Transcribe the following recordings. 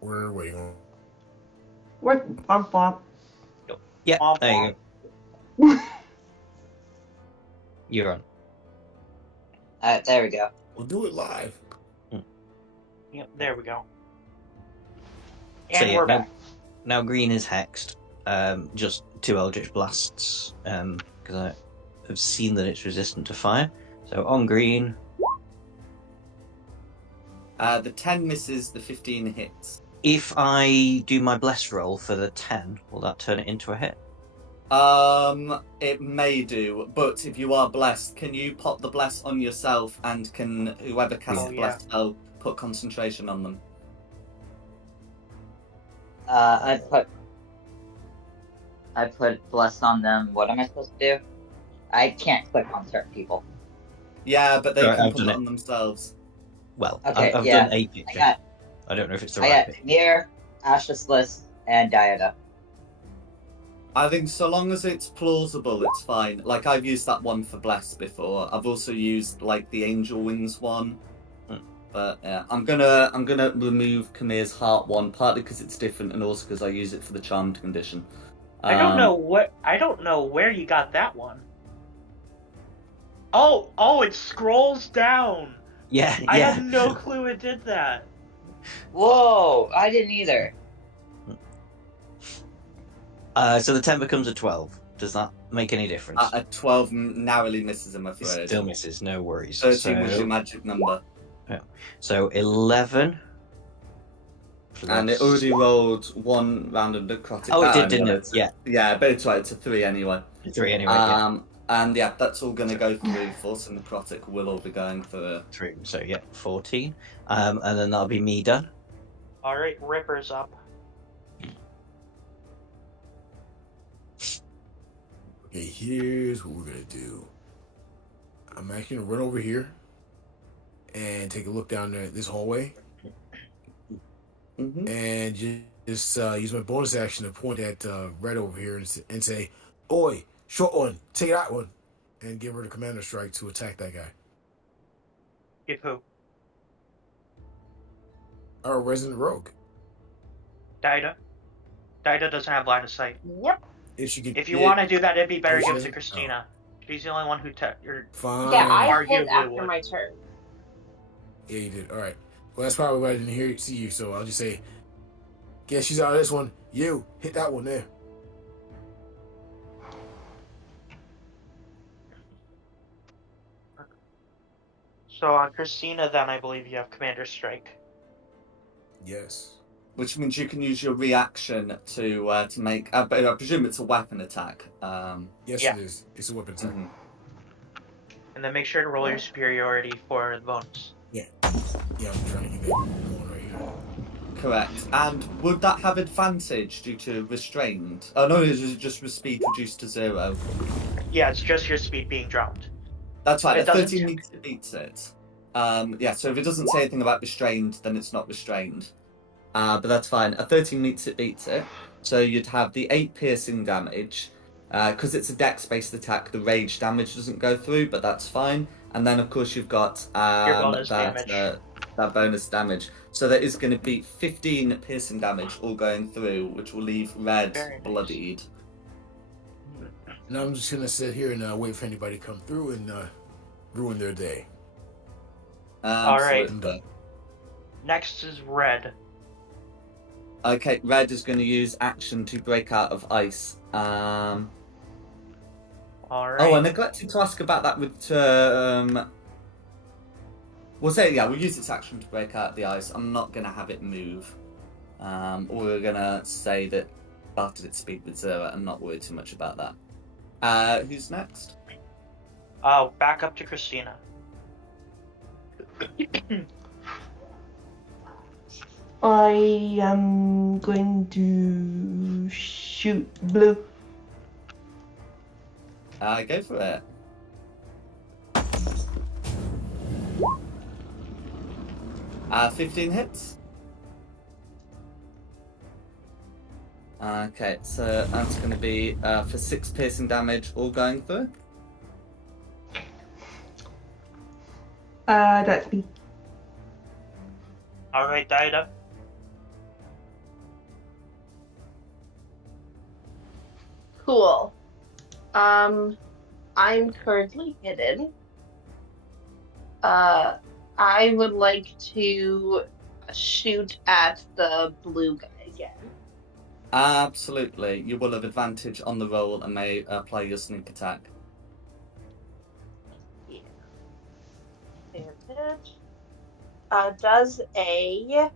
We're waiting on. What? Bump bump. Yeah, Womp there you go. You're on. There we go. We'll do it live. Yep, there we go. So And yeah, we're back. now green is hexed. Just 2 Eldritch Blasts, because I have seen that it's resistant to fire. So on green, The 10 misses, the 15 hits. if I do my bless roll for the 10, will that turn it into a hit? It may do, but if you are blessed, can you pop the bless on yourself, and can whoever casts the bless spell put concentration on them? I put bless on them. What am I supposed to do? I can't click on certain people. Yeah, but they Right, can I've put done it it. on themselves. Well, Okay, I've yeah. done a picture. I don't know if it's the I right got picture. Mir, Ashless, and Diada. I think so long as it's plausible, it's fine. Like, I've used that one for bless before. I've also used like the angel wings one. But yeah, I'm gonna remove Kamir's heart one, partly because it's different, and also because I use it for the charmed condition. I don't know where you got that one. Oh, it scrolls down. Yeah, I had no clue it did that. Whoa! I didn't either. So the 10 becomes a 12. Does that make any difference? A 12 narrowly misses, I'm afraid. It still misses, no worries. 13 was your magic number. Yeah. So 11. And it already rolled one round of necrotic. Oh, it did, didn't it? Yeah. Yeah, but it's right, it's a 3 anyway. 3 anyway, yeah. And yeah, that's all going to go through. Force and necrotic will all be going for 3. So yeah, 14. And then that'll be me done. Alright, Ripper's up. Okay, here's what we're gonna do. I'm actually gonna run over here and take a look down there this hallway, and just use my bonus action to point at Red over here and say, "Oi, short one, take that one," and give her the commander strike to attack that guy. Give who? Our resident rogue. Dida. Dida doesn't have line of sight. Yep. If you want to do that, it'd be better to give it to Christina. She's the only one who Fine. Yeah, I arguably hit after would. my turn. Yeah, you did. All right. Well, that's probably why I didn't see you. So I'll just say, guess she's out of this one. You hit that one there. So on Christina, then I believe you have Commander Strike. Yes. which means you can use your reaction to make. But I presume it's a weapon attack. Yes, Yeah. it is. It's a weapon attack. Mhm. And then make sure to roll your superiority for the bonus. Yeah, I'm trying to get that going right here. Correct. And would that have advantage due to restrained? Oh no, it's just with speed reduced to 0. Yeah, it's just your speed being dropped. That's right. It A doesn't 13 meter beats it. Yeah. So if it doesn't say anything about restrained, then it's not restrained. But that's fine. A 13 meter beats it. So you'd have the 8 piercing damage. Because it's a dex-based attack, the rage damage doesn't go through, but that's fine. And then, of course, you've got Your bonus that bonus damage. So there is going to be 15 piercing damage all going through, which will leave Red Very nice. bloodied. Now I'm just gonna sit here and wait for anybody to come through and ruin their day. All right. Absolutely. Next is Red. Okay, Red is going to use action to break out of ice. All right. Oh, I neglected to ask about that with. We'll say, yeah, we'll use its action to break out the ice. I'm not going to have it move. We're going to say that started its speed with 0 and not worry too much about that. Who's next? Back up to Christina. I am going to shoot blue. Go for it. Uh, 15 hits. Okay, so that's going to be for 6 piercing damage, all going through. That's me. All right, Dida. Cool. I'm currently hidden. I would like to shoot at the blue guy again. Absolutely. You will have advantage on the roll and may apply your sneak attack. Yeah. Advantage. Does a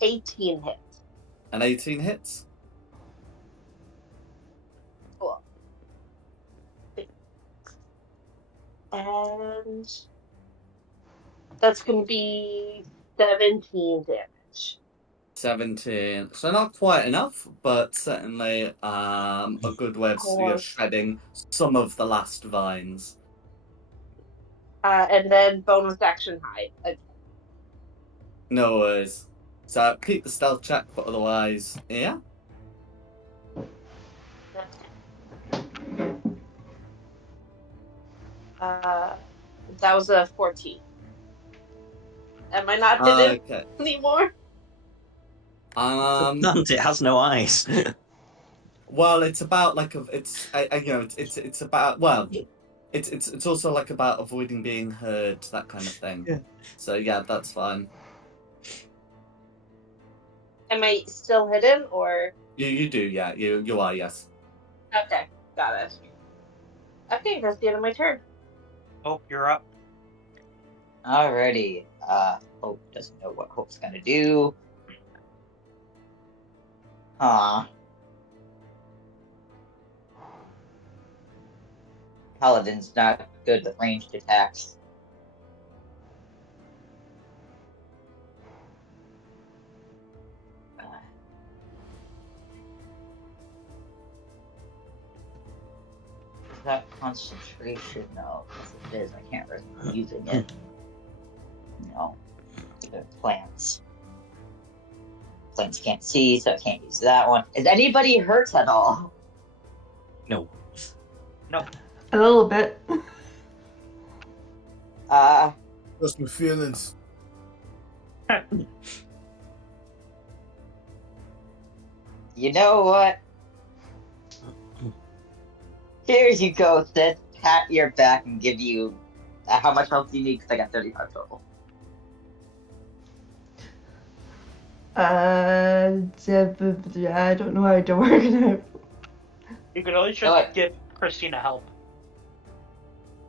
18 hit? An 18 hits? Cool. And that's going to be 17 damage. 17. So not quite enough, but certainly a good way of shredding some of the last vines. And then bonus action hide. No worries. So keep the stealth check, but otherwise, yeah. That was a 14. Am I not hidden anymore? It has no eyes. Well, it's about like it's about it's also like about avoiding being heard, that kind of thing. Yeah. So yeah, that's fine. Am I still hidden or? You do, yeah. You are, yes. Okay, got it. Okay, that's the end of my turn. Hope, you're up. Alrighty. Hope doesn't know what Hope's gonna do. Paladin's not good with ranged attacks. Is that concentration? No, yes it is. I can't remember using it. No. The plants. Plants can't see, so I can't use that one. Is anybody hurt at all? No. No. A little bit. Just my feelings. You know what? Here you go, Sid. Pat your back and give you... how much health do you need? Because I got 35 total. I don't know how to work it out. You could always just Alright. give Christina help.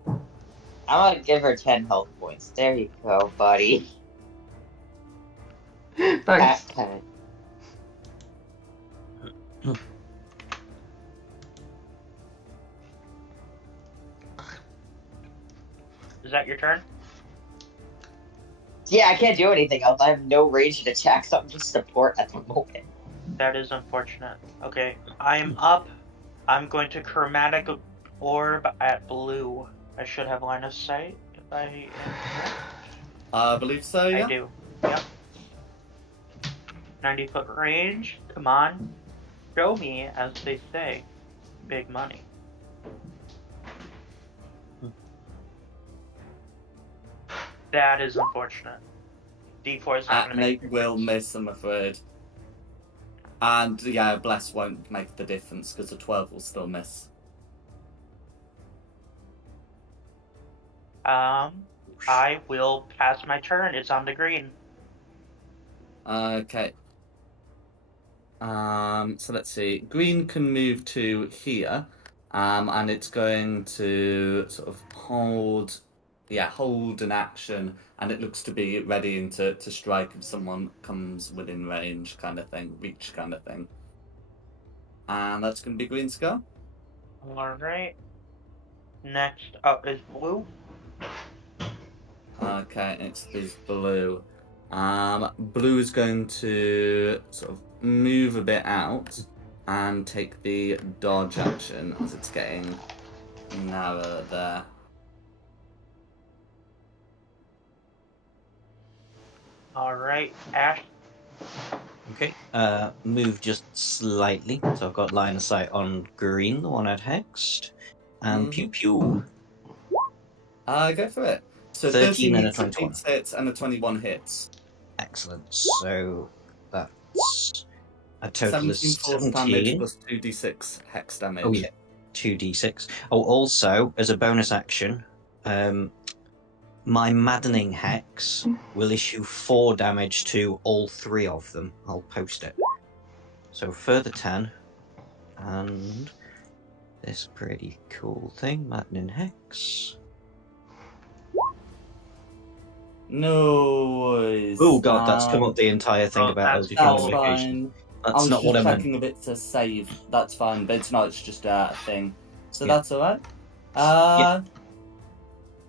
I'm gonna give her 10 health points. There you go, buddy. Thanks. Pat. Is that your turn? Yeah, I can't do anything else. I have no ranged attacks, so I'm just support at the moment. That is unfortunate. Okay, I am up. I'm going to chromatic orb at blue. I should have line of sight if I I believe so, yeah. I do. Yep. 90-foot range. Come on. Show me, as they say. Big money. That is unfortunate. D4 is not going to make Nate will miss, I'm afraid. And yeah, Bless won't make the difference because the 12 will still miss. I will pass my turn. It's on the green. Okay. So let's see. Green can move to here, and it's going to sort of hold an action, and it looks to be readying to strike if someone comes within range, kind of thing, reach kind of thing. And that's going to be Green's go. Alright. Next up is blue. Okay, next is blue. Blue is going to sort of move a bit out and take the dodge action as it's getting narrower there. Alright, Ash. Okay. Move just slightly. So I've got line of sight on green, the one I'd hexed. And pew pew. Go for it. So 13 and a 21 hits and a 21 hits. Excellent. So that's a total of 17 force damage 17. plus 2d6 hex damage. Oh yeah, 2d6. Oh, also as a bonus action, my maddening hex will issue 4 damage to all 3 of them. I'll post it. So further 10, and this pretty cool thing, maddening hex. No. Oh god, that's come up the entire thing Oh, about that's LG That's communication. fine. I That's was not what I just meant. checking if it's a save. That's fine, but it's not. It's just a thing. So Yeah. that's alright.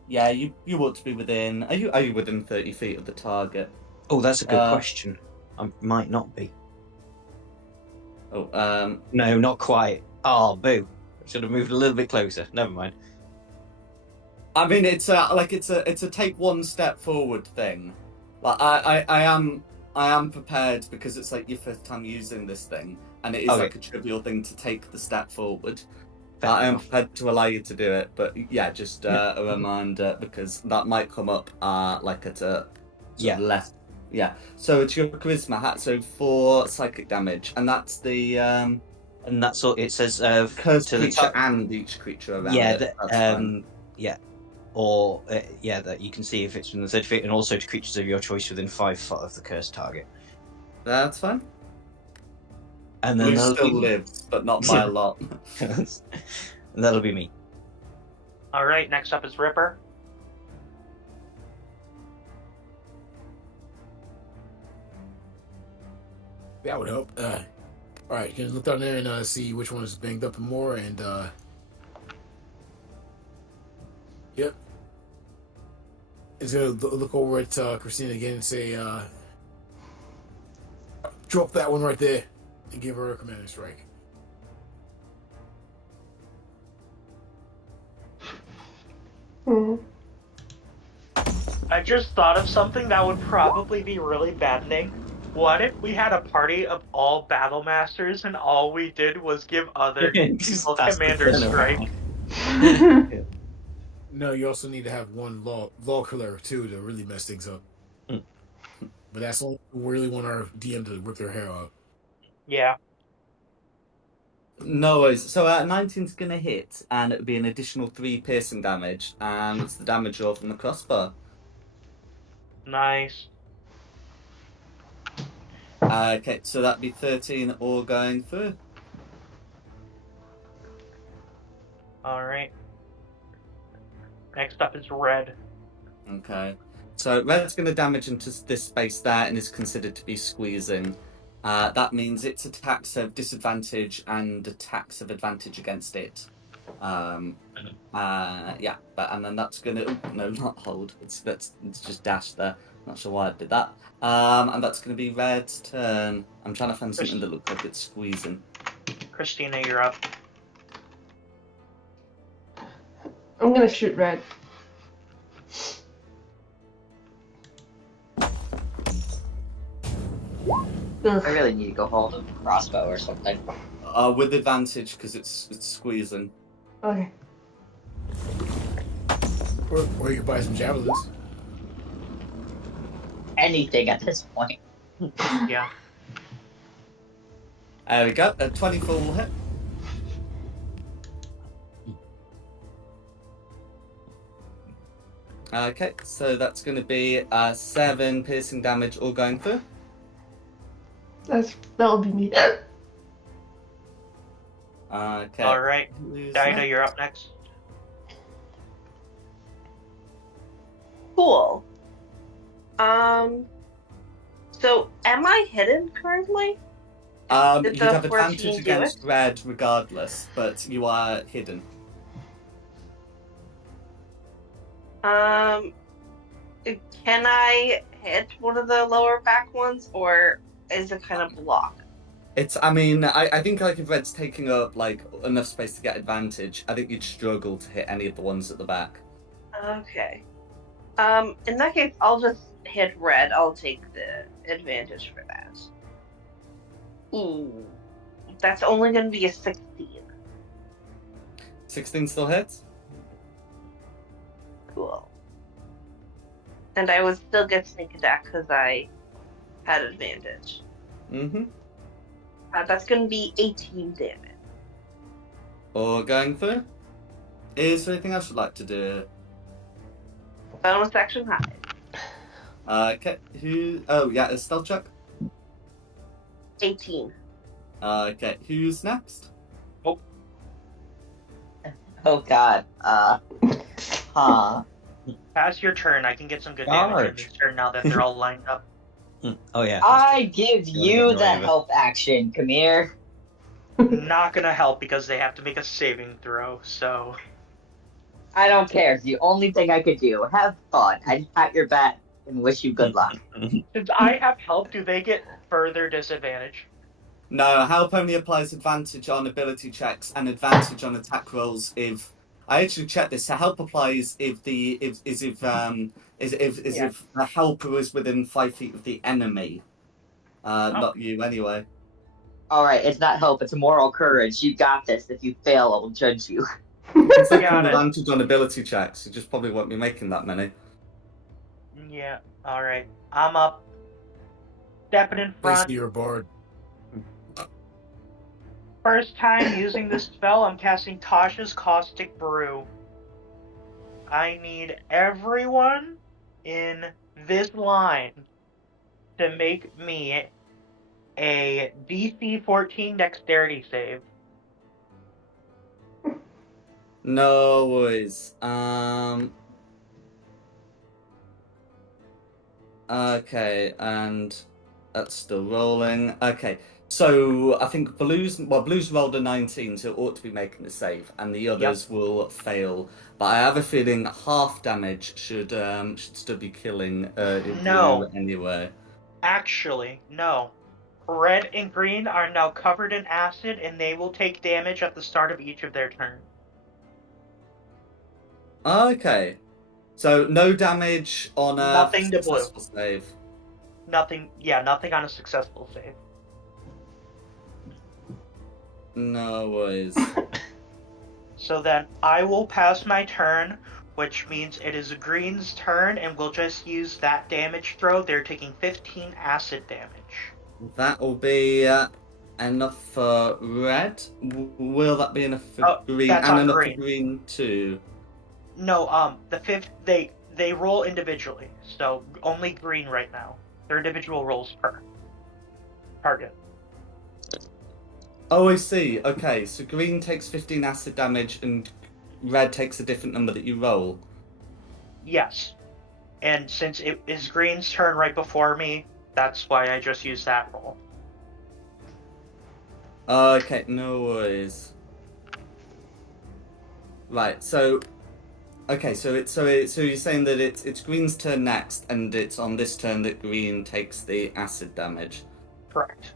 Yeah, you ought to be within. Are you within 30 feet of the target? Oh, that's a good question. I might not be. Oh, No, not quite. Oh, boo. Should have moved a little bit closer. Never mind. I mean, it's a take one step forward thing. Like I am prepared because it's like your first time using this thing, and it is Okay. like a trivial thing to take the step forward. Fair I am enough. prepared to allow you to do it, but yeah, just a reminder because that might come up like at a Yeah. left. Yeah. So it's your charisma hat. So 4 psychic damage, and that's the And that's all it says. cursed To the creature top. and each creature around Yeah, it. That's fine. yeah. Or, yeah, that you can see if it's within 30 feet, and also to creatures of your choice within 5 foot of the cursed target. That's fine. And then Blue that'll still be... lives, but not by a lot. and that'll be me. Alright, next up is Ripper. That would help. All right, you can look down there and see which one is banged up more, and yep. He's gonna look over at Christina again and say, "Drop that one right there," and give her a commanding strike. I just thought of something that would probably be really maddening. What if we had a party of all battle masters and all we did was give other Just people pass the commander turn strike? around. No, you also need to have one law killer too to really mess things up. Hmm. But that's only we really want our DM to rip their hair out. Yeah. No worries. So 19's gonna hit, and it'll be an additional 3 piercing damage, and it's the damage roll from the crossbow. Nice. Okay, so that'd be 13 all going through. Alright. Next up is Red. Okay. So red's going to damage into this space there and is considered to be squeezing. That means its attacks have disadvantage and attacks of advantage against it. Yeah, and then that's going to... no, not hold. It's just dash there. Not sure why I did that. And that's going to be red's turn. I'm trying to find something that looks like it's squeezing. Christina, you're up. I'm gonna shoot red. I really need to go hold a crossbow or something. With advantage because it's squeezing. Okay. Or you can buy some javelins. Anything at this point. Yeah. There we go. A 24 will hit. Okay, so that's going to be 7 piercing damage all going through. That'll be me. Okay. Alright. Who's Dinah, next? you're up next. Cool. So am I hidden currently? Did You'd the have 14 advantage do against it? red regardless, but you are hidden. Can I hit one of the lower back ones, or is it kind of blocked? I think like if red's taking up like enough space to get advantage, I think you'd struggle to hit any of the ones at the back. Okay. In that case, I'll just hit red. I'll take the advantage for that. Ooh. That's only going to be a 16. 16 still hits? Cool. And I would still get sneak attack because I had advantage. Mm-hmm. That's going to be 18 damage. Or going through. Is there anything else you'd like to do? Bonus action hide. Okay, Oh, yeah, a stealth check. 18. Okay, who's next? Oh god. Pass your turn. I can get some good damage in this turn now that they're all lined up. Oh yeah. I give You wanna you get the away with it. help action. Come here. Not gonna help because they have to make a saving throw. So I don't care. It's the only thing I could do. Have fun. I pat your back and wish you good luck. since I have help, do they get further disadvantage? No, help only applies advantage on ability checks and advantage on attack rolls if I actually checked this. So help applies if the if the helper is within 5 feet of the enemy. Not you anyway. Alright, it's not help, it's moral courage. You got this. If you fail, I will judge you. It's like Got an it. advantage on ability checks. You just probably won't be making that many. Yeah. All right. I'm up. Stepping in front. Basically, you're a bard. First time using this spell, I'm casting Tasha's Caustic Brew. I need everyone in this line to make me a DC 14 Dexterity save. No worries. Okay, and that's still rolling. Okay, so I think Blue's rolled a 19, so it ought to be making a save, and the others will fail. But I have a feeling half damage should still be killing No. Blue anyway. Actually, no. Red and green are now covered in acid, and they will take damage at the start of each of their turns. Okay, so no damage on a Nothing to Blue. successful save. Nothing on a successful save. No worries. So then I will pass my turn, which means it is green's turn, and we'll just use that damage throw. They're taking 15 acid damage. That will be enough for red. Will that be enough for green? that's And on enough green. for green too. No, the fifth they roll individually, so only green right now. Their individual rolls per target. Oh, I see. Okay, so green takes 15 acid damage and red takes a different number that you roll. Yes, and since it is green's turn right before me, that's why I just used that roll. Okay, no worries. Right, so okay, so you're saying that it's green's turn next, and it's on this turn that green takes the acid damage. Correct.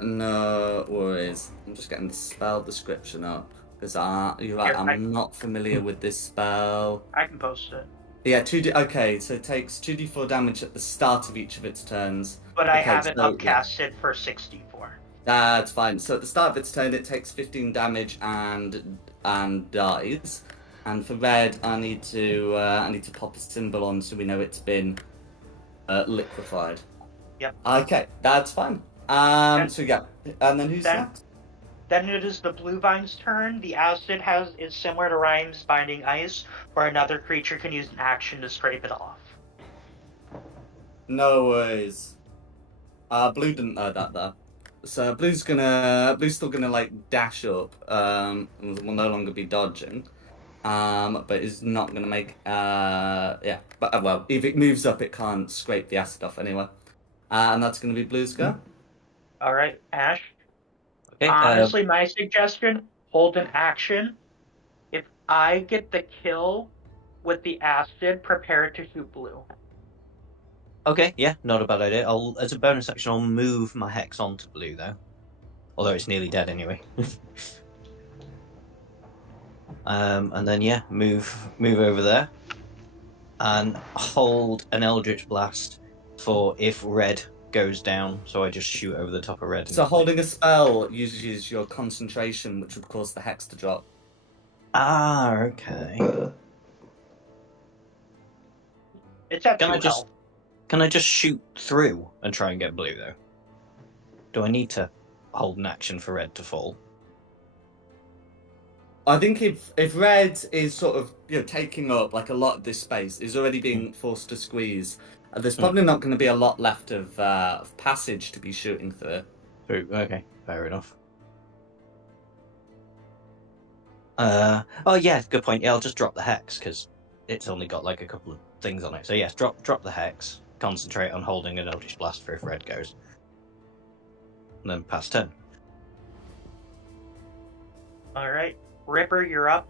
No worries. I'm just getting the spell description up because you're right. Here, I'm not familiar with this spell. I can post it. Yeah, 2d. Okay, so it takes 2d4 damage at the start of each of its turns. But I Okay, have it so, upcasted for 64. That's fine. So at the start of its turn, it takes 15 damage and dies. And for red, I need to pop a symbol on so we know it's been liquefied. Yep. Okay, that's fine. So yeah, and then who's next? Then it is the blue vine's turn. The acid is similar to Rhyme's Binding Ice, where another creature can use an action to scrape it off. No worries. Blue didn't know that though. So Blue's still gonna like dash up. And will no longer be dodging. But is not gonna make But well, if it moves up, it can't scrape the acid off anyway. And that's gonna be Blue's go. All right, Ash. Okay. Honestly, my suggestion: hold an action. If I get the kill with the acid, prepare to shoot blue. Okay, yeah, not a bad idea. As a bonus action, I'll move my hex onto blue though, although it's nearly dead anyway. And then yeah, move over there, and hold an Eldritch Blast for if red goes down. So I just shoot over the top of red. So holding a spell uses your concentration, which would cause the hex to drop. Ah, okay. It's at 2 health. Can I just shoot through and try and get blue though? do I need to hold an action for Red to fall? I think if Red is sort of taking up like a lot of this space, is already being forced to squeeze, there's probably not going to be a lot left of passage to be shooting through. True. Okay, fair enough. Oh yeah, good point. Yeah, I'll just drop the hex because it's only got like a couple of things on it. So yes, drop the hex. Concentrate on holding an Eldritch Blast for if Red goes. And then pass turn. All right, Ripper, you're up.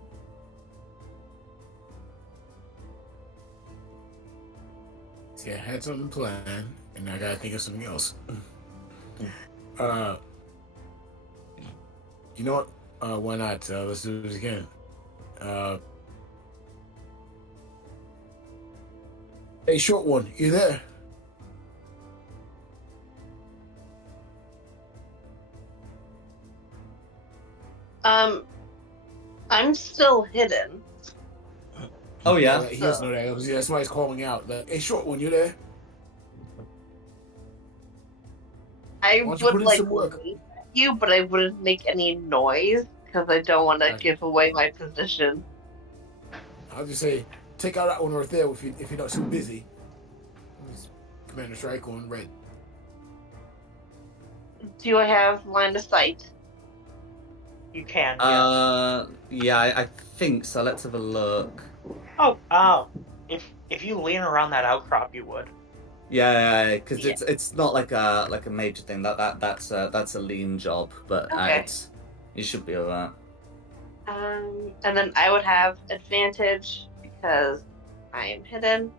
See, I had something planned, and I gotta think of something else. You know what? Why not? Let's do this again. Hey, short one, you there? I'm still hidden. Oh yeah. He doesn't know that. That's why he's calling out. Like, hey, short one, you there? I Why don't you would put in like some work? wave at you, but I wouldn't make any noise because I don't want to give away my position. I'll just say, take out that one right there if you're not too busy. Commander Strike on Red. Do I have line of sight? You can. Yes. Yeah, I think so. Let's have a look. Oh. If you lean around that outcrop, you would. Yeah, because it's not like a major thing. That's a lean job, but Okay. you should be alright. And then I would have advantage because I am hidden.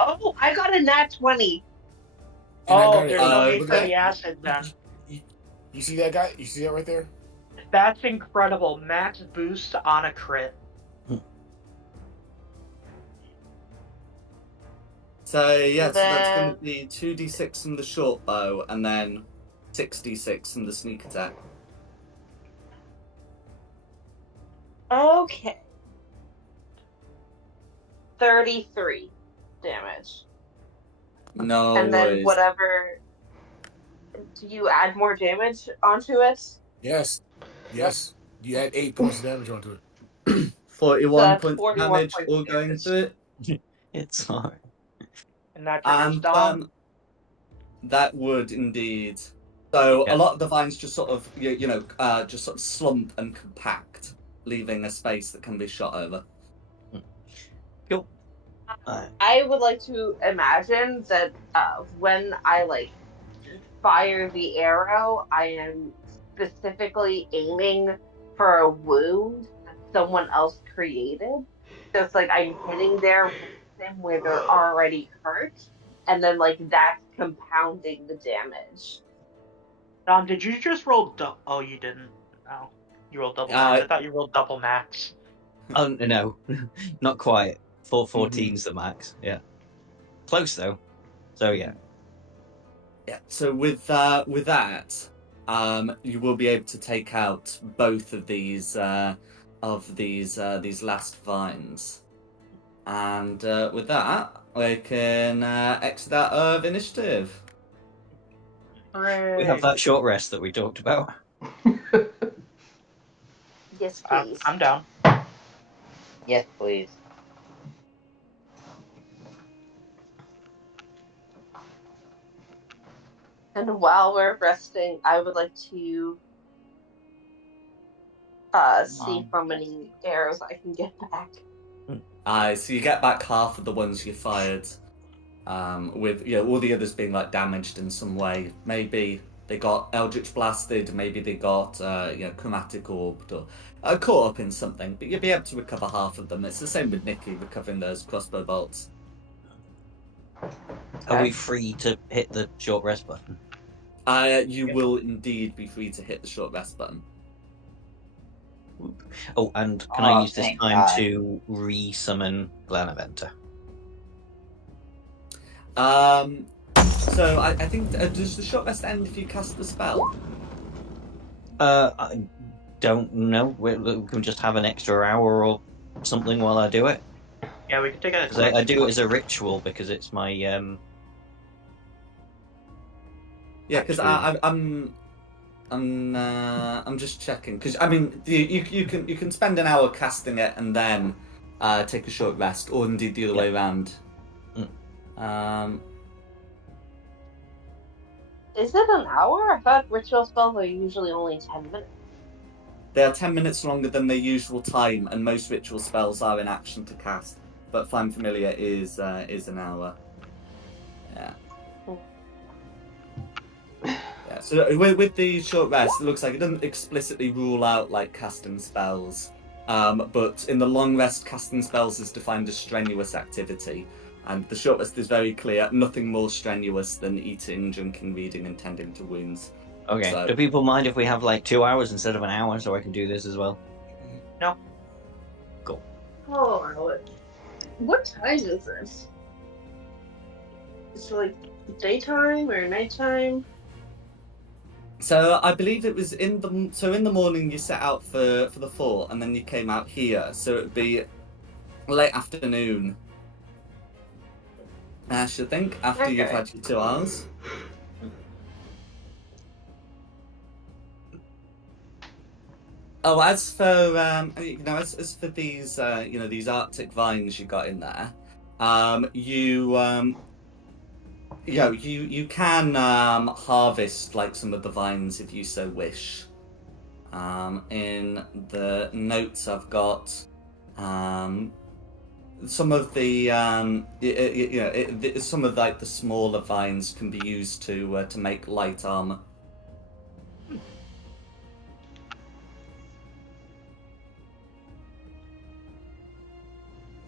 Oh, I got a nat 20. And I Oh, got it. there's no need Look for at the that. acid then. You see that guy? You see that right there? That's incredible. Max boost on a crit. So yeah, so that's then- going to be 2d6 from the short bow, and then 6d6 from the sneak attack. Okay. 33 damage. No And then worries. whatever. Do you add more damage onto it? Yes. You add 8 points of damage onto it. 41 That's points of 41 damage, points all of going damage. through it. It's fine. And that triggers And Dom. that would indeed. So Yeah. a lot of the vines just sort of just sort of slump and compact, leaving a space that can be shot over. Cool. I would like to imagine that when I fire the arrow, I am specifically aiming for a wound that someone else created. Just I'm hitting there with them where they're already hurt, and then that's compounding the damage. Dom, did you just roll Oh, you didn't. Oh, you rolled double max. I thought you rolled double max. Oh no, not quite. 14's the max. Yeah, close though. So yeah. Yeah. So with that, you will be able to take out both of these last vines, and with that, we can exit out of initiative. Hooray. We have that short rest that we talked about. Yes, please. I'm down. Yes, please. And while we're resting, I would like to see how many arrows I can get back. So you get back half of the ones you fired, with all the others being damaged in some way. Maybe they got Eldritch blasted, maybe they got chromatic orbed or caught up in something. But you'll be able to recover half of them. It's the same with Nikki recovering those crossbow bolts. Are we free to hit the short rest button? You will indeed be free to hit the short rest button. Oh, and can I use this thank time God. to re-summon Glenaventer? So I think does the short rest end if you cast the spell? I don't know. We can just have an extra hour or something while I do it. Yeah, we can take a. Because I do it as a ritual because it's my Yeah, because I'm just checking because I mean you can spend an hour casting it and then take a short rest, or indeed the other way around. Is it an hour? I thought ritual spells are usually only 10 minutes. They are 10 minutes longer than their usual time, and most ritual spells are in action to cast. But Find Familiar is an hour. Yeah. Yeah. So with the short rest, it looks like it doesn't explicitly rule out like casting spells, but in the long rest, casting spells is defined as strenuous activity, and the short rest is very clear. Nothing more strenuous than eating, drinking, reading, and tending to wounds. Okay. So- Do people mind if we have like 2 hours instead of an hour, so I can do this as well? No. Cool. Oh, what time is this? Is it like daytime or nighttime? So I believe it was in the morning you set out for the fort, and then you came out here. So it'd be late afternoon. I should think after you've Okay. had your 2 hours. Oh, as for as for these these Arctic vines you got in there, you can harvest like some of the vines if you so wish. In the notes I've got some of the some of like the smaller vines can be used to make light armor.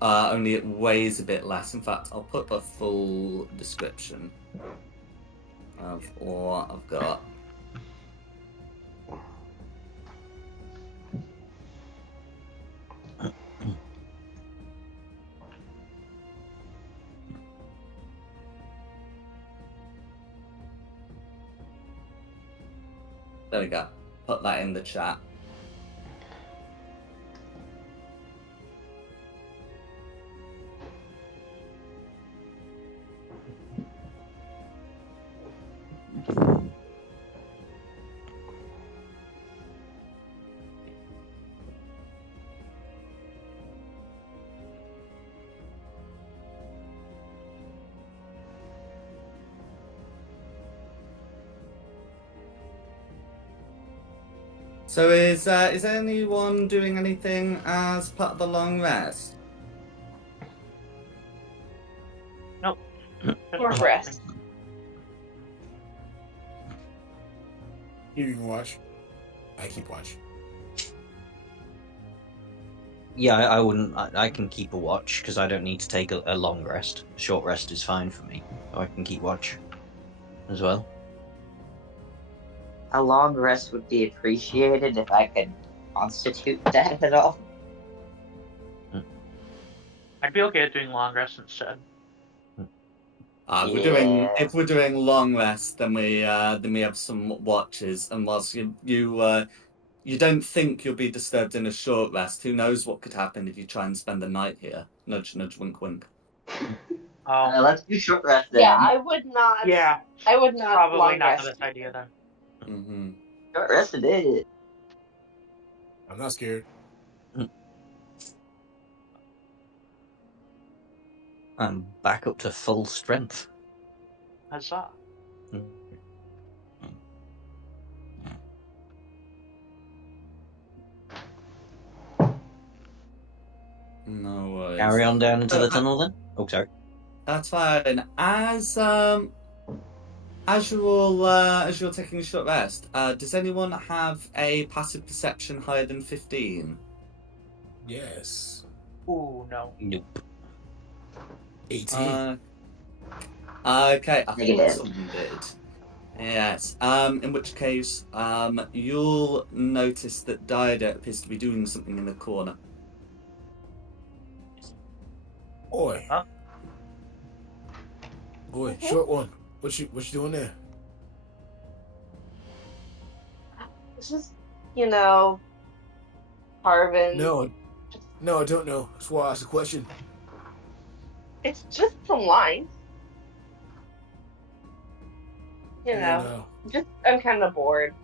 Only it weighs a bit less. In fact, I'll put a full description of what I've got. There we go. Put that in the chat. So is anyone doing anything as part of the long rest? Nope. Or rest. You can watch. I keep watch. Yeah, I wouldn't. I can keep a watch because I don't need to take a long rest. A short rest is fine for me, so I can keep watch as well. A long rest would be appreciated if I could constitute that at all. I'd be okay at doing long rest instead. If we're doing long rest, then we have some watches, and whilst you don't think you'll be disturbed in a short rest, who knows what could happen if you try and spend the night here? Nudge, nudge, wink, wink. Let's do short rest then. Yeah, I would not. Yeah, I would not. probably long not rest. this idea then. Mm-hmm. Short rest it is. I'm not scared. I'm back up to full strength. Huzzah. No worries. Carry on down into the tunnel then. Oh, sorry. That's fine. As you're taking a short rest, does anyone have a passive perception higher than 15? Yes. Ooh, no. Nope. 18. Okay, I thought Negative. someone did. Yes. In which case, you'll notice that Diada appears to be doing something in the corner. Oi. Huh? Oi, short one. What you doing there? It's just, carving. No, I don't know. That's why I asked the question. It's just some lines. You And know, I'm kind of bored.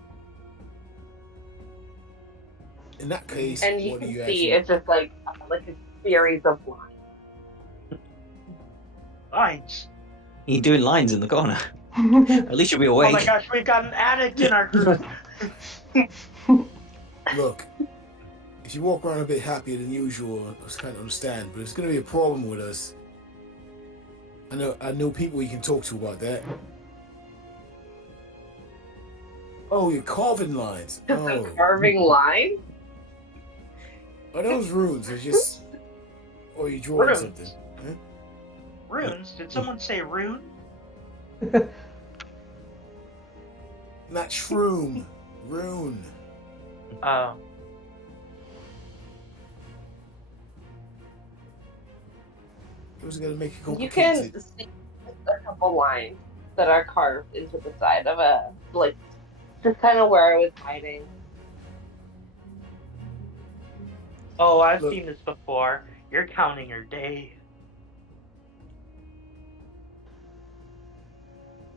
in that case, And you what do can you see actually? it's just like a series of lines. Lines. You're doing lines in the corner. At least you'll be Oh my awake. gosh, we've got an addict in our group. Look, if you walk around a bit happier than usual, I kind of understand, but it's going to be a problem with us. I know people you can talk to about that. Oh, you're carving lines. Just Oh, a carving line. are those runes? Or just, or you drawing Runes. something? Huh? Runes? Did someone say rune? Not shroom, rune. Oh. It was going to make it You complicated. can see a couple lines that are carved into the side of a just kind of where I was hiding. Oh, I've Look. seen this before. You're counting your days.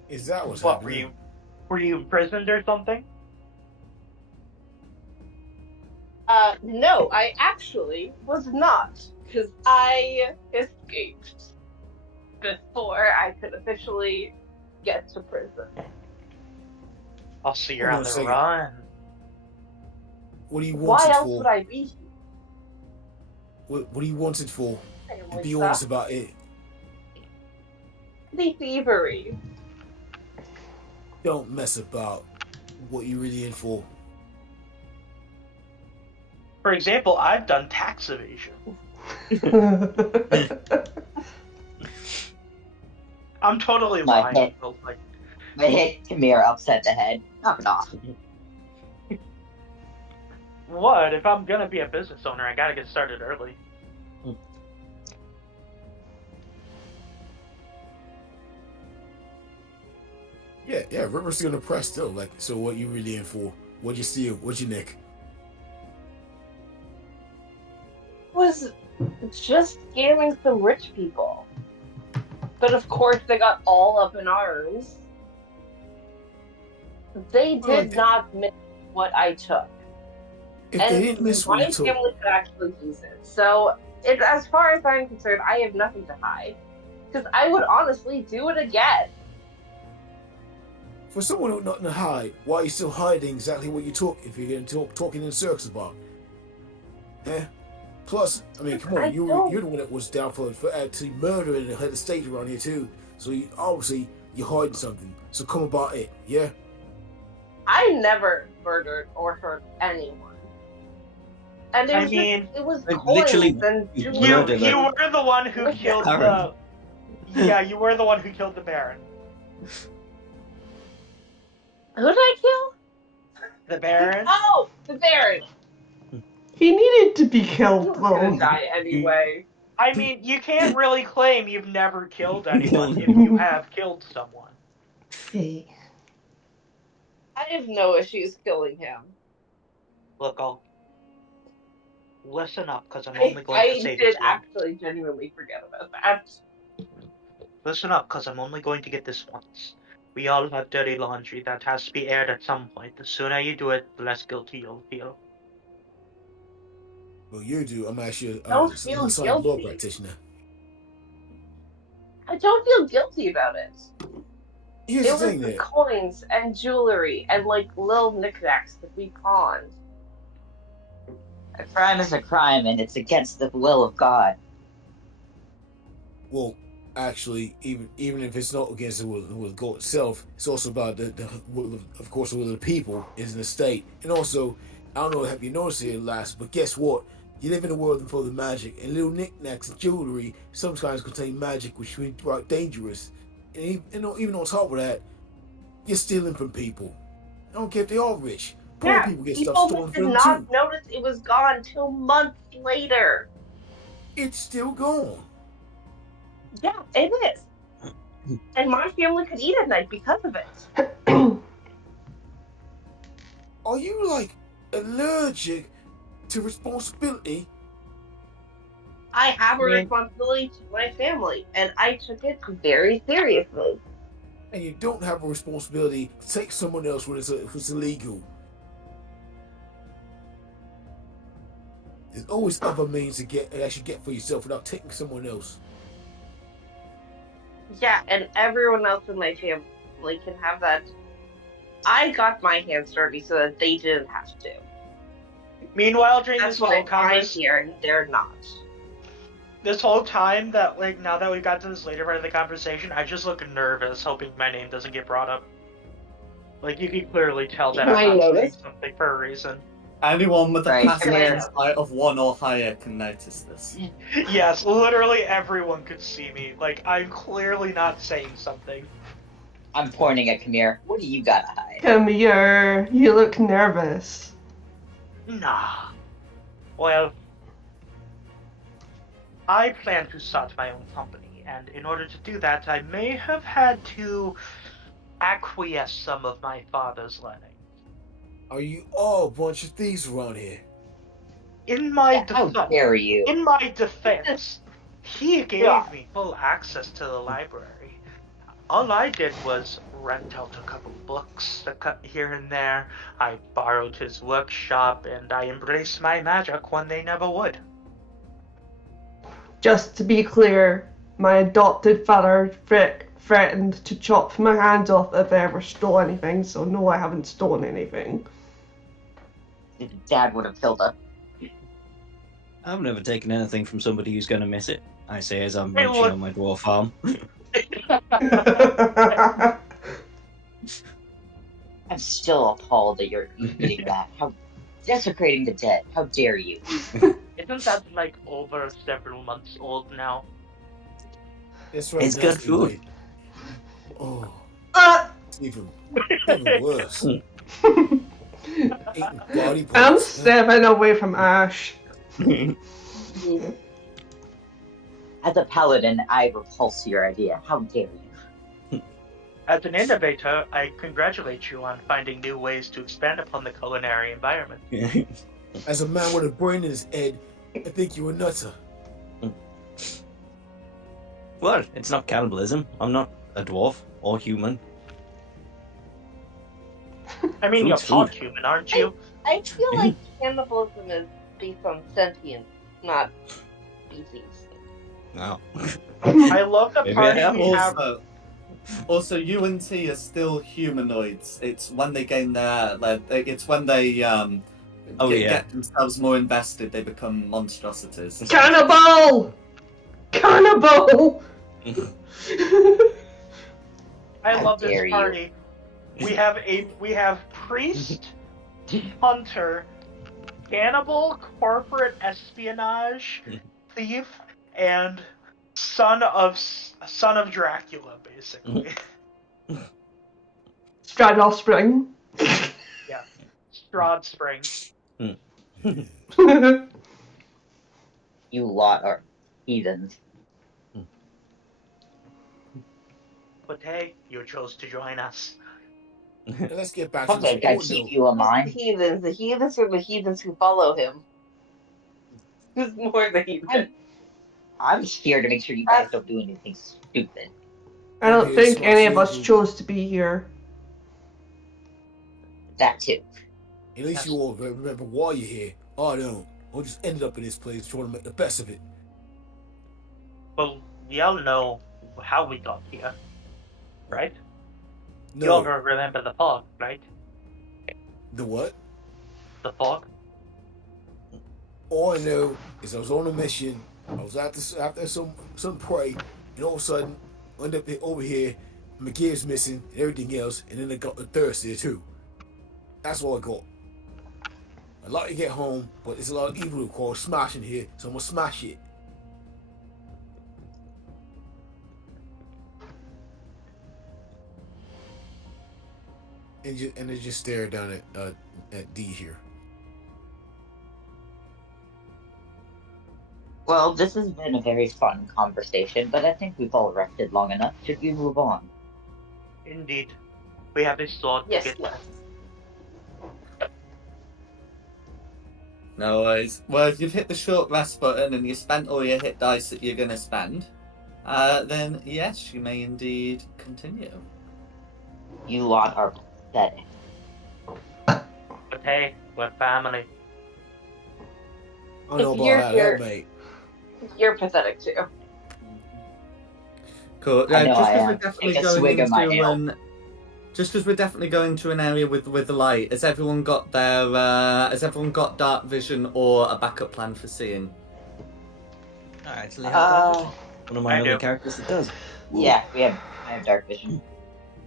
Is that what's What, happening? were you imprisoned or something? No, I actually was not, because I escaped before I could officially get to prison. I'll see you're Hold on on a the second. run. What do you want Why it else for? would I be here? What do you want it for? Family Be stuff. honest about it. The thievery. Don't mess about what you really in for. For example, I've done tax evasion. I'm totally My lying. head. But, like, I hit Kamir upset the head. Knock it off. what? If I'm gonna be a business owner, I gotta get started early. Yeah, River's still in the press still. Like, so what you really in for? What'd you steal? What'd you nick? Was just scamming some rich people. But of course, they got all up in arms. They did not miss what I took. If and they didn't miss what my you took, family could actually use it. So, as far as I'm concerned, I have nothing to hide. Because I would honestly do it again. for someone who nothing to hide, why are you still hiding exactly what you took if you're getting talking in circles about? Eh? Plus, I mean, come on, you're the one that was down for actually murdering the head of state around here too. So obviously you're hiding something. So come about it, yeah? I never murdered or hurt anyone. And it I was mean, it was like, coins literally, and you jewelry. murdered You were the one who With killed Baron. Yeah, you were the one who killed the Baron. Who did I kill? The Baron? Oh, the Baron. He needed to be He killed, was gonna though. die anyway. I mean, you can't really claim you've never killed anyone if you have killed someone. Hey. I have no issues killing him. Look, I'll listen up, because I'm only going to I say did this once. actually genuinely forget about that. Listen up, because I'm only going to get this once. We all have dirty laundry that has to be aired at some point. The sooner you do it, the less guilty you'll feel. Well, you do. I'm actually Don't feel law guilty. practitioner. I don't feel guilty about it. Here's It the was thing, the there. coins and jewelry and like little knickknacks that we pawned. A crime is a crime, and it's against the will of God. Well, actually, even if it's not against the will of God itself, it's also about the will of course, the will of the people is in the state. And also, I don't know if you noticed it last, but guess what? You live in a world full of magic, and little knickknacks and jewelry sometimes contain magic, which can be quite dangerous. And even on top of that, you're stealing from people. I don't care if they are rich. Poor Yeah, people get stuff people stolen did from them not too. notice it was gone till months later. It's still gone. Yeah, it is. And my family could eat at night because of it. Are you like allergic to responsibility? I have a I mean- responsibility to my family, and I took it very seriously. and you don't have a responsibility to take someone else when it's illegal. There's always other means to actually get for yourself without taking someone else. Yeah, and everyone else in my family can have that. I got my hands dirty so that they didn't have to. Meanwhile, during That's this whole why I'm conversation, here and they're not. this whole time that, like, now that we got to this later part of the conversation, I just look nervous, hoping my name doesn't get brought up. Like, you can clearly tell that I I'm not saying noticed. something for a reason. Anyone with a Right, passive yeah. insight of 1 or higher can notice this. Yes, literally everyone could see me. Like, I'm clearly not saying something. I'm pointing at Kamir. What do you got to hide? Come here. You look nervous. Nah. Well, I plan to start my own company, and in order to do that, I may have had to acquiesce some of my father's learning. Are you all a bunch of thieves around here? In my How defense, dare you? in my defense, he gave Yeah. me full access to the library. All I did was rent out a couple books here and there. I borrowed his workshop, and I embraced my magic when they never would. Just to be clear, my adopted father threatened to chop my hands off if I ever stole anything, so no, I haven't stolen anything. Dad would have killed her. I've never taken anything from somebody who's going to miss it. I say as I'm Hey, munching look. on my dwarf farm. I'm still appalled that you're eating that. How desecrating the dead. How dare you? Isn't that like over several months old now? That's right. It's good food. Like, oh, Ah! it's even worse. Eating body I'm parts. 7 away from Ash. As a paladin, I repulse your idea. How dare you? As an innovator, I congratulate you on finding new ways to expand upon the culinary environment. As a man with a brain in his head, I think you're a nutter. Well, it's not cannibalism. I'm not a dwarf or human. I mean, Food's you're food. human, aren't you? I feel like cannibalism is based on sentience, not species. No. I love the Maybe party I have we have. Also, U and T are still humanoids. It's when they gain their, it's when they get themselves more invested, they become monstrosities. Cannibal! Cannibal! I How love this dare you. party. We have priest, hunter, cannibal, corporate espionage, thief, and son of Dracula, basically. Straud offspring. Straud Spring. You lot are heathens. But hey, you chose to join us. Now let's get back to Okay, this. I Oh, keep no. you in The mind. heathens. The heathens are the heathens who follow him. Who's more the heathen? I'm here to make sure you guys don't do anything stupid. I don't Maybe it's think any of us responsible. chose to be here. That too. At least you all remember why you're here. I don't. I just ended up in this place trying to make the best of it. Well, we all know how we got here, right? You all No. remember the fog, right? The what? The fog? All I know is I was on a mission. I was after some prey, and all of a sudden, I ended up over here. My gear's missing and everything else, and then I got the thirst there too. That's all I got. I'd like to get home, but there's a lot of evil called smashing here, so I'm gonna smash it. And they just stare down at D here. Well, this has been a very fun conversation, but I think we've all rested long enough. Should we move on? Indeed. We have a sword Yes, to get yes. No worries. Well, if you've hit the short rest button and you spent all your hit dice that you're going to spend, then yes, you may indeed continue. You lot are pathetic. But hey, we're family. I don't know If about you're that, here- mate. You're pathetic too. Cool. I know Just I because we're am. definitely Take a going swig of my ale. into just because we're definitely going to an area with the light. Has everyone got their? Has everyone got dark vision or a backup plan for seeing? I actually have dark vision. Uh, One of my I other do. characters that does. yeah, I have dark vision.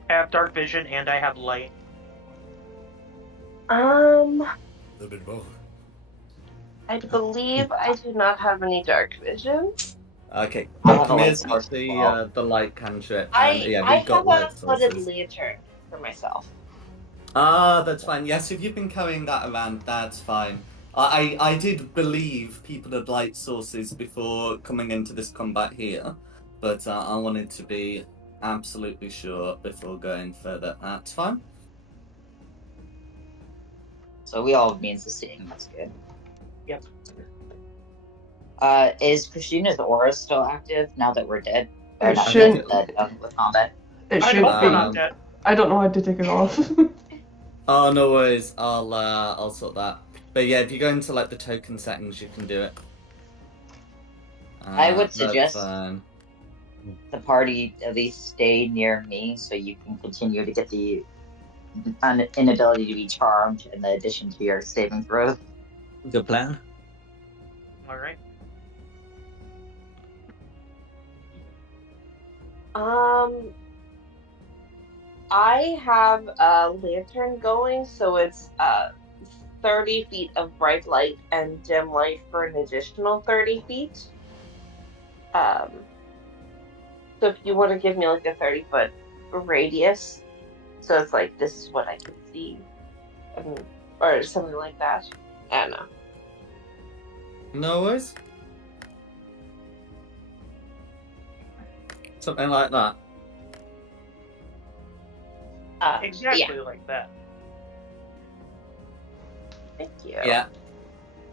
I have dark vision and I have light. A little bit of both. I believe I do not have any dark vision. Okay. I have a light Mir's got source as well. the light cantrip, I and yeah, I we've got have a light hooded sources. lantern for myself. Ah, that's fine. Yes, if you've been carrying that around, that's fine. I did believe people had light sources before coming into this combat here, but I wanted to be absolutely sure before going further. That's fine. So we all have means of seeing. That's good. Yep. Is Christina's aura still active now that we're dead? Or It not shouldn't. dead, done with combat? It I should hope we're not be. dead. I don't know how to take it off. Oh, no worries. I'll sort that. But yeah, if you go into like the token settings, you can do it. I would That's suggest fine. the party at least stay near me so you can continue to get the inability to be charmed in addition to your saving throws. Good plan. All right. I have a lantern going, so it's 30 feet of bright light and dim light for an additional 30 feet. So if you want to give me like a 30-foot radius, so it's like this is what I can see, or something like that. I don't know. No worries. Something like that. Exactly like that. Thank you. Yeah.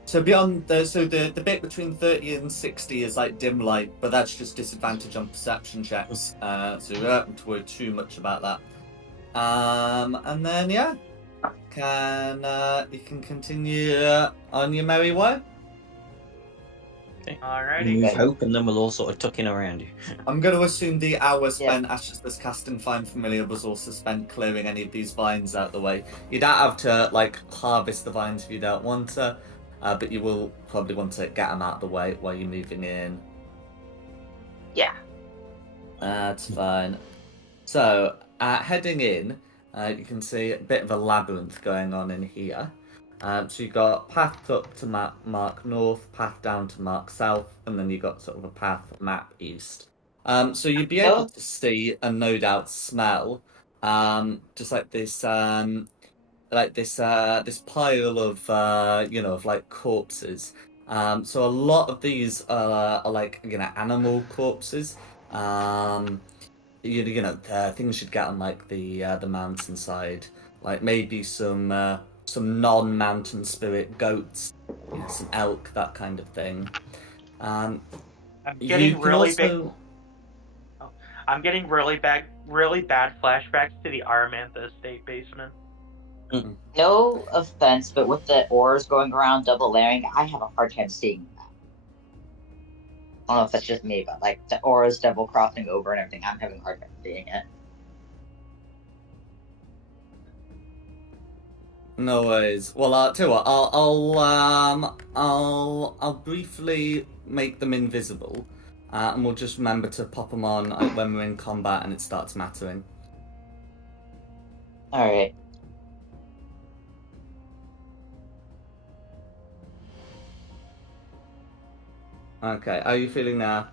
So beyond the bit between 30 and 60 is like dim light, but that's just disadvantage on perception checks. So you don't have to worry too much about that. And then yeah, you can continue on your merry way. Alrighty. Move hope, and then we'll all sort of tuck in around you. I'm going to assume the hour spent Ashes casting Find Familiar was also spent clearing any of these vines out the way. You don't have to like harvest the vines if you don't want to, but you will probably want to get them out of the way while you're moving in. Yeah. That's fine. So, heading in, you can see a bit of a labyrinth going on in here. So you've got path up to mark north, path down to mark south, and then you've got sort of a path map east. So you'd be able to see and no doubt smell, just like this pile of of like corpses. So a lot of these are like animal corpses. Things you'd get on like the mountainside, like maybe some non-mountain spirit goats, some elk, that kind of thing. I'm getting really bad flashbacks to the Aramantha estate basement. No offense, but with the ores going around double layering, I have a hard time seeing that. I don't know if that's just me, but like the auras double crossing over and everything, I'm having a hard time seeing it. No worries. Well, tell you what, I'll briefly make them invisible, and we'll just remember to pop them on when we're in combat and it starts mattering. All right. Okay, how are you feeling now?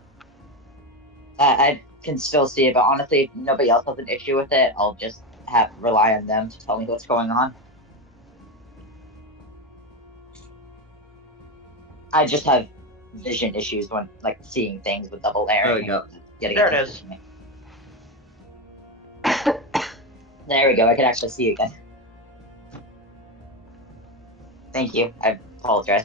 I can still see it, but honestly, if nobody else has an issue with it, I'll just rely on them to tell me what's going on. I just have vision issues when seeing things with double layering. There we go. There it is. There we go. I can actually see again. Thank you. I apologize.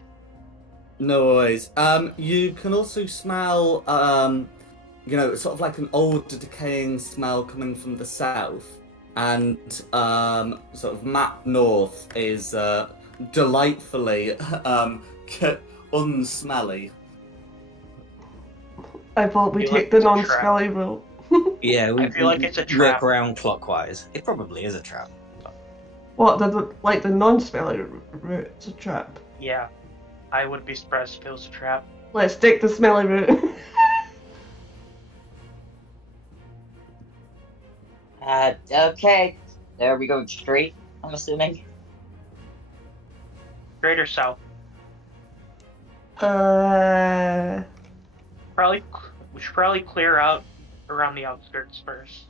No worries. You can also smell, sort of like an old decaying smell coming from the south. and sort of map north is delightfully unsmelly. I thought we Feel take like the it's a trap. non-smelly route. Yeah, I feel like it's a work trap. around clockwise. It probably is a trap. What, the non-smelly route is a trap? Yeah. I wouldn't be surprised if it was a trap. Let's take the smelly route. Okay. There we go straight, I'm assuming. Straight or south? We should probably clear out around the outskirts first.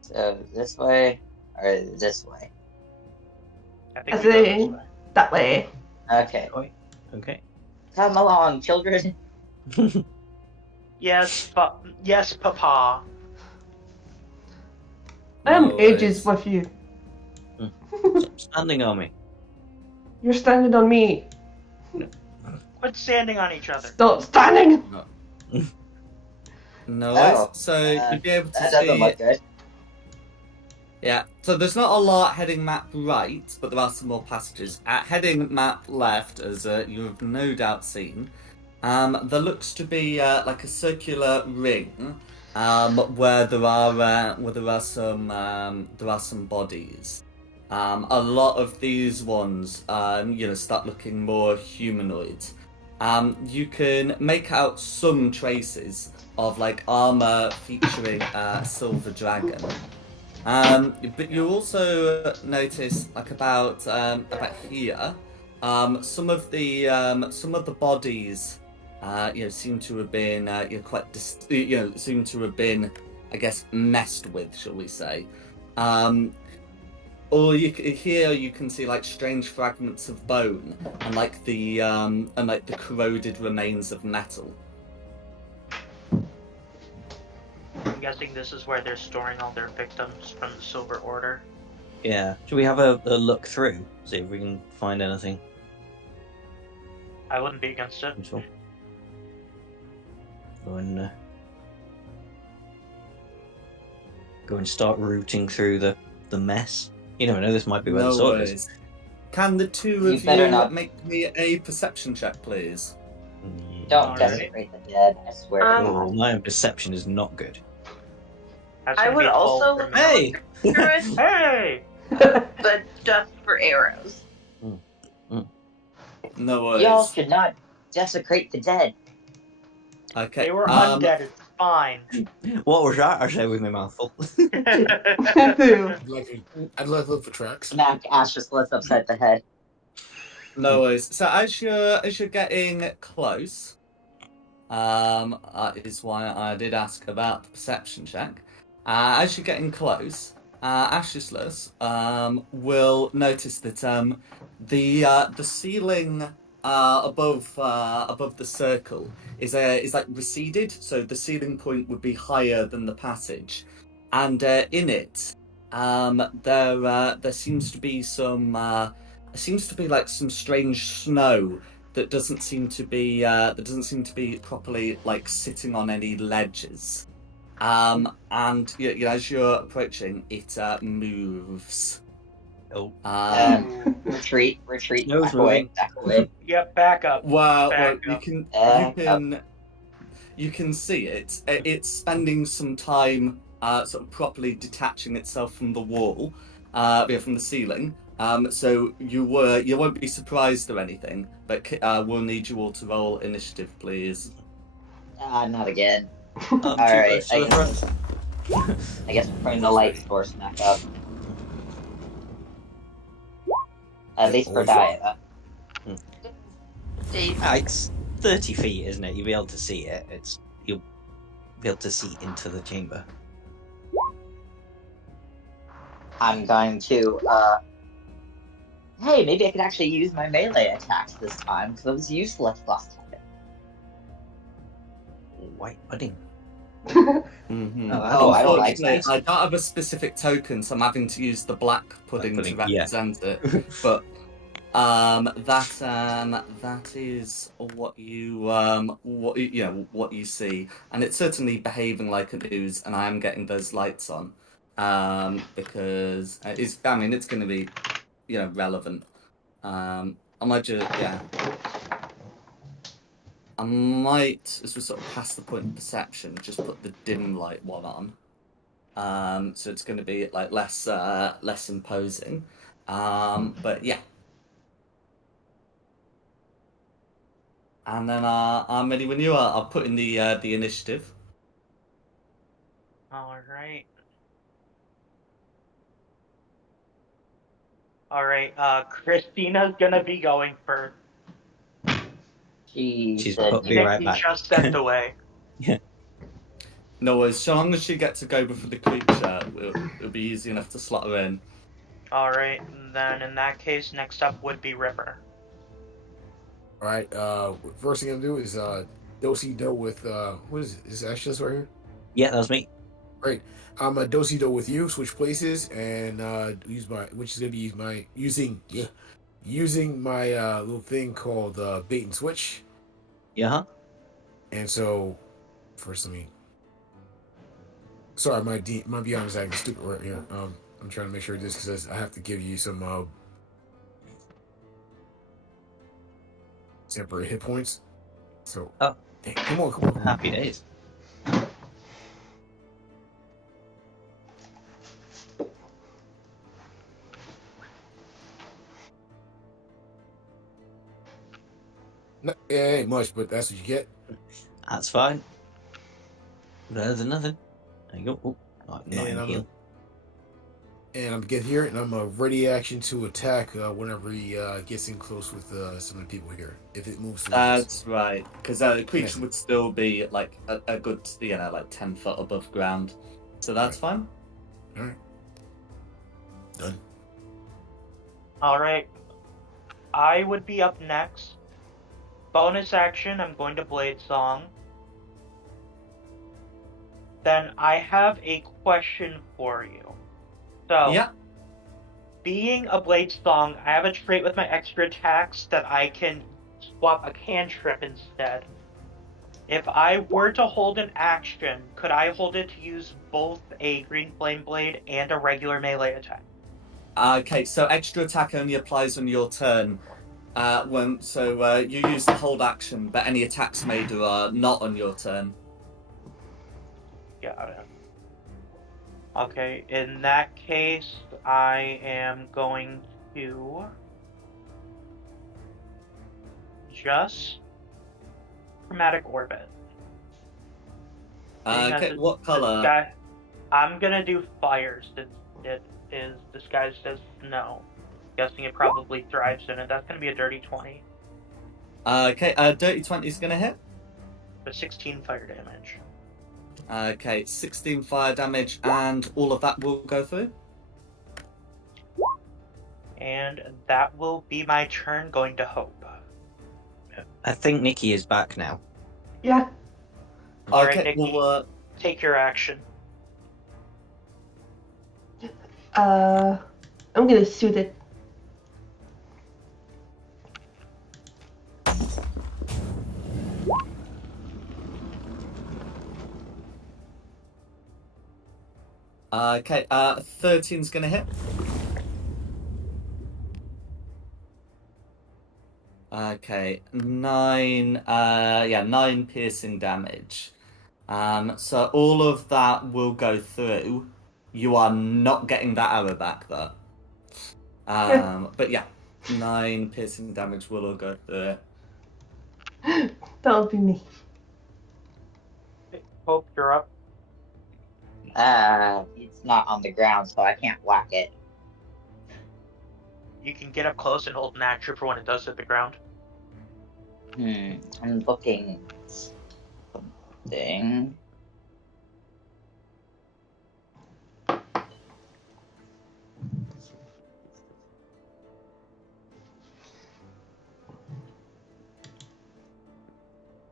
So this way or this way? I I think we go this think way. that way. Okay. Okay. Come along, children. Yes, Papa. I am No ages worries. with you. Stop standing on me. You're standing on me. Quit standing on each other. Stop standing! No worries. Oh, So you'd be able to That doesn't see. look good. Yeah, so there's not a lot heading map right, but there are some more passages. At heading map left, as you have no doubt seen, there looks to be like a circular ring where there are some bodies. A lot of these ones, start looking more humanoid. You can make out some traces of like armor featuring a silver dragon. But you also notice, like about here, some of the bodies, seem to have been, seem to have been, I guess, messed with, shall we say? Or here you can see like strange fragments of bone and like the corroded remains of metal. I'm guessing this is where they're storing all their victims from the Silver Order. Yeah. Should we have a look through? See if we can find anything I wouldn't be against it. useful. Go and start rooting through the mess. You never know, this might be where the No sword is. worries. Can the two You of better you not. make me a perception check, please? Don't Alright. desecrate the dead, I swear to Oh, God. my perception is not good. That's I gonna would be a 12 also for me. Hey! Accurate, Hey! but just for arrows. No worries. Y'all should not desecrate the dead. Okay. They were undead, it's fine. What was that? I said with my mouth full. I'd like to look for tracks. Smack Ashes lets upside the head. No worries. So as you're getting close, is why I did ask about the perception check. As you're getting close, Ashless will notice that the ceiling above the circle is like receded, so the ceiling point would be higher than the passage, and in it there seems to be like some strange snow that doesn't seem to be properly like sitting on any ledges. And as you're approaching, it moves. Oh. Retreat, Nose back away, moving. back away. Yep, back up. Well, Back you up. can see it. It's spending some time sort of properly detaching itself from the wall, from the ceiling. So you won't be surprised or anything, but we'll need you all to roll initiative, please. Not again. Too Alright, close to the front. I guess we're putting the light source back up. At least for diet. It's 30 feet, isn't it? You'll be able to see it. You'll be able to see into the chamber. I'm going to, hey, maybe I could actually use my melee attacks this time, because it was useless last time. White pudding. Mm-hmm. Oh, I don't like Unfortunately, that. I don't have a specific token, so I'm having to use the black pudding to Black pudding, yeah. represent it. But that is what you see, and it's certainly behaving like an ooze, and I am getting those lights on. because it's going to be, relevant. I might I might, as we sort of pass the point of perception, just put the dim light one on. So it's going to be like less imposing. But yeah. And then I'm ready when you are. I'll put in the initiative. All right. All right. Christina's gonna be going first. She's said, put me right back. Just stepped away. No worries. So long as she gets to go before the creature, it'll be easy enough to slot her in. All right. Then in that case, next up would be Ripper. All right. First thing I'm gonna do is do with what is it? Is Ashless right here? Yeah, that was me. Great. I'm a do with you. Switch places and use my, which is gonna be using my little thing called bait and switch. Yeah. And so, first, sorry, my beyond is acting stupid right here. I'm trying to make sure this because I have to give you some temporary hit points. So, dang, come on. Happy days. No, it ain't much, but that's what you get. That's fine. Better than nothing. There you go. Oh, and I'm get here, and I'm a ready action to attack whenever he gets in close with some of the people here. If it moves. That's right, because the creature would still be like a good, like 10 foot above ground. So that's fine. All right. Done. All right. I would be up next. Bonus action, I'm going to Blade Song. Then I have a question for you. So, yeah. Being a Blade Song, I have a trait with my extra attacks that I can swap a cantrip instead. If I were to hold an action, could I hold it to use both a Green Flame Blade and a regular melee attack? Okay, so extra attack only applies on your turn. You use the hold action, but any attacks made are not on your turn. Got it. Okay, in that case, I am going to just Chromatic Orbit. Okay, what color? I'm gonna do fire since it is disguised as snow. Guessing it probably thrives in it. That's gonna be a dirty 20. Okay, dirty 20 is gonna hit. For 16 fire damage. Okay, 16 fire damage, and all of that will go through. And that will be my turn, going to Hope. I think Nikki is back now. Yeah. Alright, Nikki, take your action. I'm gonna shoot it. Okay, 13's gonna hit. Okay, 9 piercing damage. So all of that will go through. You are not getting that arrow back though. But yeah, 9 piercing damage will all go through it. That'll be me. Hope, you're up. It's not on the ground, so I can't whack it. You can get up close and hold an action for when it does hit the ground. I'm looking at something.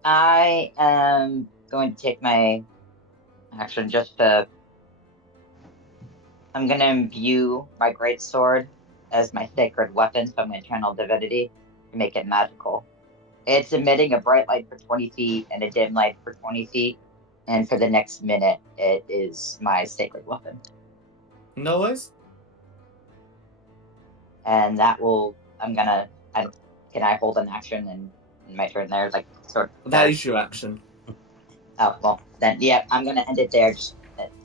I am going to take my action just to... I'm going to imbue my greatsword as my sacred weapon, so I'm going to channel divinity to make it magical. It's emitting a bright light for 20 feet and a dim light for 20 feet. And for the next minute, it is my sacred weapon. No worries. And that will. Can I hold an action in my turn there? Like, sort of. That is your action. Oh, well, then, yeah, I'm going to end it there, just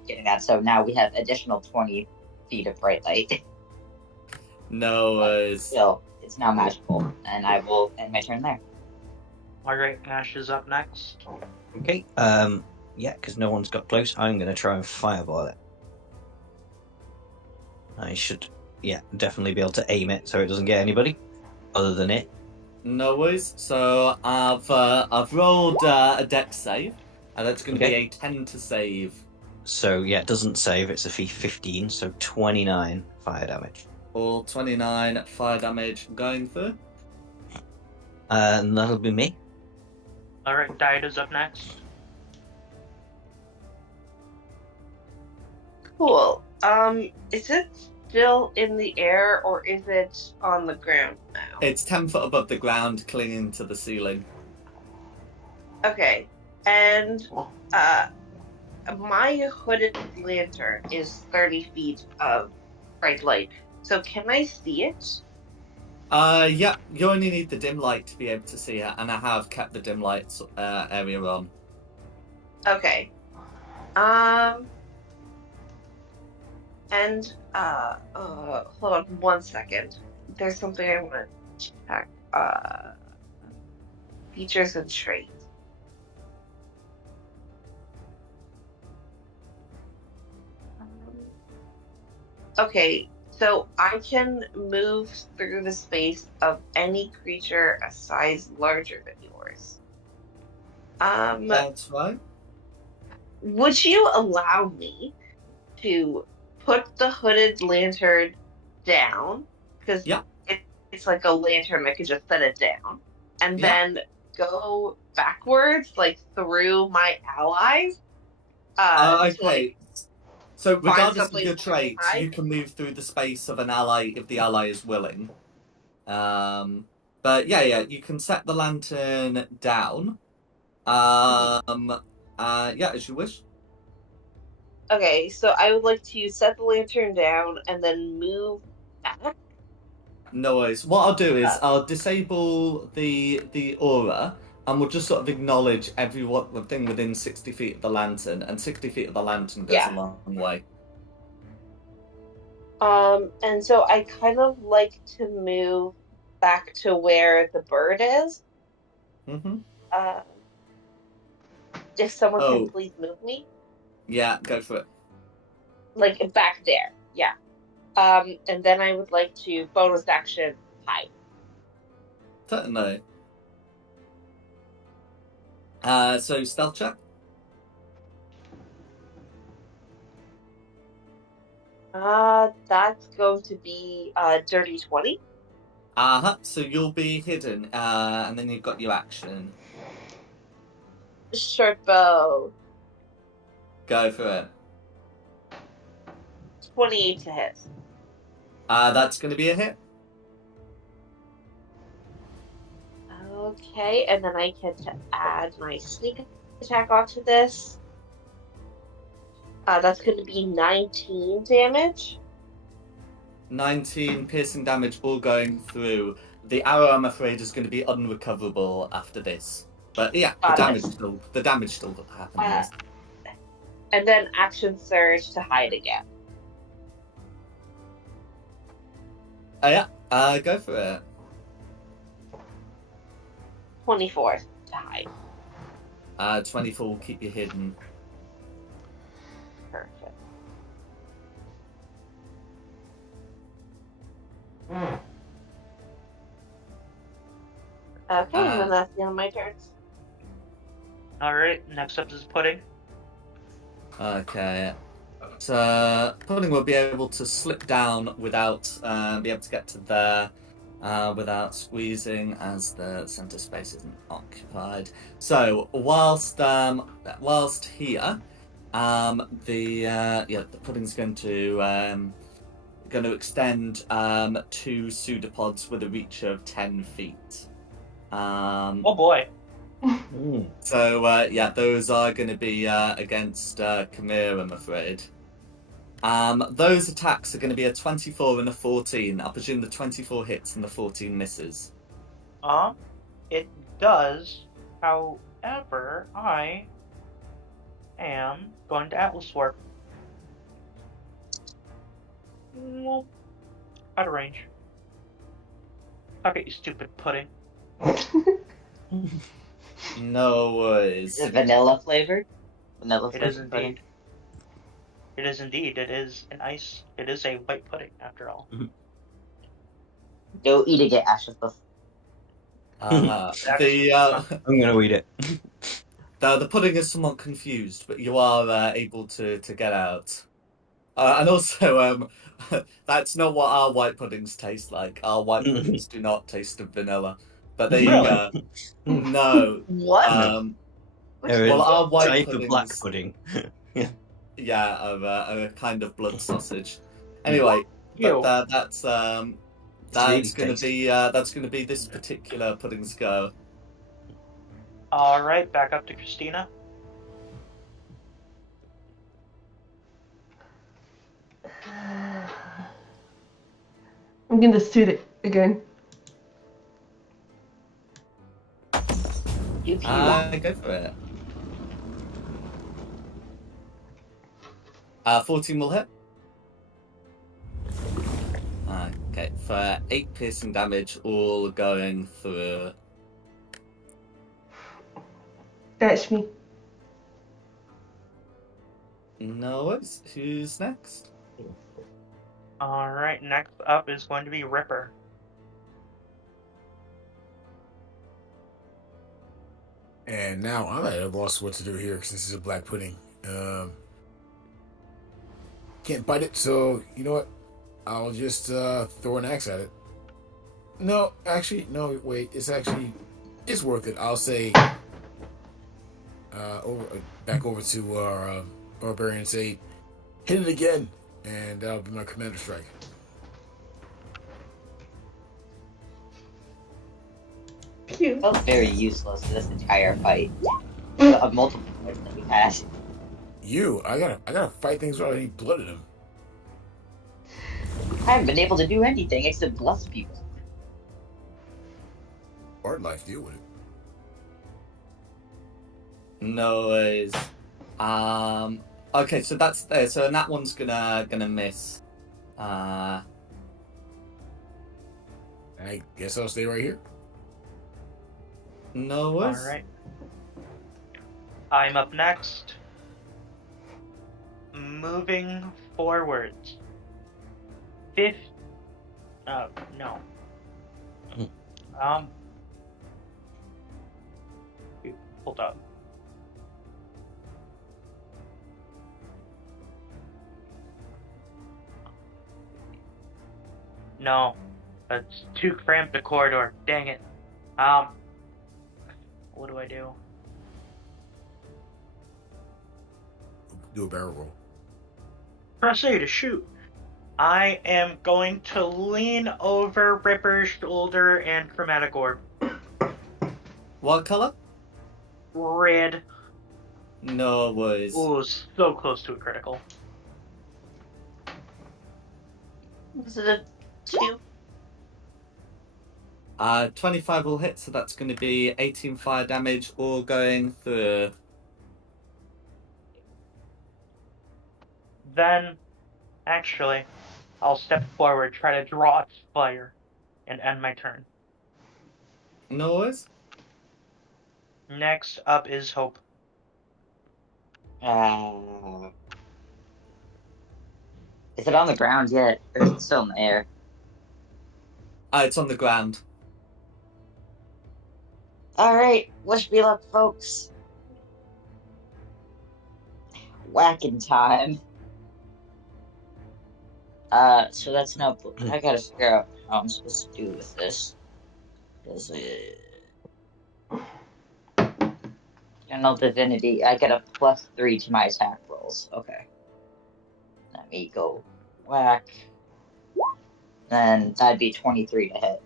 getting that. So now we have additional 20 feet of bright light. No worries. Still, it's now magical, and I will end my turn there. Alright, Ash is up next. Okay. Yeah, because no one's got close. I'm going to try and fireball it. I should, yeah, definitely be able to aim it so it doesn't get anybody other than it. No worries. So I've rolled a dex save, and that's going to be Okay. a 10 to save. So yeah, it doesn't save. It's a 15, so 29 fire damage. All 29 fire damage going through. And that'll be me. Alright, Dida's up next. Cool. Is it still in the air or is it on the ground now? It's 10 foot above the ground, clinging to the ceiling. Okay. And my hooded lantern is 30 feet of bright light. So can I see it? Yeah, you only need the dim light to be able to see it, and I have kept the dim lights area on. Okay. And hold on 1 second. There's something I want to check. Features and traits. Okay, so I can move through the space of any creature a size larger than yours. That's right. Would you allow me to put the hooded lantern down? Because Yeah. it's like a lantern, I could just set it down. And Yeah. then go backwards, like through my allies. To, Okay. like, So regardless of someplace your to traits, hide? you can move through the space of an ally if the ally is willing. But yeah, you can set the lantern down. Yeah, as you wish. Okay, so I would like to set the lantern down and then move back. No worries. What I'll do is I'll disable the aura, and we'll just sort of acknowledge every thing within 60 feet of the lantern, and 60 feet of the lantern goes Yeah. a long way. And so I kind of like to move back to where the bird is. Mm-hmm. If someone Oh. can please move me. Yeah, go for it. Like back there, yeah. And then I would like to bonus action hide. Certainly. So stealth check. That's going to be dirty 20. So you'll be hidden, and then you've got your action. Short bow, Go for it. 28 to hit. That's going to be a hit. Okay, and then I get to add my sneak attack onto this. That's going to be 19 damage. 19 piercing damage all going through. The arrow, I'm afraid, is going to be unrecoverable after this. But yeah, the damage still happens. And then action surge to hide again. Go for it. 24 to hide. 24 will keep you hidden. Perfect. Okay, and then that's the end of my turns. Alright, next up is Pudding. Okay. So Pudding will be able to slip down without be able to get to there without squeezing, as the center space isn't occupied. So whilst here, the Pudding's going to extend 2 pseudopods with a reach of 10 feet. Oh boy. So those are going to be against Khmer, I'm afraid. Those attacks are going to be a 24 and a 14. I presume the 24 hits and the 14 misses. It does. However, I am going to Atlas Warp. Well, out of range. Okay, you stupid pudding. No worries. Is it vanilla flavored? Vanilla It is flavored pudding? indeed. It is indeed. It is an ice. It is a white pudding, after all. Go eat it, Ashes. I'm gonna eat it. The pudding is somewhat confused, but you are able to get out. And also, that's not what our white puddings taste like. Our white puddings do not taste of vanilla. But there you go. No. What? Well, our white type puddings, of black pudding. yeah, of a kind of blood sausage. Anyway, Ew. but that's really gonna be this particular pudding's go. Alright, back up to Christina. I'm going to suit it again. Go for it. 14 will hit. Okay, for 8 piercing damage, all going through. That's me. No worries. Who's next? Alright, next up is going to be Ripper. And now I'm at a loss what to do here since this is a black pudding. Can't bite it, so you know what? I'll just throw an axe at it. No, actually, no. Wait, it's worth it. I'll say back over to our barbarian. Say, hit it again, and that'll be my commander strike. Pew. Felt very useless this entire fight. Of multiple fights that we had. I gotta fight things without any blood in them. I haven't been able to do anything except bless people. Hard life, deal with it. No worries. Okay, so that's there. So that one's gonna miss. I guess I'll stay right here. No worries. Alright. I'm up next. Moving forwards. No. Hold up. No, that's too cramped a corridor. Dang it. What do I do? Do a barrel roll. Press A to shoot. I am going to lean over Ripper's shoulder and Chromatic Orb. What color? Red. No worries. Ooh, so close to a critical. Was it a 2? 25 will hit, so that's going to be 18 fire damage, all going through. Then, actually, I'll step forward, try to draw its fire, and end my turn. No worries. Next up is Hope. Is it on the ground yet, or is it still in the air? It's on the ground. Alright, wish me luck, folks. Whacking time. So that's no. I gotta figure out how I'm supposed to do with this. Because, General Divinity, I get a +3 to my attack rolls. Okay. Let me go whack. Then that'd be 23 to hit.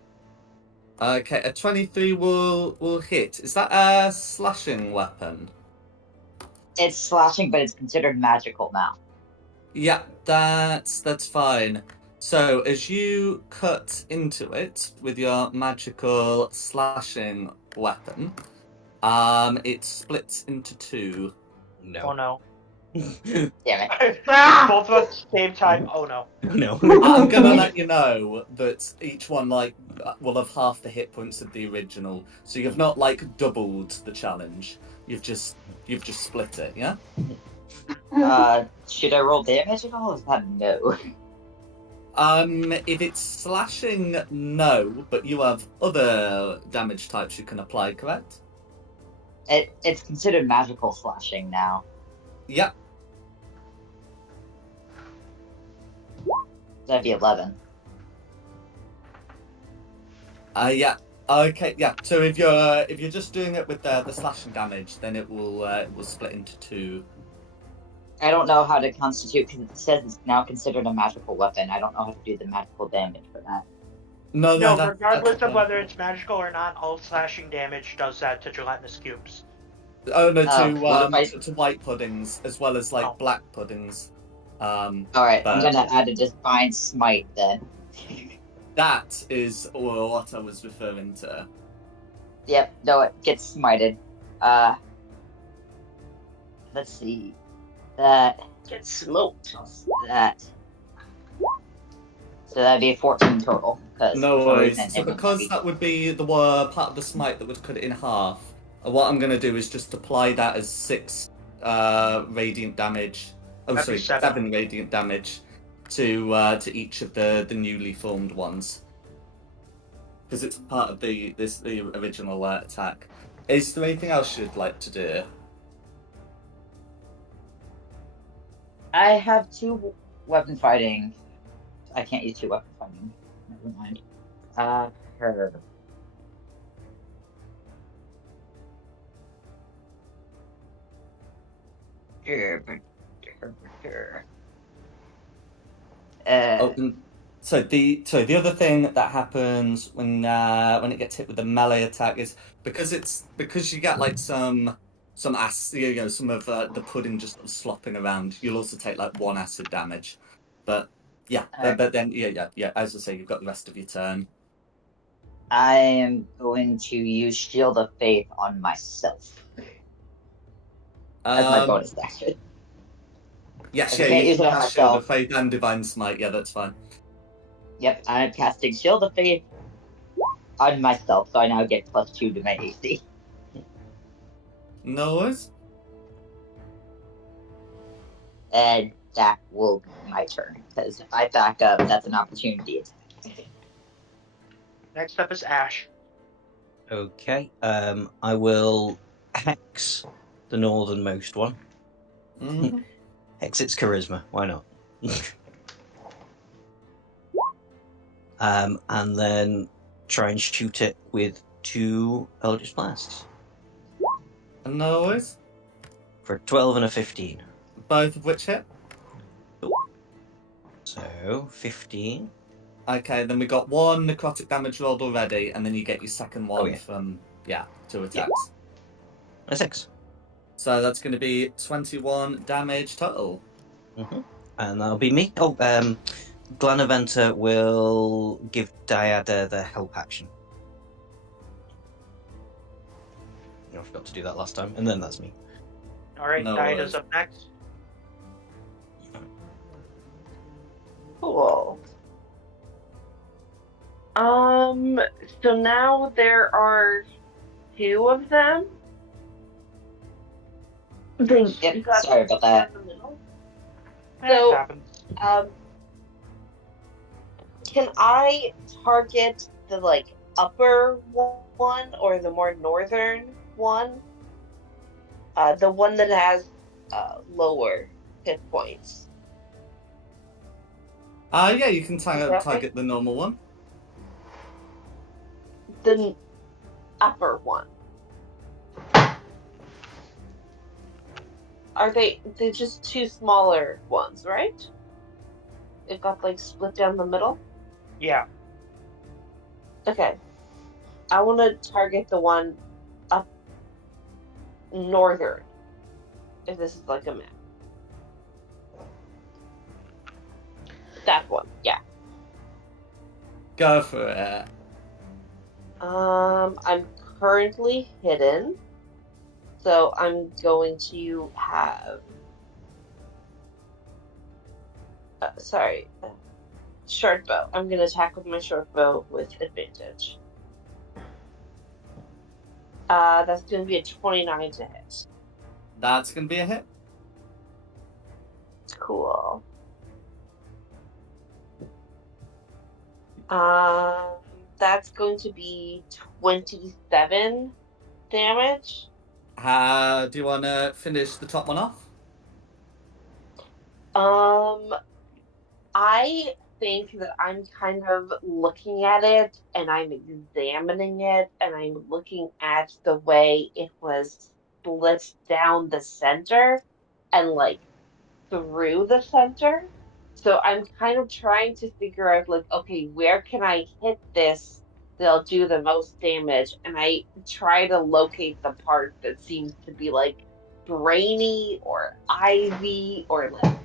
Okay, a 23 will hit. Is that a slashing weapon? It's slashing, but it's considered magical now. Yeah, that's fine. So as you cut into it with your magical slashing weapon, it splits into two. Oh No. no. Damn it. Both of us at the same time. Oh no. No. I'm gonna let you know that each one will have half the hit points of the original, so you've not doubled the challenge. You've just split it, yeah. Should I roll damage at all? Is that no? If it's slashing, no, but you have other damage types you can apply, correct? It's considered magical slashing now. Yep. That'd be 11. Yeah. Okay. Yeah. So if you're just doing it with the slashing damage, then it will split into two. I don't know how to constitute, because it says it's now considered a magical weapon. I don't know how to do the magical damage for that. No, No, that's regardless of fine. whether it's magical or not, all slashing damage does that to gelatinous cubes. Oh no, what if to white puddings as well as Oh. black puddings. Alright, I'm gonna add a Divine Smite then. That is what I was referring to. Yep, no, it gets smited. Let's see. That Get smoked. plus that. So that'd be a 14 total. No worries. So because that would be the part of the smite that would cut it in half, what I'm going to do is just apply that as 6 radiant damage. Oh, That'd be sorry, 7. 7 radiant damage to each of the newly formed ones. Because it's part of the original attack. Is there anything else you'd like to do? I have 2 weapon fighting. I can't use 2 weapon fighting. Never mind. Her. So the other thing that happens when it gets hit with the melee attack is because you get some some of the pudding just sort of slopping around. You'll also take 1 acid damage, but yeah, but then yeah. As I say, you've got the rest of your turn. I am going to use Shield of Faith on myself. That's my bonus action. Yes, I yeah, can't you use can it on cast Shield of myself. Faith and Divine Smite. Yeah, that's fine. Yep, I'm casting Shield of Faith on myself, so I now get +2 to my AC. No worries. And that will be my turn, because if I back up, that's an opportunity attack. Next up is Ash. Okay. I will hex the northernmost one. Mm-hmm. Hex its charisma. Why not? And then try and shoot it with 2 Eldritch Blasts No worries. for a 12 and a 15. Both of which hit. So 15. Okay, then we got 1 necrotic damage rolled already, and then you get your second one from 2 attacks. A 6. So that's going to be 21 damage total. Mm-hmm. And that'll be me. Oh, Glenaventa will give Diada the help action. I forgot to do that last time, and then that's me. Alright, No Dida's worries. up next. Cool. So now there are 2 of them. Yep, sorry about that. So, That happens. Can I target the upper one or the more northern one? The one that has lower hit points. Yeah, you can Okay. target the normal one. The upper one. Are they're just 2 smaller ones, right? It got split down the middle? Yeah. Okay. I want to target the one up northern. If this is a map. Go for it. I'm currently hidden, so I'm going to have. Sorry, short bow. I'm gonna attack with my short bow with advantage. That's gonna be a 29 to hit. That's going to be a hit. Cool. That's going to be 27 damage. Do you want to finish the top one off? I think that I'm kind of looking at it and I'm examining it and I'm looking at the way it was split down the center and like through the center. So I'm kind of trying to figure out like, okay, where can I hit this that'll do the most damage? And I try to locate the part that seems to be like brainy or ivy or like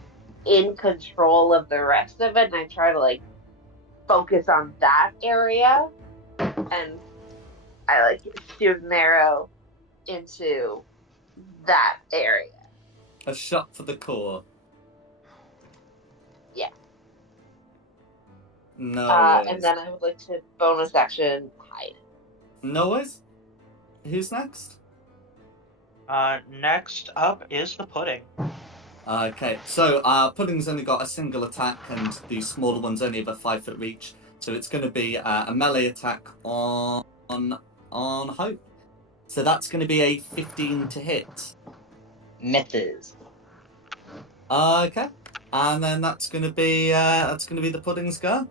in control of the rest of it. And I try to like focus on that area and I like shoot an arrow into that area. A shot for the core. Yeah. No And worries. then I would like to bonus action hide. No worries. Who's next? Next up is the pudding. Okay, so Pudding's only got a single attack, and the smaller one's only about 5 foot reach. So it's going to be a melee attack on Hope. So that's going to be a 15 to hit. Misses. Okay, and then that's going to be the Pudding's go.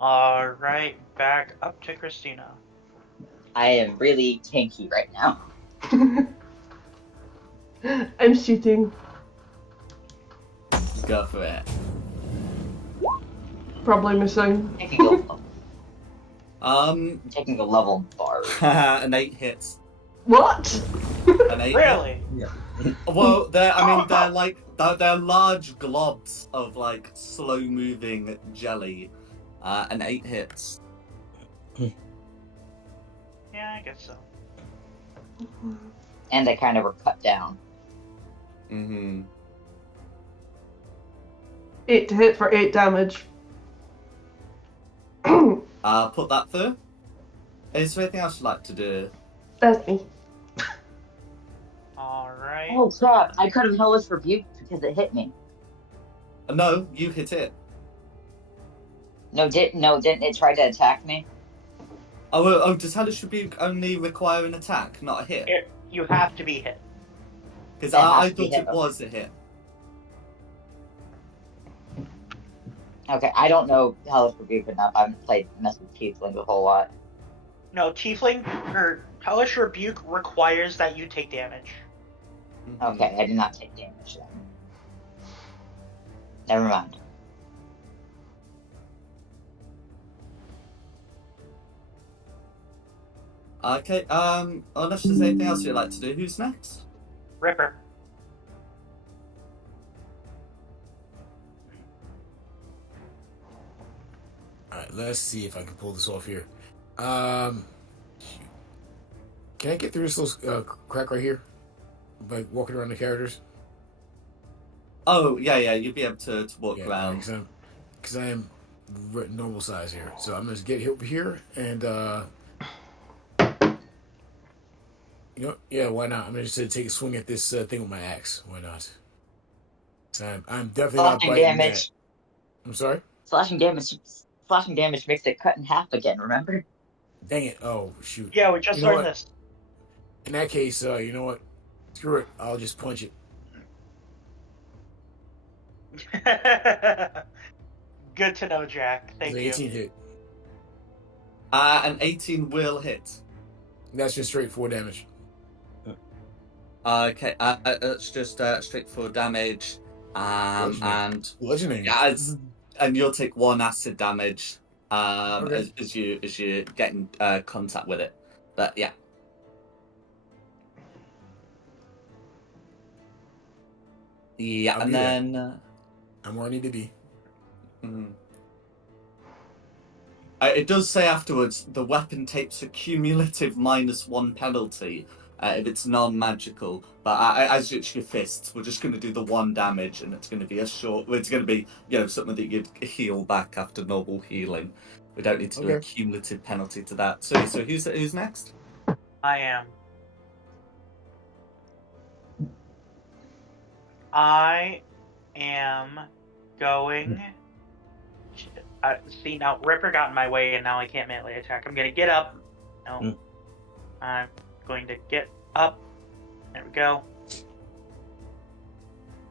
All right, back up to Christina. I am really tanky right now. I'm shooting. Go for it. Probably missing. Taking a level bar. An 8 hits. What? An 8. Really? Well, they're large globs of like slow moving jelly. And 8 hits. Yeah, I guess so. And they kind of were cut down. Mm-hmm. 8 to hit for 8 damage. Put that through. Is there anything else you'd like to do? That's me. All right. Oh crap! I could have Hellish Rebuke because it hit me. No, you hit it. Didn't it try to attack me? Oh, does Hellish Rebuke only require an attack, not a hit? You have to be hit. Because It has I to be thought hit. it was a hit. Okay, I don't know Hellish Rebuke enough. I haven't played Message Tiefling a whole lot. No, Tiefling or Hellish Rebuke requires that you take damage. Mm-hmm. Okay, I did not take damage then. Never mind. Okay, unless there's anything else you'd like to do, who's next? Ripper. Alright, let's see if I can pull this off here. Can I get through this little crack right here? By walking around the characters? Oh, yeah, you'd be able to walk around. Because I am normal size here. So I'm going to get over here and, you know, yeah, why not? I'm going to take a swing at this thing with my axe. Why not? So I'm definitely not Slashing biting damage. that. I'm sorry? Slashing damage makes it cut in half again, remember? Dang it. Oh, shoot. Yeah, we just You know learned what? this. In that case, you know what? Screw it. I'll just punch it. Good to know, Jack. Thank It's an you. 18 hit. An 18 will hit. That's just straight 4 damage. Okay, it's just straight for damage. And Bludgeoning. yeah, and you'll take 1 acid damage Okay. as you get in contact with it. But yeah. Yeah, I'll and be there. then I'm where I need to be. mhm. It does say afterwards the weapon takes a cumulative -1 penalty if it's non-magical. But as it's your fists, we're just going to do the 1 damage, and it's going to be a short. It's going to be something that you'd heal back after normal healing. We don't need to do a cumulative penalty to that. So who's next? I am. I am going. See, now Ripper got in my way, and now I can't melee attack. I'm gonna get up. No. I'm going to get up. There we go.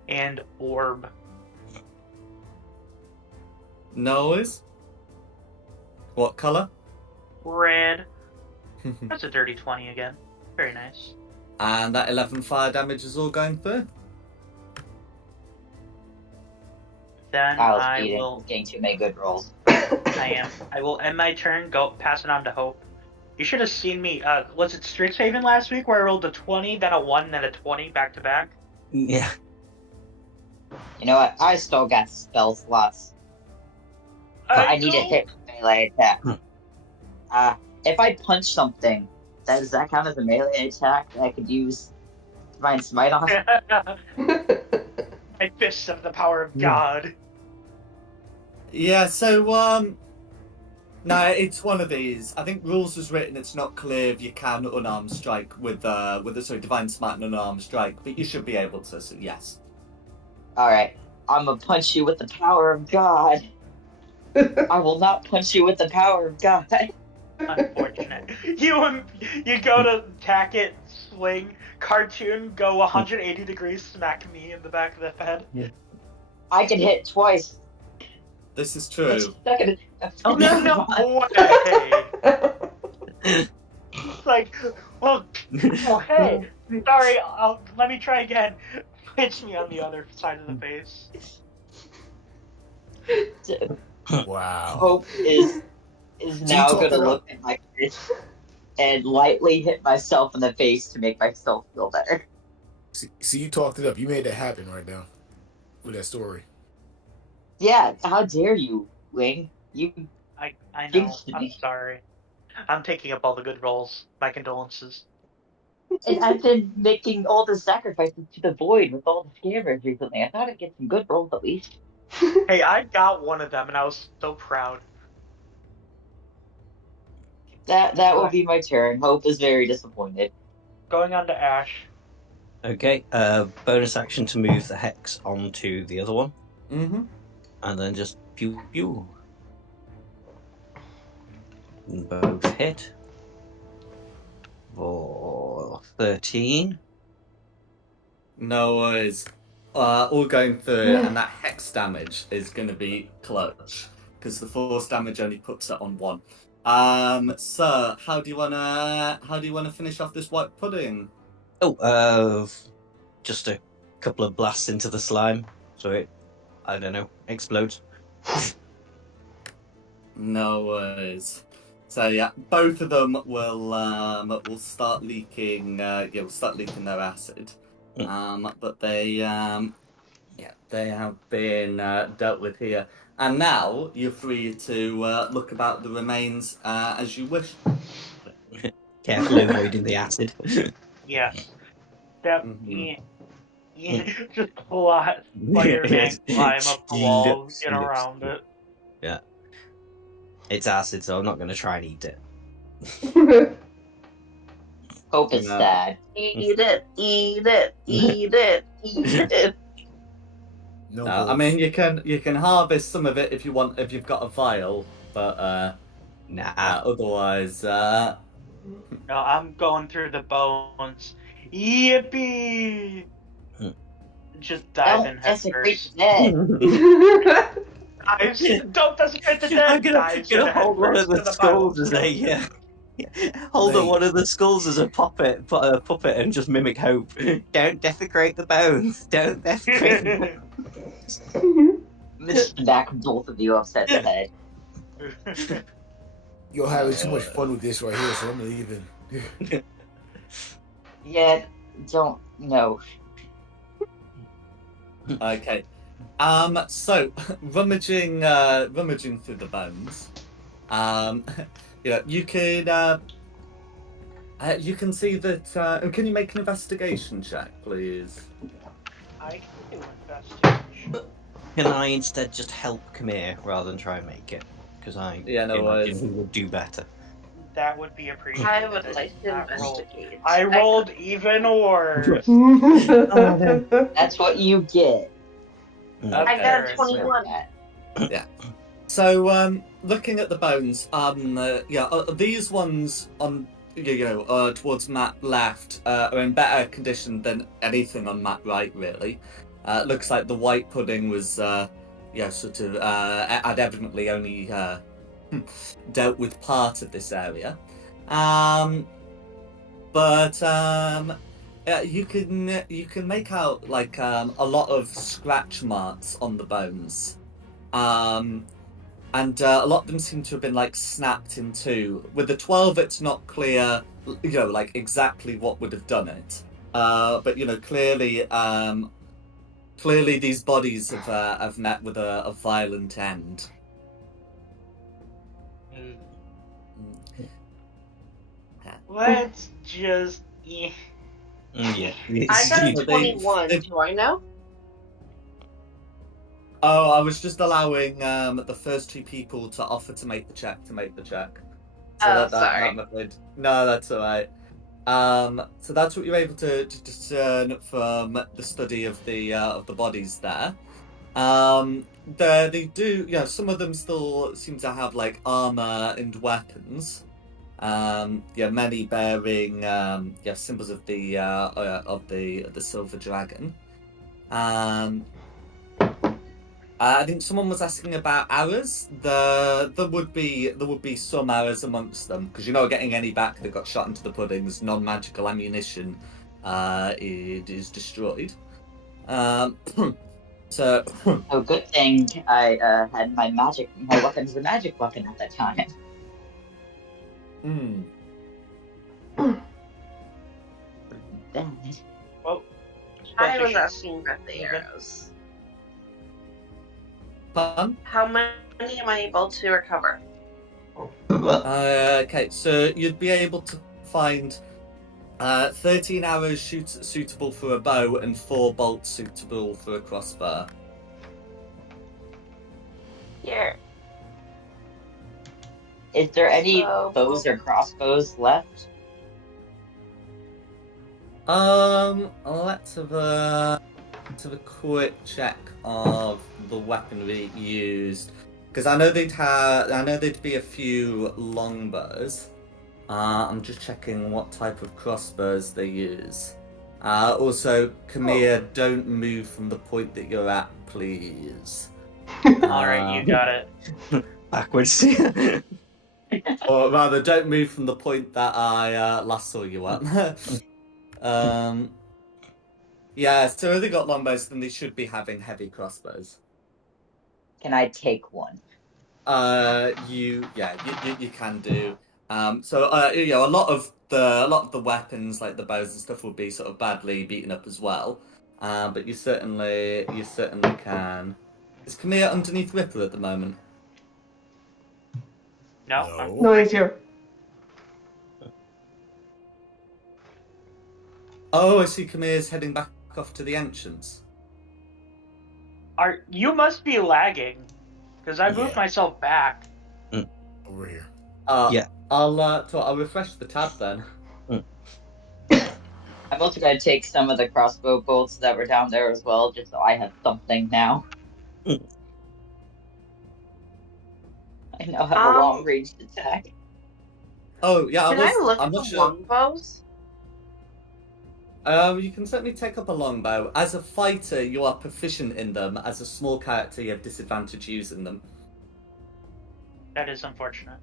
And orb. Nose. What color? Red. That's a dirty 20 again. Very nice. And that 11 fire damage is all going through. Then I I will. getting too many good rolls. I am. I will end my turn. Go pass it on to Hope. You should have seen me. Was it Strixhaven last week where I rolled a 20, then a 1, then a 20 back to back? Yeah. You know what? I still got spell slots. But I need to hit melee attack. If I punch something, does that count as a melee attack that I could use Divine Smite on? My fists have the power of God. Yeah, so, no, it's one of these. I think rules was written, it's not clear if you can unarmed strike with Divine Smite and unarmed strike, but you should be able to, so yes. Alright, I'm gonna punch you with the power of God. I will not punch you with the power of God. Unfortunate. You go to attack it, swing, cartoon, go 180 degrees, smack me in the back of the head. Yeah. I can hit twice. This is true. Oh no way! It's like, well, oh hey, sorry. Let me try again. Hits me on the other side of the face. Wow. Hope is now gonna look at my face and lightly hit myself in the face to make myself feel better. See, you talked it up. You made that happen right now with that story. Yeah, how dare you, Wing? I know. I'm sorry. I'm taking up all the good rolls. My condolences. And I've been making all the sacrifices to the void with all the scammers recently. I thought I'd get some good rolls at least. Hey, I got one of them, and I was so proud. That will be my turn. Hope is very disappointed. Going on to Ash. Okay, bonus action to move the hex onto the other one. Mm-hmm. And then just pew pew. Both hit. For 13. No worries. All going through, and that hex damage is going to be clutch because the force damage only puts it on 1. Sir, how do you wanna finish off this white pudding? Oh, just a couple of blasts into the slime, so it, I don't know, explodes. No worries. So yeah, both of them will start leaking. Will start leaking their acid. But they have been dealt with here, and now you're free to look about the remains as you wish. Carefully avoiding the acid. Yeah. That. Mhm. Yeah. Just Spider-Man climb up the wall, get around it. Yeah. It's acid, so I'm not going to try and eat it. Hope is sad. Eat it, eat it, eat it, eat it. No, I mean, you can harvest some of it if you want, if you've got a vial, but Nah. otherwise, No, I'm going through the bones. Yippee! Just dive in head first. Don't desecrate the dead. I'm gonna hold one of the skulls as a hold up one of the skulls as a puppet, and just mimic Hope. Don't desecrate the bones. Don't desecrate the bones. Back both of you upset the head. You're having too much fun with this right here, so I'm leaving. Yeah, don't know. Okay. So rummaging through the bones, You can see that. Can you make an investigation check, please? I can do investigation. Can I instead just help Kamir rather than try and make it? Because I no imagine worries. he would do better. That would be appreciated. I would like to Not roll. investigate. I rolled even worse. That's what you get. I got a 21. Yeah. So, looking at the bones, these ones on, towards map left, are in better condition than anything on map right, really. Looks like the white pudding was, had evidently only dealt with part of this area. You can make out like a lot of scratch marks on the bones. And a lot of them seem to have been like snapped in two. With the 12, it's not clear, like exactly what would have done it. But clearly these bodies have met with a violent end. Let's just. Yeah. I got a 21. Do I know? Oh, I was just allowing the first two people to offer to make the check. Sorry. No, that's all right. So that's what you're able to discern from the study of the bodies there. They do, some of them still seem to have like armor and weapons. Many bearing symbols of the silver dragon. I think someone was asking about arrows. There would be some arrows amongst them because you're not getting any back that got shot into the puddings. Non-magical ammunition, it is destroyed. So. Oh, good thing I had my weapon as a magic weapon at that time. Well, I was asking about the arrows. Pardon? How many am I able to recover? Okay, so you'd be able to find 13 arrows suitable for a bow and 4 bolts suitable for a crossbow. Here. Is there any bows or crossbows left? Let's have a quick check of the weaponry used, because I know there'd be a few longbows. I'm just checking what type of crossbows they use. Also, Kamir, don't move from the point that you're at, please. Alright, you got it. Backwards. Or rather, don't move from the point that I last saw you at. So if they got longbows, then they should be having heavy crossbows. Can I take one? You can do. A lot of the weapons, like the bows and stuff, will be sort of badly beaten up as well. But you certainly can. Is Kamir underneath Ripper at the moment? No. No, he's here. Oh, I see. Kamir's heading back off to the entrance. You must be lagging, because I moved myself back. Over here. Yeah. I'll refresh the tab then. I'm also going to take some of the crossbow bolts that were down there as well, just so I have something now. I now have a long-range attack. Oh, yeah. Can I look at the longbows? You can certainly take up a longbow. As a fighter, you are proficient in them. As a small character, you have disadvantage using them. That is unfortunate.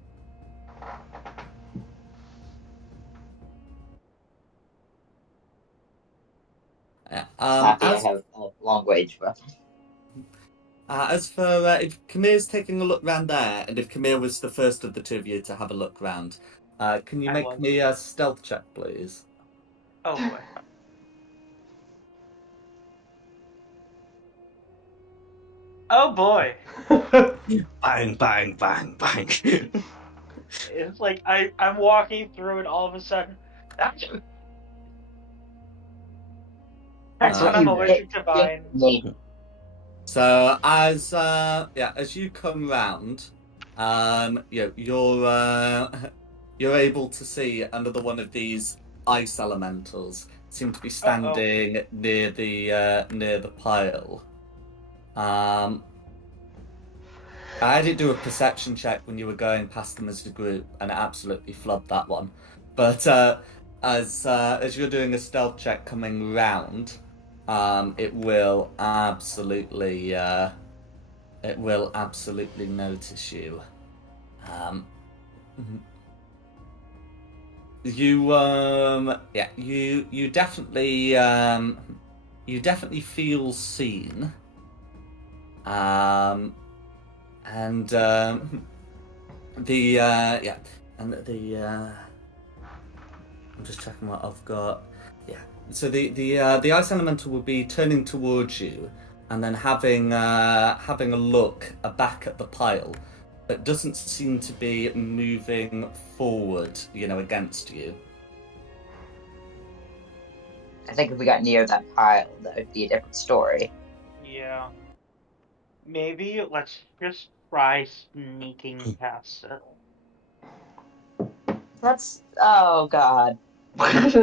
Yeah. Happy I have a long-range weapon. As for if Kamir's taking a look round there, and if Kamir was the first of the two of you to have a look round, can you make me a stealth check, please? Oh boy. Oh boy. Bang, bang, bang, bang. It's like I'm walking through and all of a sudden that's That's what I'm you allergic to get. vines. Me. So as you come round, you're able to see another one of these ice elementals seem to be standing near the pile. I had it do a perception check when you were going past them as a group, and it absolutely flubbed that one. But as you're doing a stealth check coming round, it will absolutely notice you. You definitely feel seen. I'm just checking what I've got. Yeah. So the ice elemental will be turning towards you, and then having a look back at the pile, but doesn't seem to be moving forward. Against you. I think if we got near that pile, that would be a different story. Yeah. Maybe let's just try sneaking past it. Oh god. As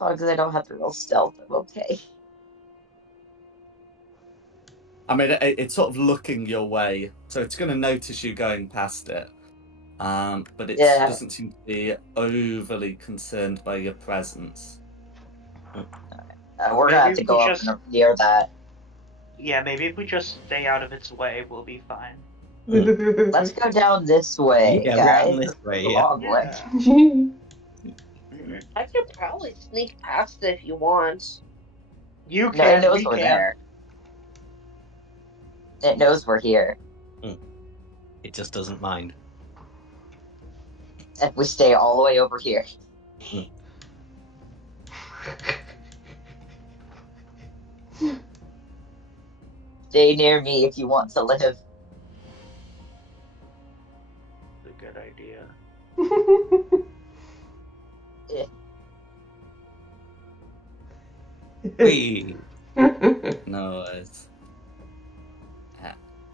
long as I don't have to roll stealth, I'm okay. I mean, it's sort of looking your way, so it's going to notice you going past it. But it doesn't seem to be overly concerned by your presence. We're gonna have to go up near that. Yeah, maybe if we just stay out of its way, we'll be fine. Let's go down this way, Yeah, guys. round this way, The yeah. long way. I could probably sneak past it if you want. You No, can. it knows We we're can. there. It knows we're here. It just doesn't mind. If we stay all the way over here. Stay near me if you want to live. It's a good idea. Whee! No worries.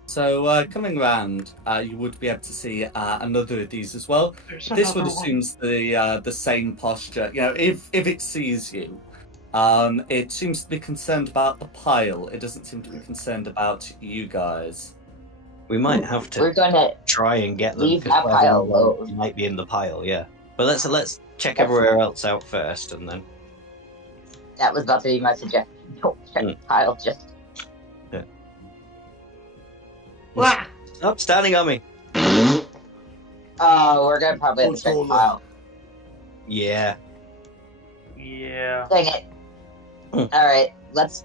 So coming round, you would be able to see another of these as well. There's This one another assumes the same posture. If it sees you, it seems to be concerned about the pile. It doesn't seem to be concerned about you guys. We might have to We're gonna try and get them. leave 'cause that by pile then, alone. you might be in the pile, yeah. But let's check That's- everywhere else out first, and then. That was about to be my suggestion. Don't check the pile, just... Wah! Stop standing on me. Oh, we're gonna probably have to check the Controller. pile. Yeah. Yeah. Dang it. Alright, let's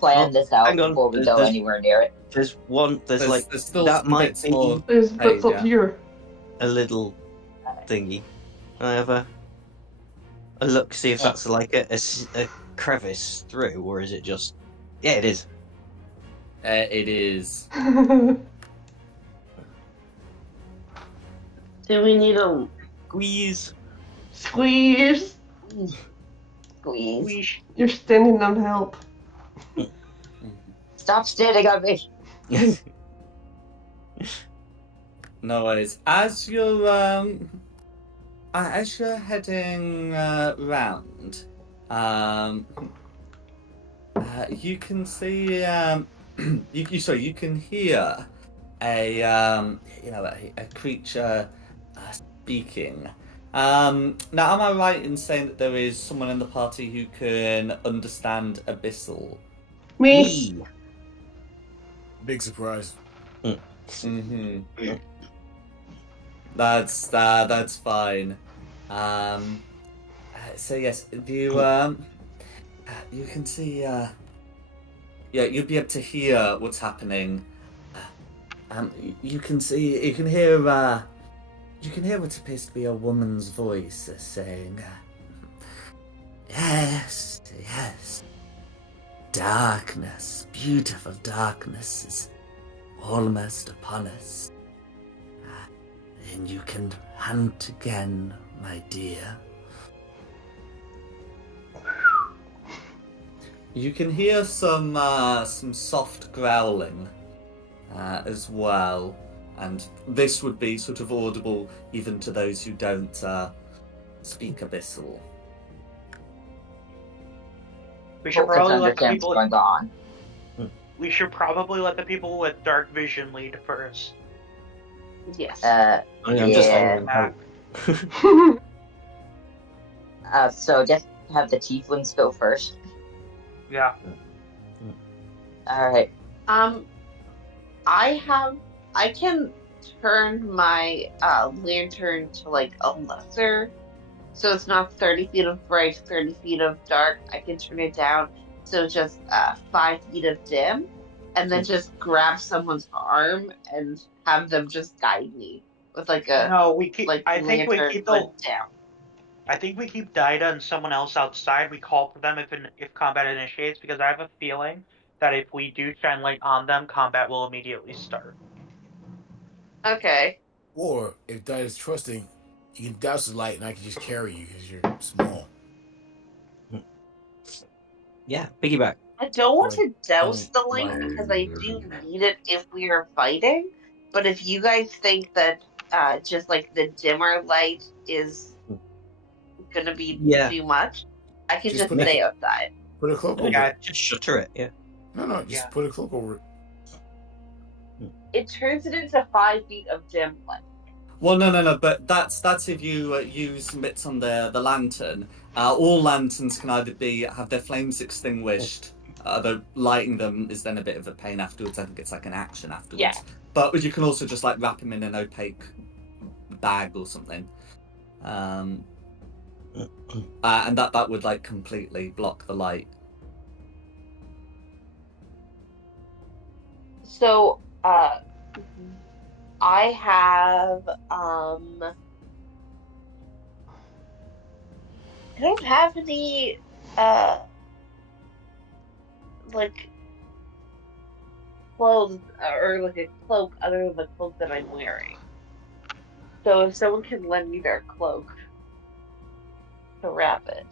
plan this out hang on. before we go There's- anywhere near it. There's There's still that some might bits be more. There's bits Hey, up here. a little thingy. Can I have a look, see if that's like a crevice through, or is it just? Yeah, it is. It is. Do we need a Squeeze. Squeeze! Squeeze. You're standing on help. Stop standing on me! No worries. As you're heading round, you can see you can hear a creature speaking. Now, am I right in saying that there is someone in the party who can understand Abyssal? Me? Big surprise. Mm-hmm. That's fine. So yes, you can see. You'll be able to hear what's happening. You can hear what appears to be a woman's voice saying, darkness, beautiful darkness, is almost upon us. And you can hunt again, my dear. You can hear some soft growling as well, and this would be sort of audible even to those who don't speak Abyssal. We should Hope to probably let the understand people. what's going on. We should probably let the people with dark vision lead first. Yes. I'm just Yeah. holding hope. So I guess have the tieflings go first. Yeah. All right. I can turn my lantern to like a lesser, so it's not 30 feet of bright, 30 feet of dark. I can turn it down so just 5 feet of dim, and then just grab someone's arm and have them just guide me with like a No, we keep. like I think we lantern keep but the. down. I think we keep Daida and someone else outside. We call for them if combat initiates, because I have a feeling that if we do shine light on them, combat will immediately start. Okay. Or if that is trusting, you can douse the light and I can just carry you because you're small. Yeah, piggyback. I don't want Like, to douse the like- light because I do need it if we are fighting. But if you guys think that just like the dimmer light is gonna be Yeah. too much, I can Just just put it- stay outside. Put a cloak over Yeah. it. Just shutter it, yeah. No, just Yeah. put a cloak over it. It turns it into 5 feet of dim light. Well, no, but that's if you use bits on the lantern. All lanterns can either have their flames extinguished, though lighting them is then a bit of a pain afterwards. I think it's like an action afterwards. Yeah. But you can also just like wrap them in an opaque bag or something, and that would like completely block the light. So, I have I don't have any like clothes or like a cloak other than the cloak that I'm wearing. So if someone can lend me their cloak to wrap it.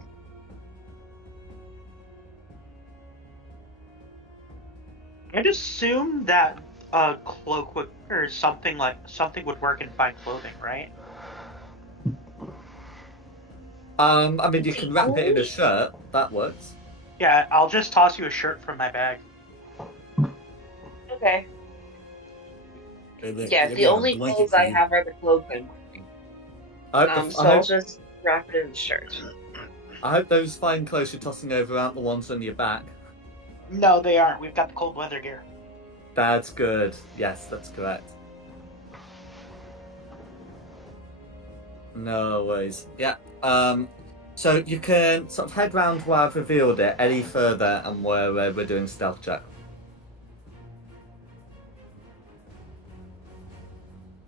I'd assume that a cloak would or something would work in fine clothing, right? I mean, you can wrap it in a shirt. That works. Yeah, I'll just toss you a shirt from my bag. Okay. Yeah, Maybe the a only blanket clothes for I you. have are the clothes I'm wearing. So I'll just wrap it in the shirt. I hope those fine clothes you're tossing over aren't the ones on your back. No, they aren't. We've got the cold weather gear. That's good. Yes, that's correct. No worries. Yeah. So you can sort of head round where I've revealed it any further and where we're doing stealth check.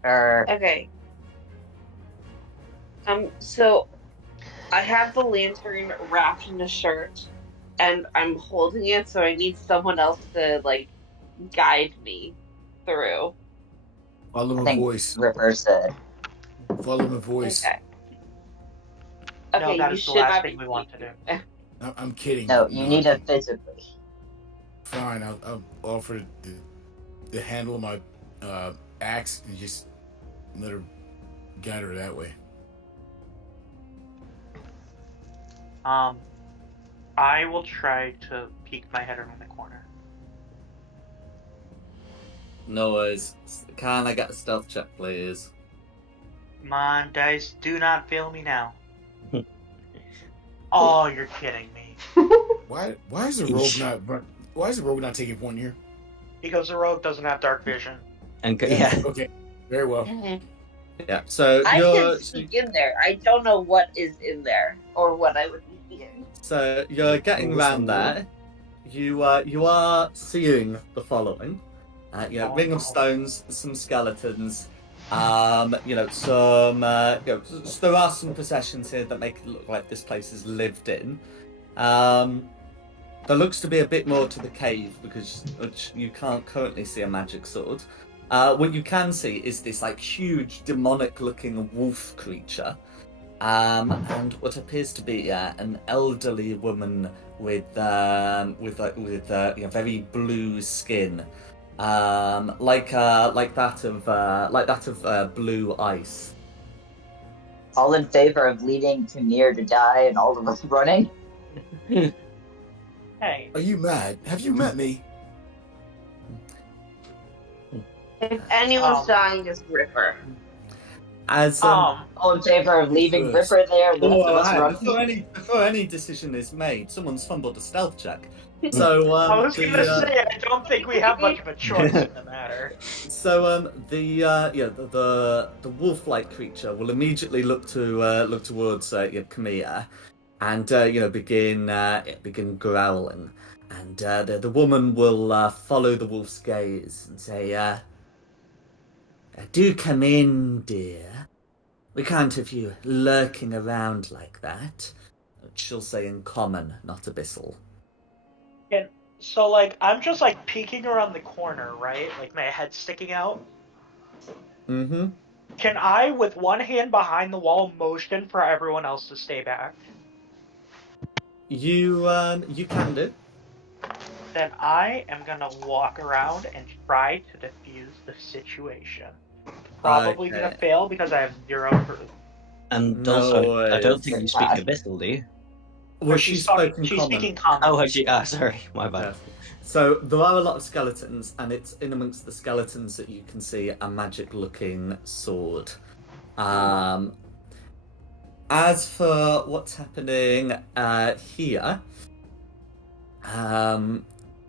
Okay. So I have the lantern wrapped in a shirt, and I'm holding it, so I need someone else to like guide me through. Follow I my think voice. Ripper said. Follow my voice. Okay. No, Okay, that you is the should last not thing be we want to do. I'm kidding. No, you need it physically. Fine, I'll offer the handle of my axe and just let her guide her that way. I will try to peek my head around the corner. No worries. Can I get a stealth check, please? Come on, dice, do not fail me now. Oh, you're kidding me. Why is the rogue not taking point here? Because the rogue doesn't have dark vision. And yeah. Okay. Very well. Yeah. So I you're can sneak in there. I don't know what is in there or what I would be in. so you're getting round there. You are seeing the following. Ring of stones, some skeletons. Some. So there are some possessions here that make it look like this place is lived in. there looks to be a bit more to the cave which you can't currently see a magic sword. What you can see is this like huge demonic-looking wolf creature, and what appears to be an elderly woman with very blue skin, like that of blue ice. All in favor of leaving Kinnear to die and all of us running? Hey, Are you mad? Have you met me? If anyone's Um, dying, it's Ripper. As um, All in favor of leaving First. Ripper there and the rest of well, us hang on, running? before any decision is made, someone's fumbled a stealth check. So I was gonna say, I don't think we have much of a choice in the matter. the wolf-like creature will immediately look towards Camilla, and begin growling, and the woman will follow the wolf's gaze and say, "Do come in, dear. We can't have you lurking around like that." She'll say in common, not abyssal. So, like, I'm just, like, peeking around the corner, right? Like, my head sticking out. Mm-hmm. Can I, with one hand behind the wall, motion for everyone else to stay back? You can do. Then I am gonna walk around and try to defuse the situation. Probably Okay. gonna fail because I have 0 proof. And No also, I don't worries. think you speak Abyssal, do you? Well, She's spoken she's common. speaking common. Oh, actually, sorry, my bad. Yeah. So there are a lot of skeletons, and it's in amongst the skeletons that you can see a magic-looking sword. As for what's happening here,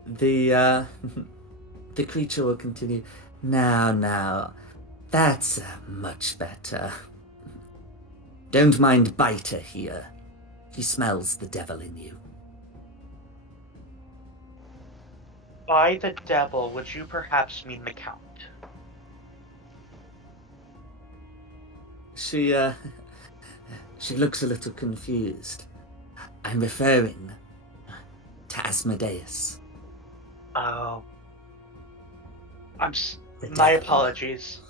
the the creature will continue. Now, that's much better. Don't mind Biter here. He smells the devil in you. By the devil, would you perhaps mean the Count? She looks a little confused. I'm referring to Asmodeus. Oh. My devil. apologies.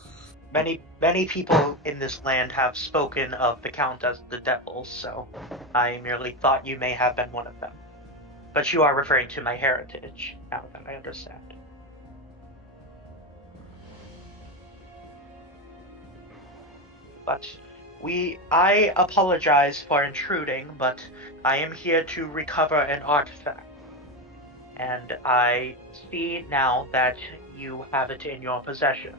Many people in this land have spoken of the Count as the devil, so I merely thought you may have been one of them. But you are referring to my heritage, now that I understand. But I apologize for intruding, but I am here to recover an artifact. And I see now that you have it in your possession.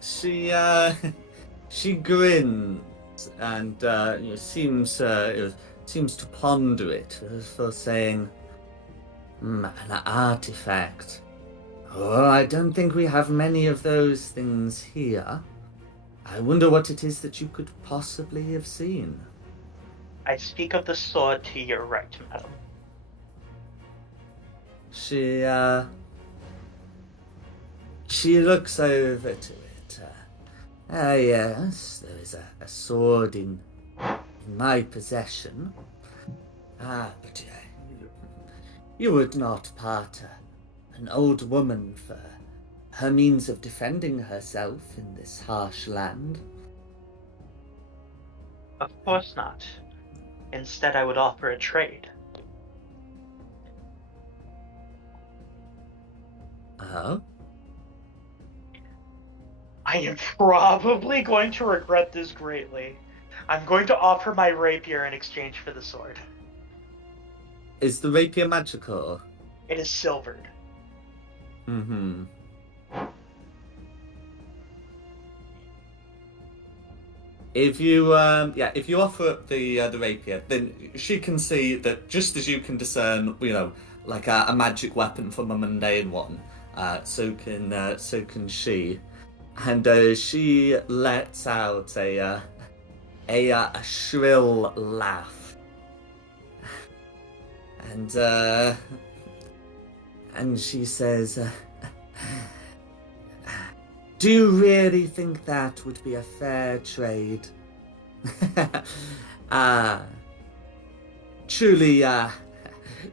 She grins and seems to ponder it for saying, an artifact. Oh, I don't think we have many of those things here. I wonder what it is that you could possibly have seen. I speak of the sword to your right, madam. She looks over to it. Yes, there is a sword in my possession. But you would not part an old woman for her means of defending herself in this harsh land. Of course not. Instead, I would offer a trade. Oh? I am probably going to regret this greatly. I'm going to offer my rapier in exchange for the sword. Is the rapier magical? It is silvered. Mm-hmm. If you offer up the rapier, then she can see that just as you can discern, like a magic weapon from a mundane one, so can she, and she lets out a shrill laugh, and she says, "Do you really think that would be a fair trade?" Truly,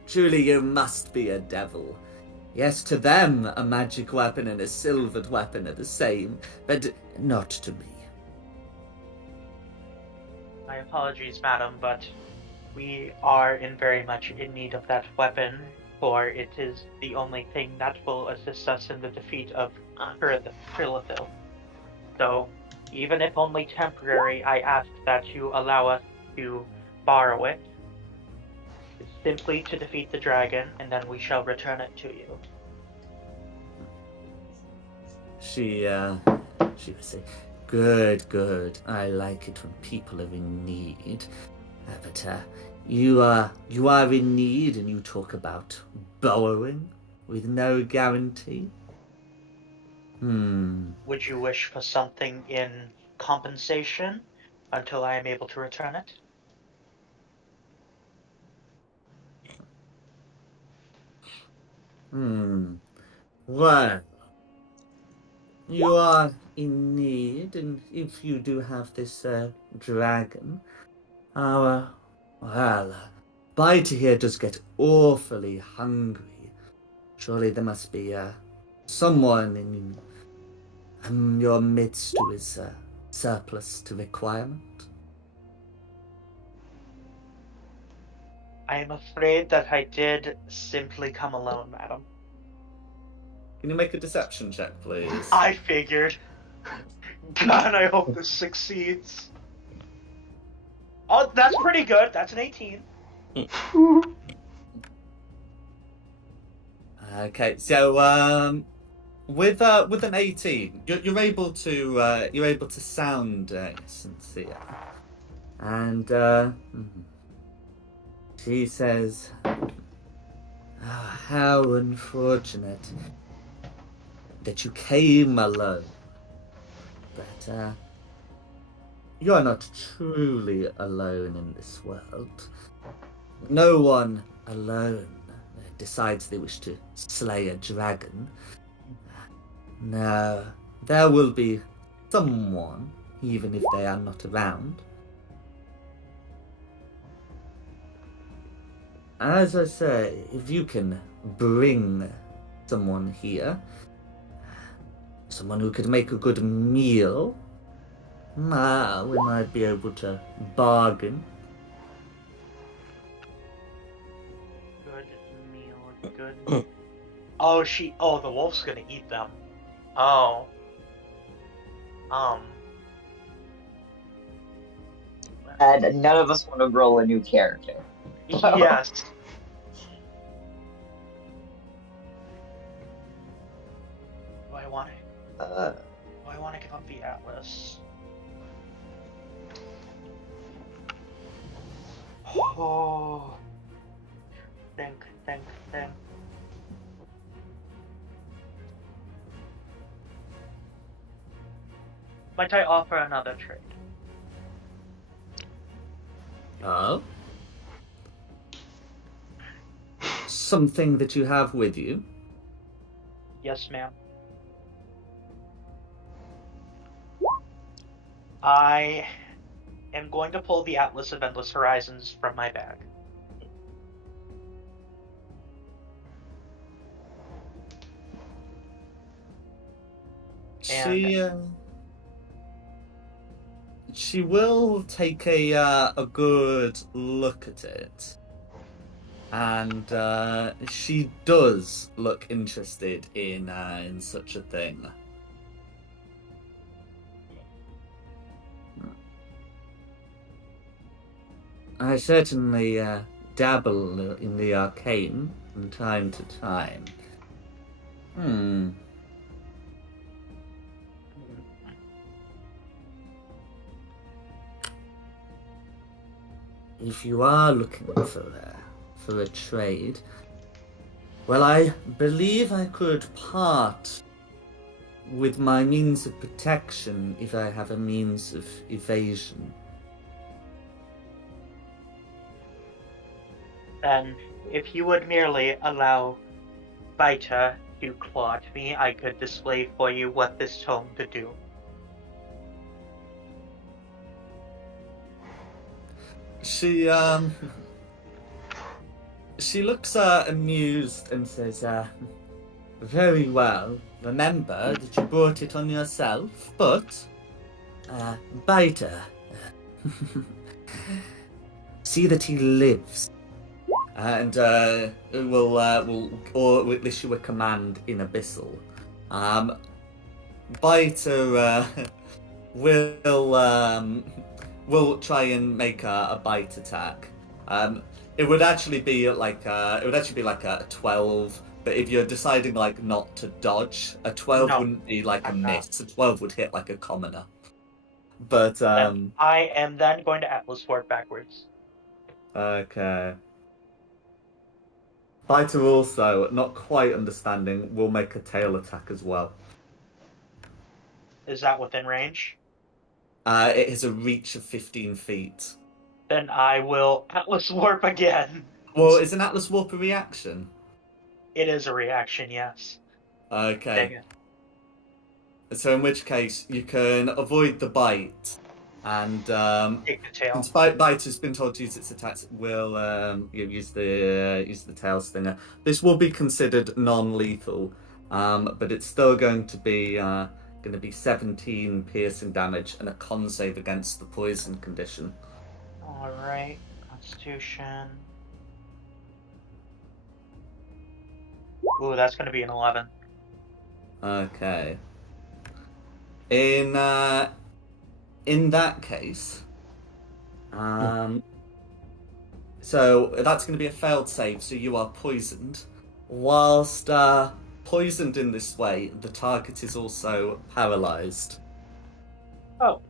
truly you must be a devil. Yes, to them a magic weapon and a silvered weapon are the same, but not to me. My apologies, madam, but we are very much in need of that weapon, for it is the only thing that will assist us in the defeat of Trilithil. So, even if only temporary, I ask that you allow us to borrow it, simply to defeat the dragon, and then we shall return it to you. She would say, good, good. I like it when people are in need. But you are in need and you talk about borrowing with no guarantee? Would you wish for something in compensation until I am able to return it? Well, you are in need, and if you do have this dragon, Biter here does get awfully hungry. Surely there must be someone in your midst who is surplus to requirement. I am afraid that I did simply come alone, madam. Can you make a deception check, please? I figured. God, I hope this succeeds. Oh, that's pretty good. That's an 18. Okay, so with an 18, you're able to sound sincere, and she says, oh, "How unfortunate that you came alone, but you are not truly alone in this world. No one alone decides they wish to slay a dragon. No, there will be someone, even if they are not around. As I say, if you can bring someone here, someone who could make a good meal, we might be able to bargain." Good meal, good. Oh, the wolf's gonna eat them. Oh. And none of us want to roll a new character. Yes. Do I want to give up the atlas? Oh. Think. Might I offer another trade? Oh? Something that you have with you? Yes, ma'am. I am going to pull the Atlas of Endless Horizons from my bag. She will take a good look at it, and she does look interested in such a thing. I certainly dabble in the arcane from time to time. If you are looking for a trade, well, I believe I could part with my means of protection if I have a means of evasion. Then, if you would merely allow Vita to claw at me, I could display for you what this tome could do. She she looks amused and says, very well. Remember that you brought it on yourself, but Biter, see that he lives, and will issue a command in Abyssal. Biter will try and make a bite attack. It would actually be like a 12. But if you're deciding like not to dodge, a 12 No, wouldn't be like a I'm not. miss. A 12 would hit like a commoner. But And I am then going to Atlas Sword backwards. okay. Fighter also, not quite understanding, will make a tail attack as well. Is that within range? It has a reach of 15 feet. Then I will Atlas Warp again. Well, is an Atlas Warp a reaction? It is a reaction, yes. Dang Okay. it. So in which case you can avoid the bite, and Take the tail. since Bite has been told to use its attacks, will use the tail stinger. This will be considered non-lethal, but it's still going to be 17 piercing damage and a con save against the poison condition. Alright. Constitution. Ooh, that's going to be an 11. Okay. In that case, so that's going to be a failed save. So you are poisoned. Whilst poisoned in this way, the target is also paralyzed. Oh.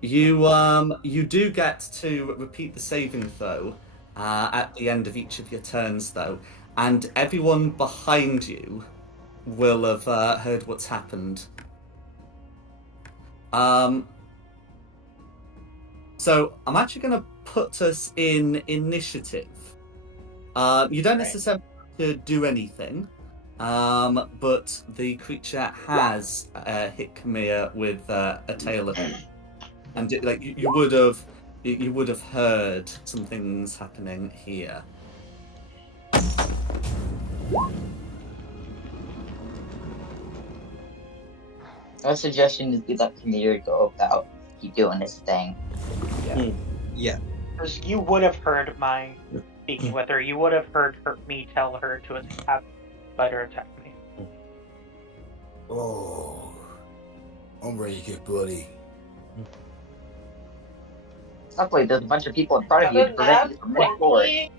You do get to repeat the saving throw at the end of each of your turns, though, and everyone behind you will have heard what's happened. So I'm actually going to put us in initiative. You don't necessarily have to do anything, but the creature has hit Camilla with a tail attack, and you would have heard some things happening here. Our suggestion is we let Kamir go about keep doing his thing. Yeah. Because you would have heard my speaking with her. You would have heard me tell her to have Biter attack me. Oh, I'm ready to get bloody. Luckily, there's a bunch of people in front of you to prevent you from moving forward.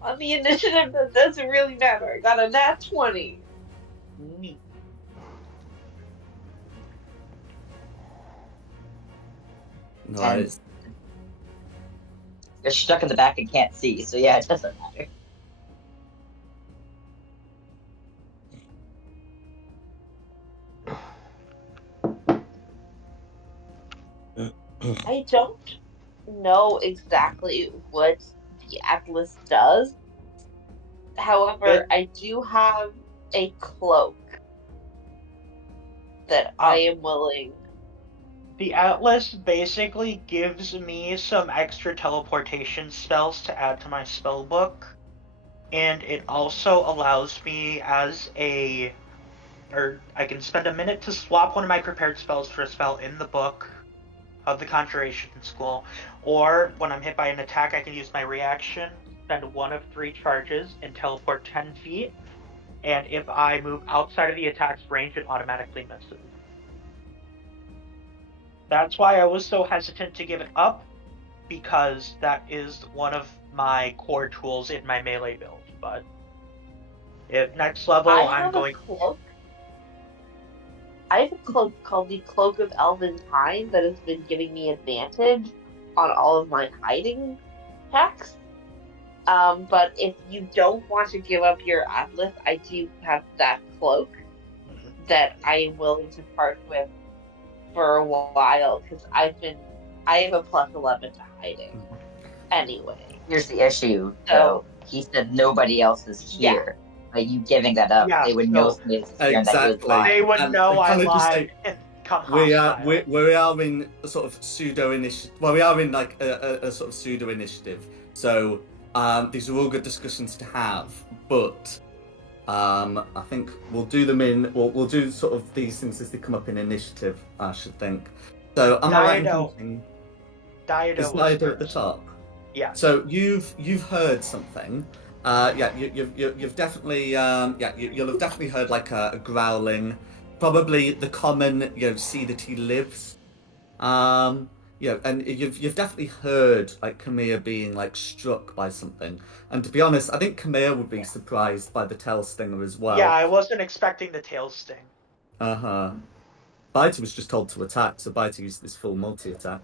On the initiative, that doesn't really matter. I got a nat 20. Neat. Nice. You're stuck in the back and can't see, so yeah, it doesn't matter. I don't know exactly what the Atlas does. However, I do have a cloak that I am willing. The Atlas basically gives me some extra teleportation spells to add to my spell book, and it also allows me I can spend a minute to swap one of my prepared spells for a spell in the book of the Conjuration School, or when I'm hit by an attack, I can use my reaction, spend one of 3 charges, and teleport 10 feet, and if I move outside of the attack's range, it automatically misses. That's why I was so hesitant to give it up, because that is one of my core tools in my melee build. But if next level, I'm going. I have a cloak called the Cloak of Elven Time that has been giving me advantage on all of my hiding checks. But if you don't want to give up your Atlas, I do have that cloak that I am willing to part with for a while, because I have a plus 11 to hiding. Anyway. Here's the issue, though. He said nobody else is here. By you giving that up, they would know somebody else is here and that he was lying. They would know I lied. become we hostile. are in a sort of pseudo initiative. Well, we are in like a sort of pseudo initiative. So these are all good discussions to have, but I think we'll do them in. We'll do sort of these things as they come up in initiative. I should think. So am I right in Dido. thinking? Dido Is was Dido at the first. top? Yeah. So you've heard something. Yeah, you've definitely you'll have definitely heard like a growling, probably the common see that he lives, and you've definitely heard like Camille being like struck by something. And to be honest, I think Camille would be surprised by the tail stinger as well. Yeah, I wasn't expecting the tail sting. Uh-huh. Biter was just told to attack, so Biter used this full multi-attack.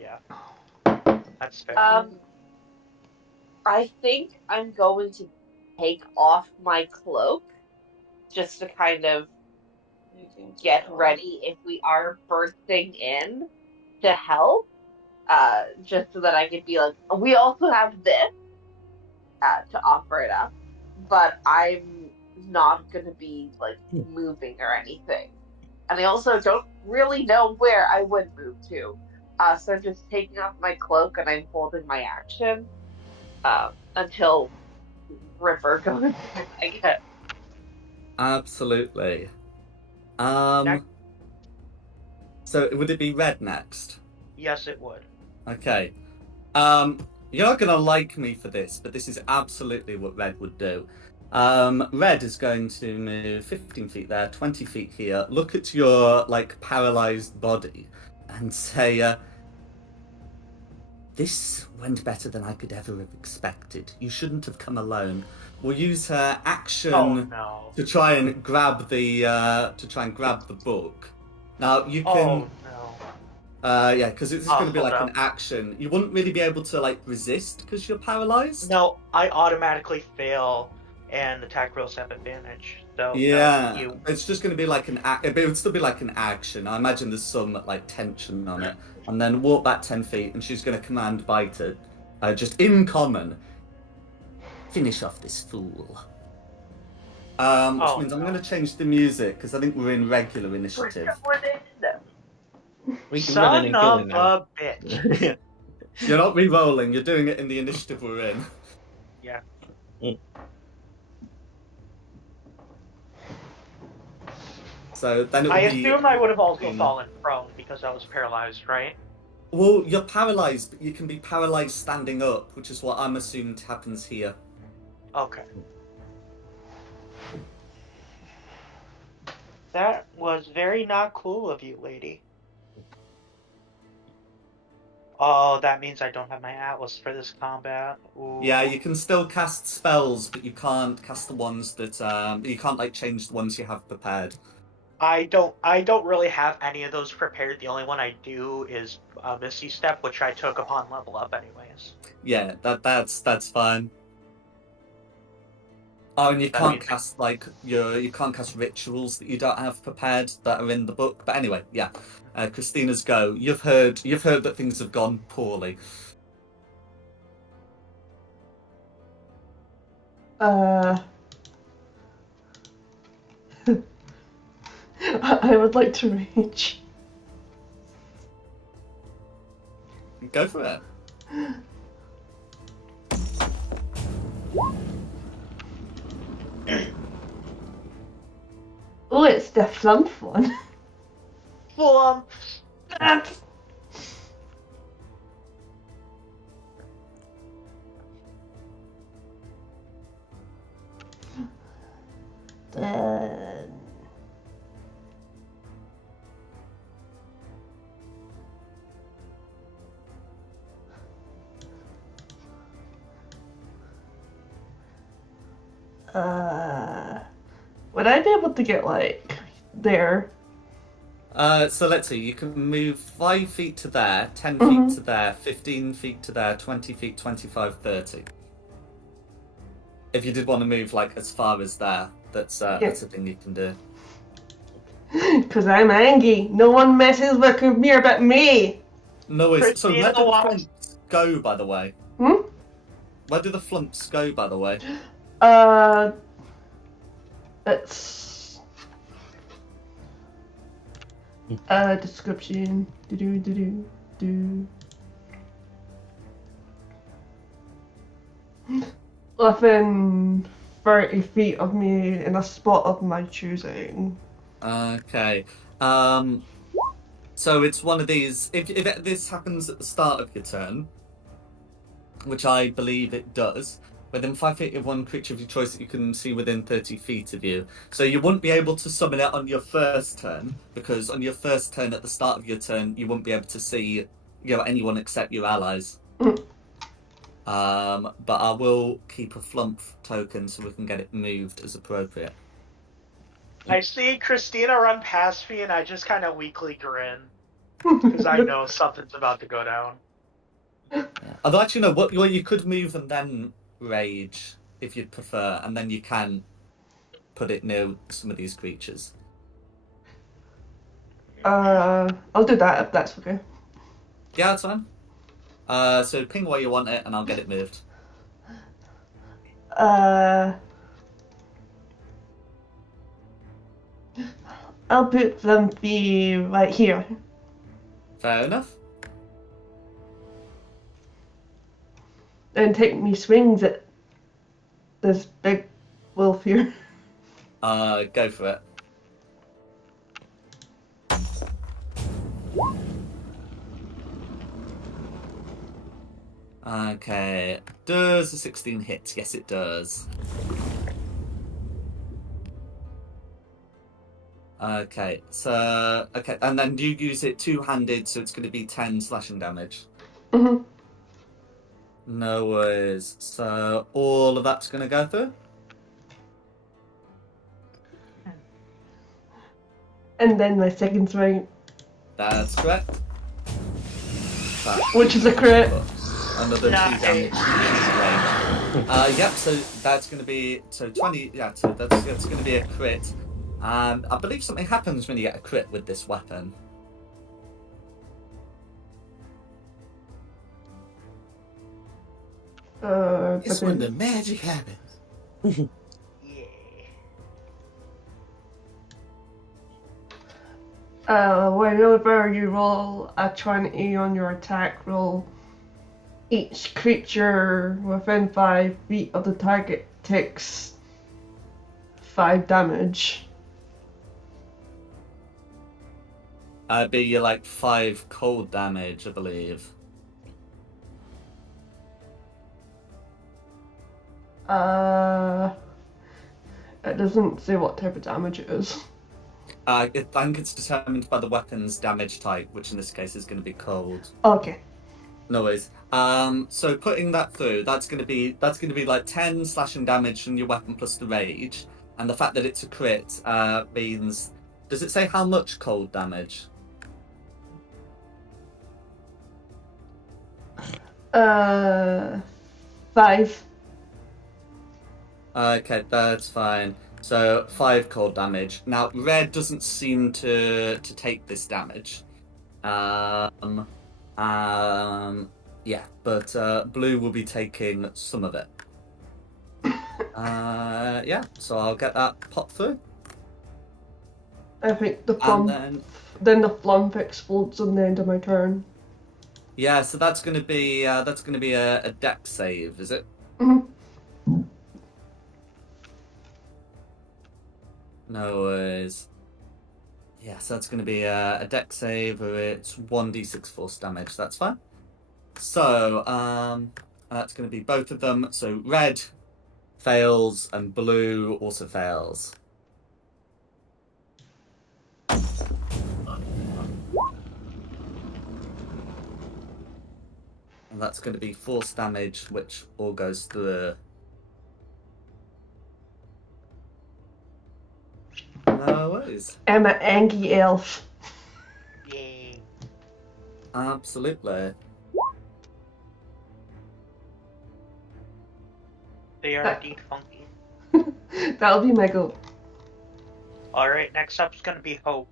Yeah. That's fair. I think I'm going to take off my cloak just to kind of get ready if we are bursting in to help. Just so that I could be like, we also have this to offer it up, but I'm not gonna be like moving or anything. And I also don't really know where I would move to. So I'm just taking off my cloak and I'm holding my action until Ripper goes, I guess. Absolutely. Next. So would it be Red next? Yes, it would. Okay. You're not gonna like me for this, but this is absolutely what Red would do. Red is going to move 15 feet there, 20 feet here, look at your like paralyzed body and say, this went better than I could ever have expected. You shouldn't have come alone. We'll use her action to try and grab the book. Now you can. Oh no. Yeah, because it's going to be like an action. You wouldn't really be able to like resist because you're paralyzed. No, I automatically fail, and attack rolls have advantage. So yeah, it's just going to be like it would still be like an action. I imagine there's some like tension on it, and then walk back 10 feet, and she's going to command Biter, just in common. Finish off this fool. Which means I'm going to change the music because I think we're in regular initiative. We can Son of a bitch. You're not re-rolling, you're doing it in the initiative we're in. Yeah. So then I assume I would have also fallen prone because I was paralyzed, right? Well, you're paralyzed, but you can be paralyzed standing up, which is what I'm assumed happens here. Okay. That was very not cool of you, lady. Oh, that means I don't have my atlas for this combat. Ooh. Yeah, you can still cast spells, but you can't cast the ones that you can't like change the ones you have prepared. I don't really have any of those prepared. The only one I do is Misty Step, which I took upon level up anyways. Yeah, that's fine. Oh, and you can't cast you can't cast rituals that you don't have prepared that are in the book. But anyway, yeah. Christina's go. You've heard that things have gone poorly. I would like to rage. Go for it. Oh, it's the flump one. Flump. Would I be able to get like there? So let's see, you can move 5 feet to there, 10 feet to there, 15 feet to there, 20 feet, 25, 30. If you did want to move like as far as there, that's a thing you can do. Because I'm angry. No one messes with Camille but me. No worries. So where do the flumps go, by the way? Where do the flumps go, by the way? Description. Do. Within 30 feet of me in a spot of my choosing. Okay. So it's one of these. If this happens at the start of your turn, which I believe it does, within 5 feet of one creature of your choice that you can see within 30 feet of you. So you wouldn't be able to summon it on your first turn, because on your first turn, at the start of your turn, you wouldn't be able to see anyone except your allies. But I will keep a flump token so we can get it moved as appropriate. I see Christina run past me, and I just kind of weakly grin because I know something's about to go down. Although actually, no. What you could move and then rage if you'd prefer, and then you can put it near some of these creatures. I'll do that if that's okay. Yeah, that's fine. So ping where you want it, and I'll get it moved. I'll put them be right here. Fair enough. And take me swings at this big wolf here. Go for it. Okay. Does a 16 hit? Yes, it does. Okay, so and then you use it two-handed, so it's going to be 10 slashing damage. Mm-hmm. No worries. So all of that's going to go through. And then my second swing. That's correct. Which is a crit. Another 2 Nice. damage. Yep. So that's going to be 20. Yeah. So that's going to be a crit. And I believe something happens when you get a crit with this weapon. It's when the magic happens. Whenever you roll a 20 on your attack roll, each creature within 5 feet of the target takes 5 damage. Be like 5 cold damage, I believe. It doesn't say what type of damage it is. I think it's determined by the weapon's damage type, which in this case is going to be cold. Okay. No worries. So putting that through, that's going to be like 10 slashing damage from your weapon plus the rage, and the fact that it's a crit means. Does it say how much cold damage? 5. Okay, that's fine. So 5 cold damage. Now red doesn't seem to take this damage. Yeah, but blue will be taking some of it. Yeah, so I'll get that popped through. I think the And flump. Then the flump explodes on the end of my turn. Yeah, so that's gonna be a dex save, is it? Mm-hmm. No worries. Yeah, so that's gonna be a dex save, or it's 1d6 force damage. That's fine. So that's gonna be both of them. So red fails and blue also fails. And that's going to be force damage, which all goes through. No worries. I'm an angry elf. Yay. Absolutely. They are indeed funky. That'll be my go. Alright, next up is going to be Hope.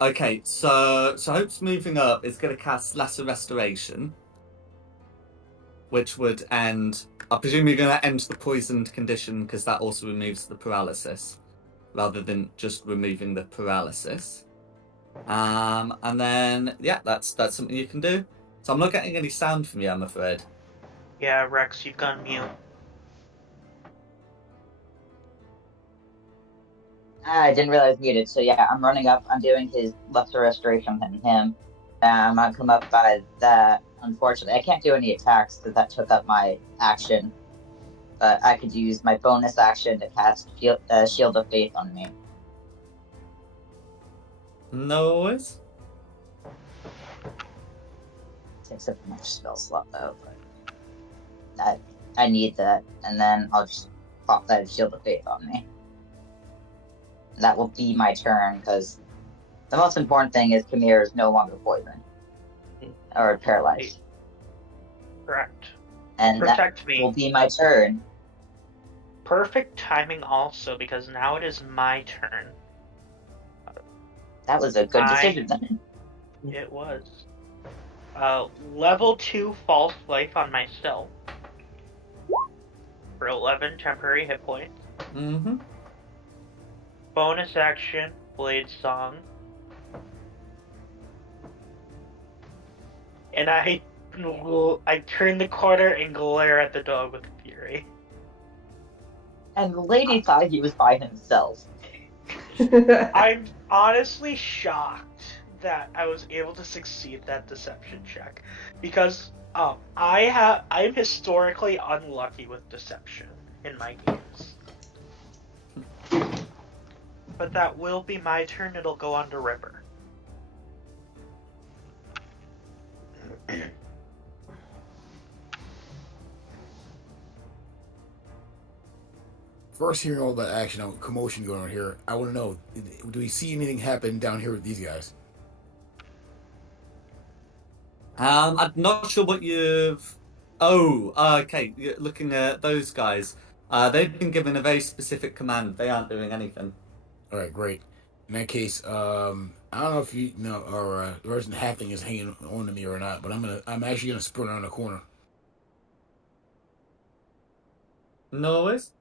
Okay, so Hope's moving up is going to cast Lesser Restoration, which would end. I presume you're going to end the poisoned condition because that also removes the paralysis, rather than just removing the paralysis. And then yeah, that's something you can do. So I'm not getting any sound from you, I'm afraid. Yeah, Rex, you've gone mute. I didn't realize I was muted. So yeah, I'm running up. I'm doing his lesser restoration on him. I'm gonna come up by that. Unfortunately, I can't do any attacks because that took up my action. But I could use my bonus action to cast Shield of Faith on me. No worries. Takes up much spell slot though, but I need that, and then I'll just pop that Shield of Faith on me. That will be my turn because the most important thing is Kamir is no longer poisoned or paralyzed. Correct. And Protect that me. will be my turn. Perfect timing also, because now it is my turn. That was a good decision then. It was. Level 2 False Life on myself. For 11 temporary hit points. Mm-hmm. Bonus action, Blade Song. And I turn the corner and glare at the dog with fury. And the lady thought he was by himself. I'm honestly shocked that I was able to succeed that deception check, because I'm historically unlucky with deception in my games. But that will be my turn. It'll go on to Ripper. First, hearing all that action and commotion going on here, I want to know: do we see anything happen down here with these guys? I'm not sure what you've. Oh, okay. You're looking at those guys. They've been given a very specific command. They aren't doing anything. All right, great. In that case, I don't know if you know or the person happening is hanging on to me or not, but I'm actually gonna sprint around the corner. No worries.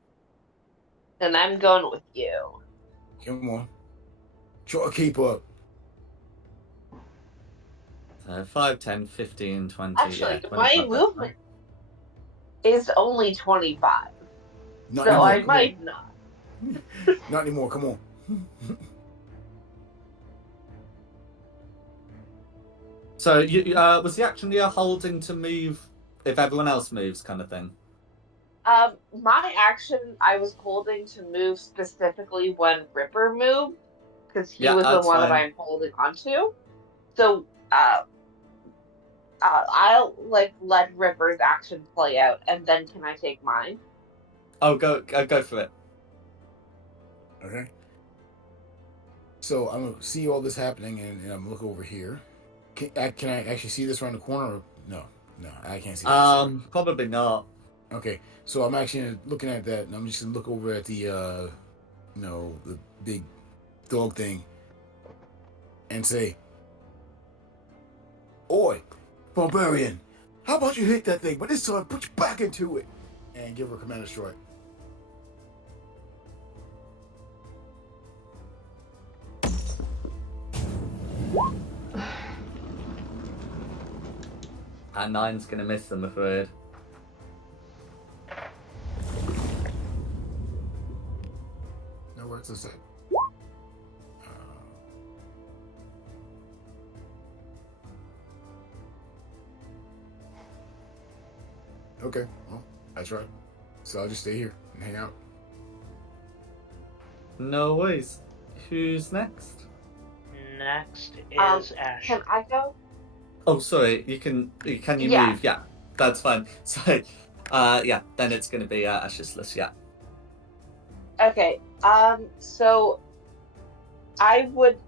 And I'm going with you. Come on, try to keep up. 5, 10, 15, 20. Actually, yeah, my 25, movement is only 25. Not So anymore, I come might on. not. Not anymore. Come on. So you was the action you're holding to move if everyone else moves, kind of thing? My action I was holding to move specifically when Ripper moved, because he was the one that I'm holding onto. So, I'll let Ripper's action play out, and then can I take mine? Oh, go for it. Okay. So I'm gonna see all this happening, and I'm gonna look over here. Can I actually see this around the corner? Or no, I can't see. Probably not. Okay, so I'm actually looking at that, and I'm just gonna look over at the, the big dog thing, and say, "Oi, barbarian, how about you hit that thing? But this time, put your back into it, and give her a commander strike." And 9's gonna miss, I'm afraid. No words to say. Okay, well, that's right. So I'll just stay here and hang out. No worries. Who's next? Next is Ash. Can I go? Oh, sorry. Can you Yeah. move? Yeah, that's fine. So, then it's going to be Ashless. Yeah. Okay. So I would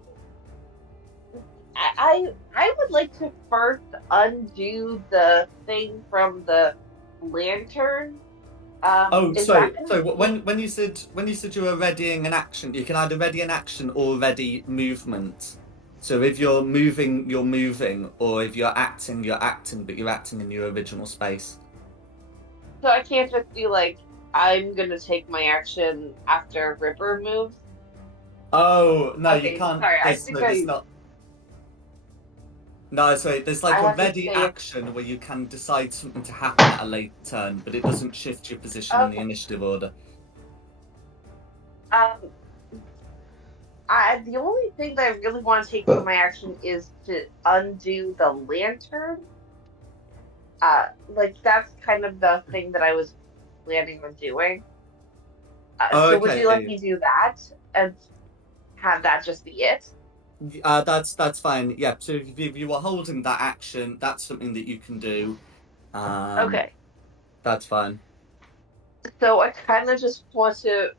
like to first undo the thing from the lantern. Sorry. So when you said you were readying an action, you can either ready an action or ready movement. So if you're moving, you're moving, or if you're acting, but you're acting in your original space. So I can't just be like, I'm gonna take my action after Ripper moves. Oh no, you Okay, can't. sorry. I There's think no, there's I not. No, sorry. There's like I a have to ready say it. action where you can decide something to happen at a later turn, but it doesn't shift your position in the Okay. initiative order. Um, the only thing that I really want to take for my action is to undo the lantern. Like that's kind of the thing that I was planning on doing. So would you let Okay. me do that and have that just be it? That's fine. Yeah. So if you are holding that action, that's something that you can do. Okay. That's fine. So I kind of just want to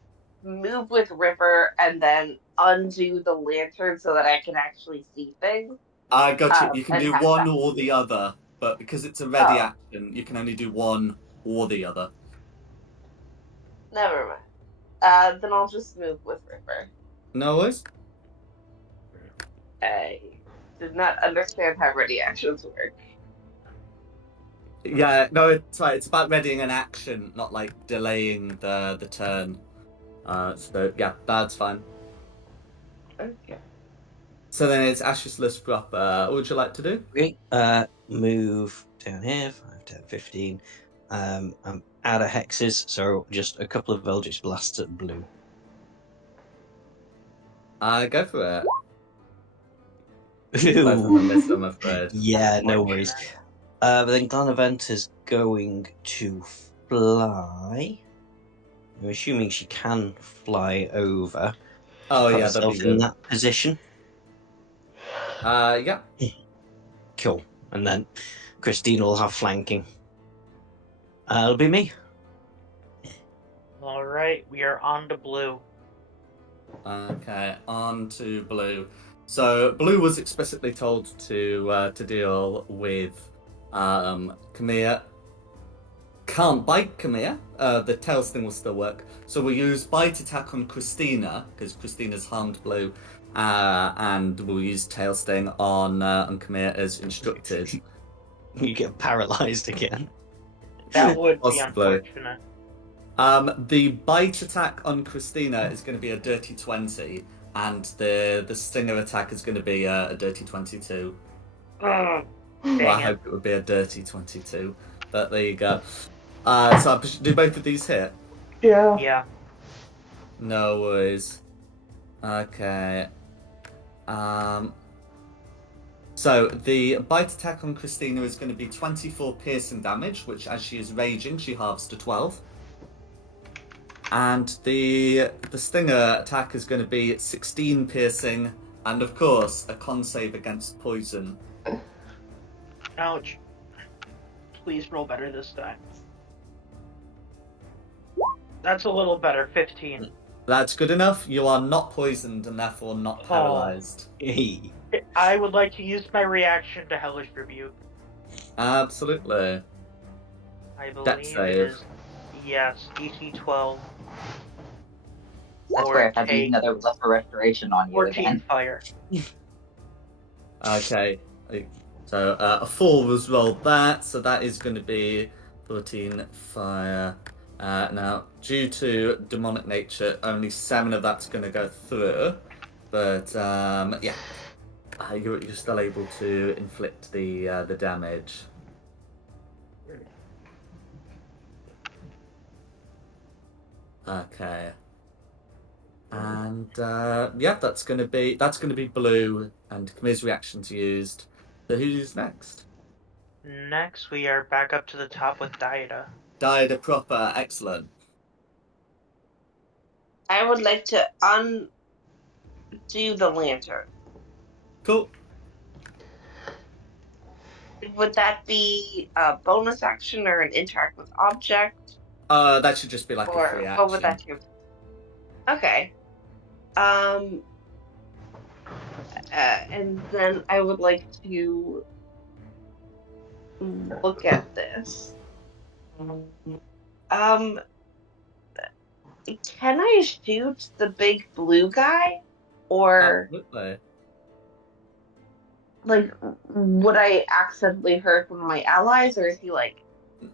move with Ripper and then undo the lantern so that I can actually see things. I got you. You can And do have one that. or the other, but because it's a ready Oh, action, you can only do one or the other. never mind. Then I'll just move with Ripper. No worries. I did not understand how ready actions work. Yeah, no, it's right. It's about readying an action, not like delaying the turn. So yeah, that's fine. Okay. So then it's Ashes List proper. What would you like to do? Great. Move down here, 5, 10, 15. I'm out of hexes, so just a couple of Eldritch Blasts at blue. Go for it. Both of them miss, I'm afraid. Yeah, no worries. But then Glenavent is going to fly. I'm assuming she can fly over. Oh Put yeah, that'd herself be in good. that position. Yeah. Cool. And then Christine will have flanking. It'll be me. All right, we are on to blue. Okay, on to blue. So blue was explicitly told to deal with Camilla. Can't bite Camilla. The tails thing will still work. So we'll use bite attack on Christina because Christina's harmed blue, and we'll use tail sting on Camilla as instructed. You get paralyzed again. That would be Possibly. unfortunate. The bite attack on Christina is going to be a dirty 20, and the stinger attack is going to be a dirty 22. Dang Well, I it. hope it would be a dirty 22, but there you go. So do both of these hit? Yeah. Yeah. No worries. Okay. So the bite attack on Christina is going to be 24 piercing damage, which as she is raging, she halves to 12. And the stinger attack is going to be 16 piercing, and of course a con save against poison. Ouch. Please roll better this time. That's a little better, 15. That's good enough. You are not poisoned and therefore not paralyzed. Hey. I would like to use my reaction to Hellish Rebuke. Absolutely. I believe Dex it save. is, yes, DC 12. That's Or where if I had take another lesser restoration on you 14 again. fire. Okay. So a 4 was rolled that, so that is going to be 14 fire. Now, due to demonic nature, only 7 of that's going to go through. But yeah, you're still able to inflict the damage. Okay. And yeah, that's gonna be blue, and Camilla's reaction's used. So who's next? Next, we are back up to the top with Dieta. Dieda proper, excellent. I would like to undo the lantern. Cool. Would that be a bonus action or an interact with object? That should just be like a Or free what would action. that do? Okay. And then I would like to look at this. Can I shoot the big blue guy? Or Absolutely. like, would I accidentally hurt one of my allies, or is he like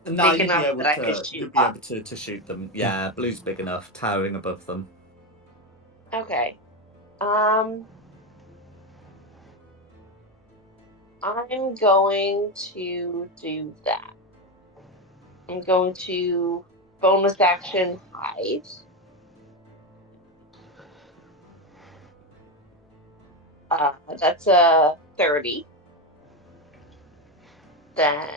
No, big you'd be enough able that I could to. shoot You'd be up? able to shoot them. Yeah, blue's big enough, towering above them. Okay. I'm going to do that. I'm going to bonus action hide. That's a 30. Then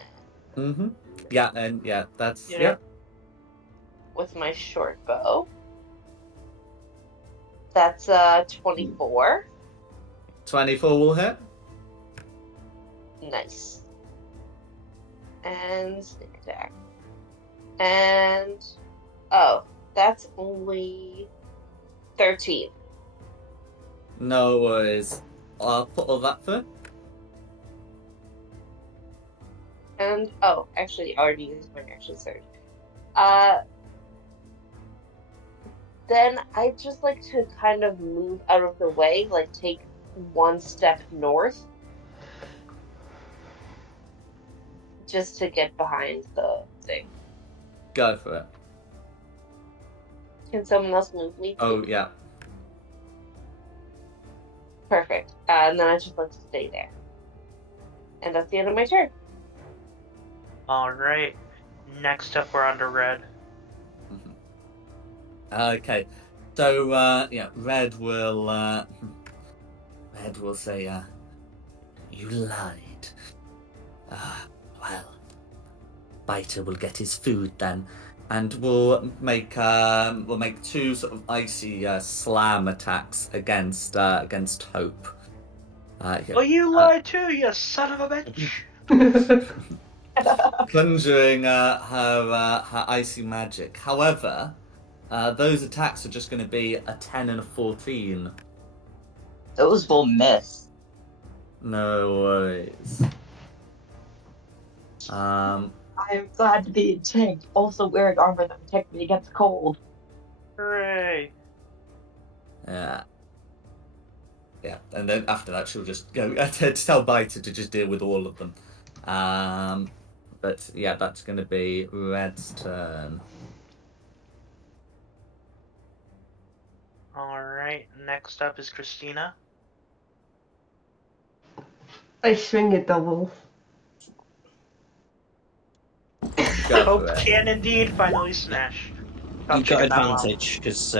Yeah, and yeah, that's Yeah. yeah. with my short bow, that's a 24. 24 will hit. Nice. And sneak attack. And oh, that's only 13. No worries. I'll put all that through. And oh, actually, I already used my action surge. Then I'd just like to kind of move out of the way, like take one step north, just to get behind the thing. Go for it. Can someone else move me? Oh yeah. Perfect. And then I just like to stay there. And that's the end of my turn. Alright. Next up, we're on to red. Okay. So yeah, Red will say, you lied. Well, Biter will get his food then, and we'll make two sort of icy slam attacks against Hope. Well, you lied too, you son of a bitch! Conjuring her icy magic. However, those attacks are just going to be a 10 and a 14. Those will miss. No worries. I'm glad to be in tank, also wearing armor that protects me against cold. Hooray! Yeah. Yeah, and then after that she'll just go to tell Biter to just deal with all of them. But yeah, that's going to be Red's turn. Alright, next up is Christina. I swing a double. Go Hope for it. can indeed finally smash. You've got advantage because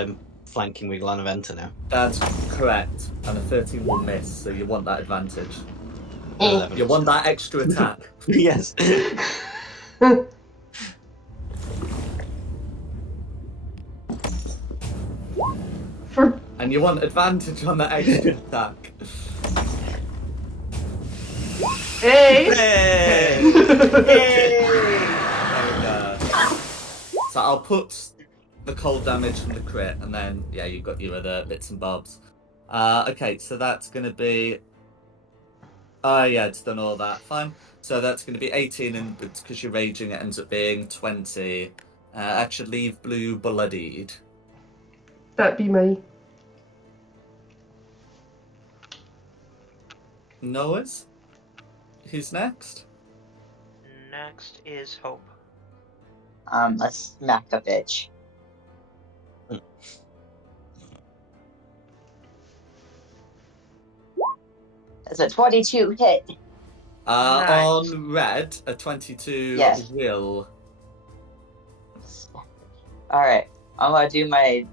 flanking with line of enter now. That's correct. And a 13 will miss, so you want that advantage. 11. You want that extra attack. Yes. And you want advantage on that extra attack. Hey! Hey! Yay! So I'll put the cold damage from the crit, and then yeah, you've got your other bits and bobs. Okay, so that's gonna be. Yeah, it's done all that. Fine. So that's gonna be 18, and because you're raging, it ends up being 20. That should leave blue bloodied. That'd be me. Noah's. Who's next? Next is Hope. Let's smack the bitch. That's a 22 hit. Nice. On red, a 22 Yes. will. Alright, I'm gonna do my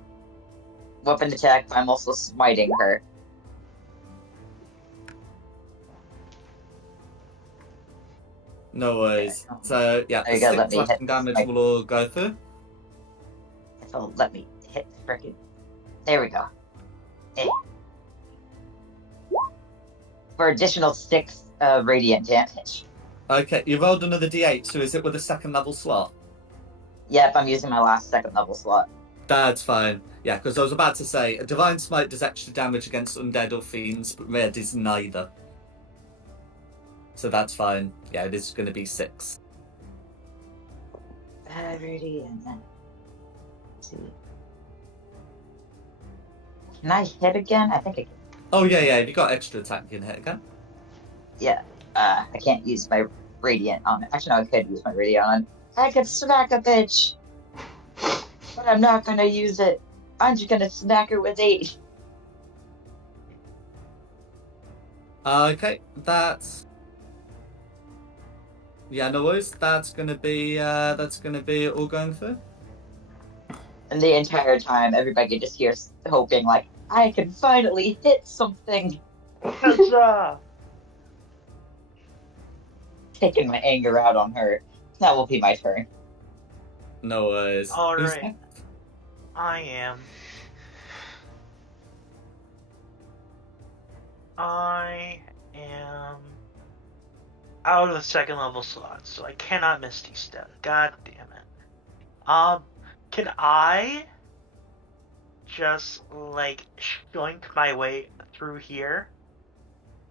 weapon attack, but I'm also smiting her. No worries. So yeah, There the you go, let 6 me hit slashing damage my- will all go through. So let me hit the frickin'. There we go. Eh. For additional 6 radiant damage. Okay, you rolled another d8, so is it with a second level slot? Yep, I'm using my last second level slot. That's fine. Yeah, because I was about to say, a Divine Smite does extra damage against undead or fiends, but red is neither. So that's fine. Yeah, it is going to be 6. Radiant. Let's see. Can I hit again? I think I can. Oh yeah, you got extra attack, you can hit again. Yeah. I can't use my radiant on it. Actually, no, I could use my radiant on it. I could smack a bitch, but I'm not gonna use it. I'm just gonna smack her with 8. Okay, that's no worries. That's gonna be all going through. And the entire time, everybody just hears hoping, like, I can finally hit something. Huzzah! Taking my anger out on her. That will be my turn. No worries. All Who's right. next? I am. I am out of the second level slot, so I cannot Misty Step. God damn it. Can I just like shoink my way through here?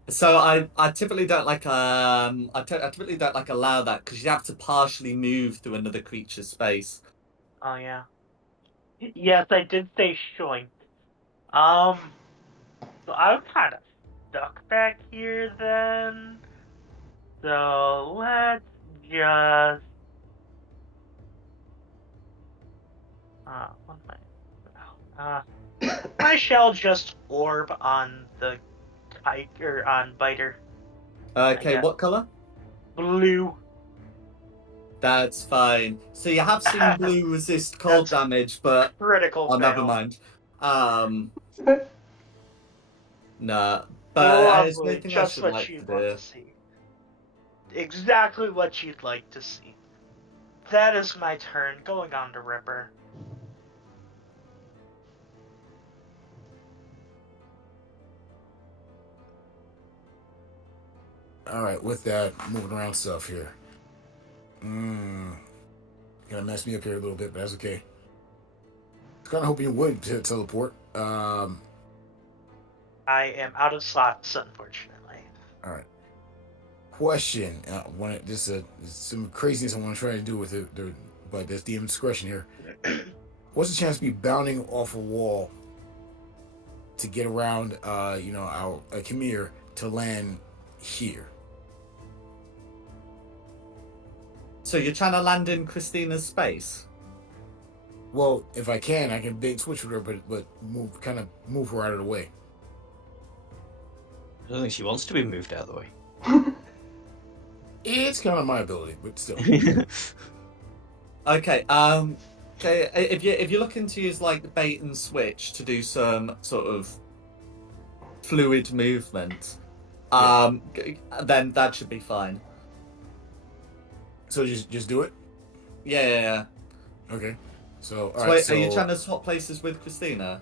So I typically don't like I typically don't like allow that because you have to partially move through another creature's space. Oh yeah. Yes, I did say shoink. So I'm kind of stuck back here then. So let's just what am I shall just orb on the tiger on biter. Okay, guess. what color? Blue. That's fine. So you have seen blue resist cold That's damage, but critical fail. never mind. Nah, but there's Lovely, nothing I just should what like you'd to want do. to see. Exactly what you'd like to see. That is my turn. Going on to Ripper. All right, with that, moving around stuff here. Gonna mess me up here a little bit, but that's okay. I was kind of hoping you would teleport. I am out of slots, unfortunately. All right. Question. There's some craziness I want to try to do with it, but there's DM discretion here. What's the chance of me bounding off a wall to get around, our Khmer to land here? So you're trying to land in Christina's space? Well, if I can bait switch with her, but move her out of the way. I don't think she wants to be moved out of the way. It's kind of my ability, but still. Okay. Okay. If you're looking to use like the bait and switch to do some sort of fluid movement, then that should be fine. So just do it. Yeah. Okay. So, So wait, are you trying to swap places with Christina?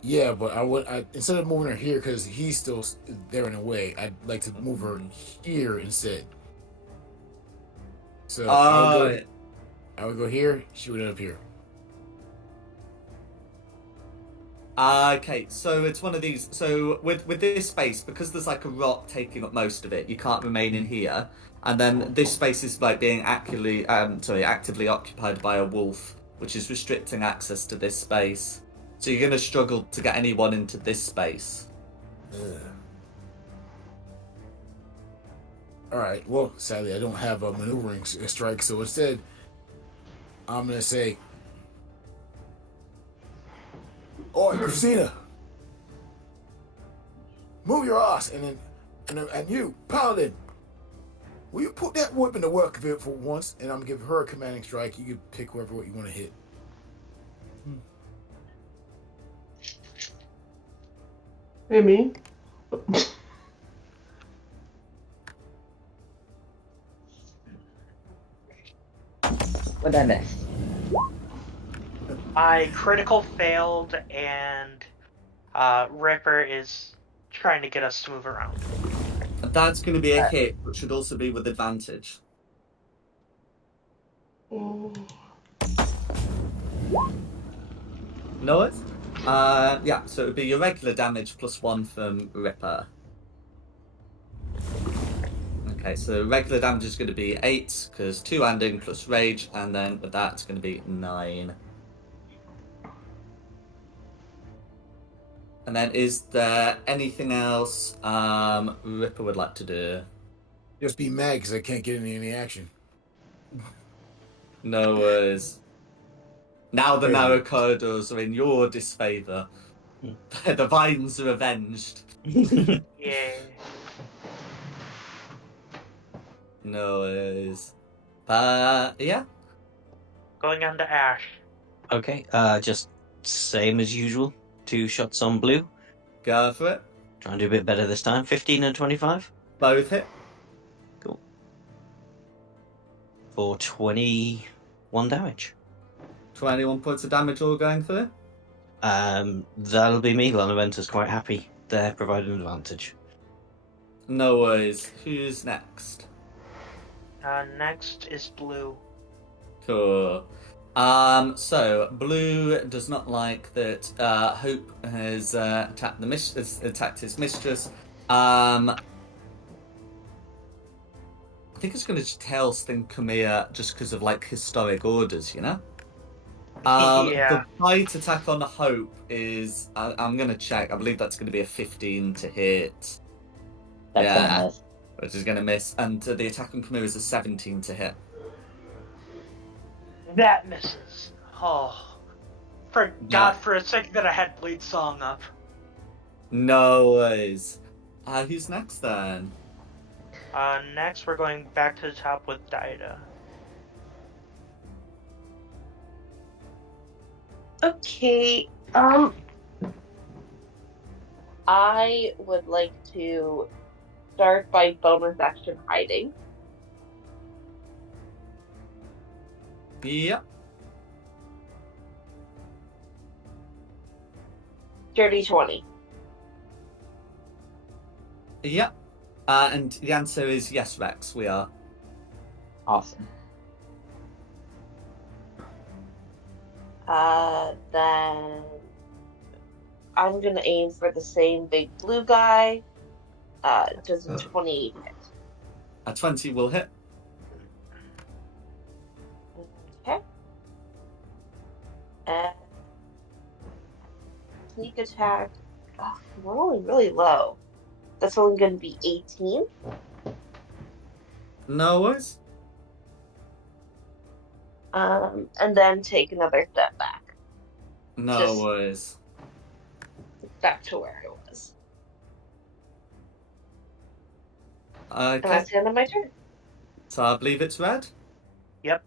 Yeah, but I instead of moving her here because he's still there in a way, I'd like to move her here instead. So I would go here. She would end up here. Okay, so it's one of these. So with this space, because there's like a rock taking up most of it, you can't remain in here. And then this space is like being actively occupied by a wolf, which is restricting access to this space. So you're going to struggle to get anyone into this space. All right. Well, sadly, I don't have a maneuvering strike, so instead, I'm gonna say, "Oh, Christina, move your ass," and you, Paladin, will you put that weapon to work for once? And I'm gonna give her a commanding strike. You can pick whoever you want to hit. Hey, me. What'd I miss? I critical failed, and Ripper is trying to get us to move around. That's going to be a hit, but should also be with advantage. Oh. No it? Yeah, so it would be your regular damage plus 1 from Ripper. Okay, so regular damage is going to be 8, because 2 handing plus rage, and then with that it's going to be 9. And then is there anything else Ripper would like to do? Just be mad because I can't get any action. No worries. Now the Very narrow good. corridors are in your disfavour. The vines are avenged. Yeah. No worries. Yeah. Going on to Ash. Okay, just same as usual. 2 shots on blue. Go for it. Try and do a bit better this time. 15 and 25. Both hit. Cool. For 21 damage. 21 points of damage all going through. That'll be me. Lonaventa's quite happy. They're providing an advantage. No worries. Who's next? Next is Blue. Cool. So Blue does not like that Hope has attacked his mistress. I think it's going to tailspin Kamea just because of like historic orders, you know. Yeah. The bite attack on Hope is I'm going to check. I believe that's going to be a 15 to hit. That's Yeah. gonna miss. Which is going to miss, and the attack on Kamea is a 17 to hit. That misses. Oh. Forgot for a second that I had Bleed Song up. No worries. Who's next then? Next we're going back to the top with Daida. Okay, I would like to start by bonus action hiding. Yep. Dirty 20. Yep. And the answer is yes, Rex, we are. Awesome. Then I'm gonna aim for the same big blue guy. Does a 20 hit? A 20 will hit. Okay. And sneak attack. Oh, we're rolling really low. That's only going to be 18. No worries. And then take another step back. No Just- worries. Back to where I was. And Okay. that's the end of my turn. So I believe it's Red. Yep.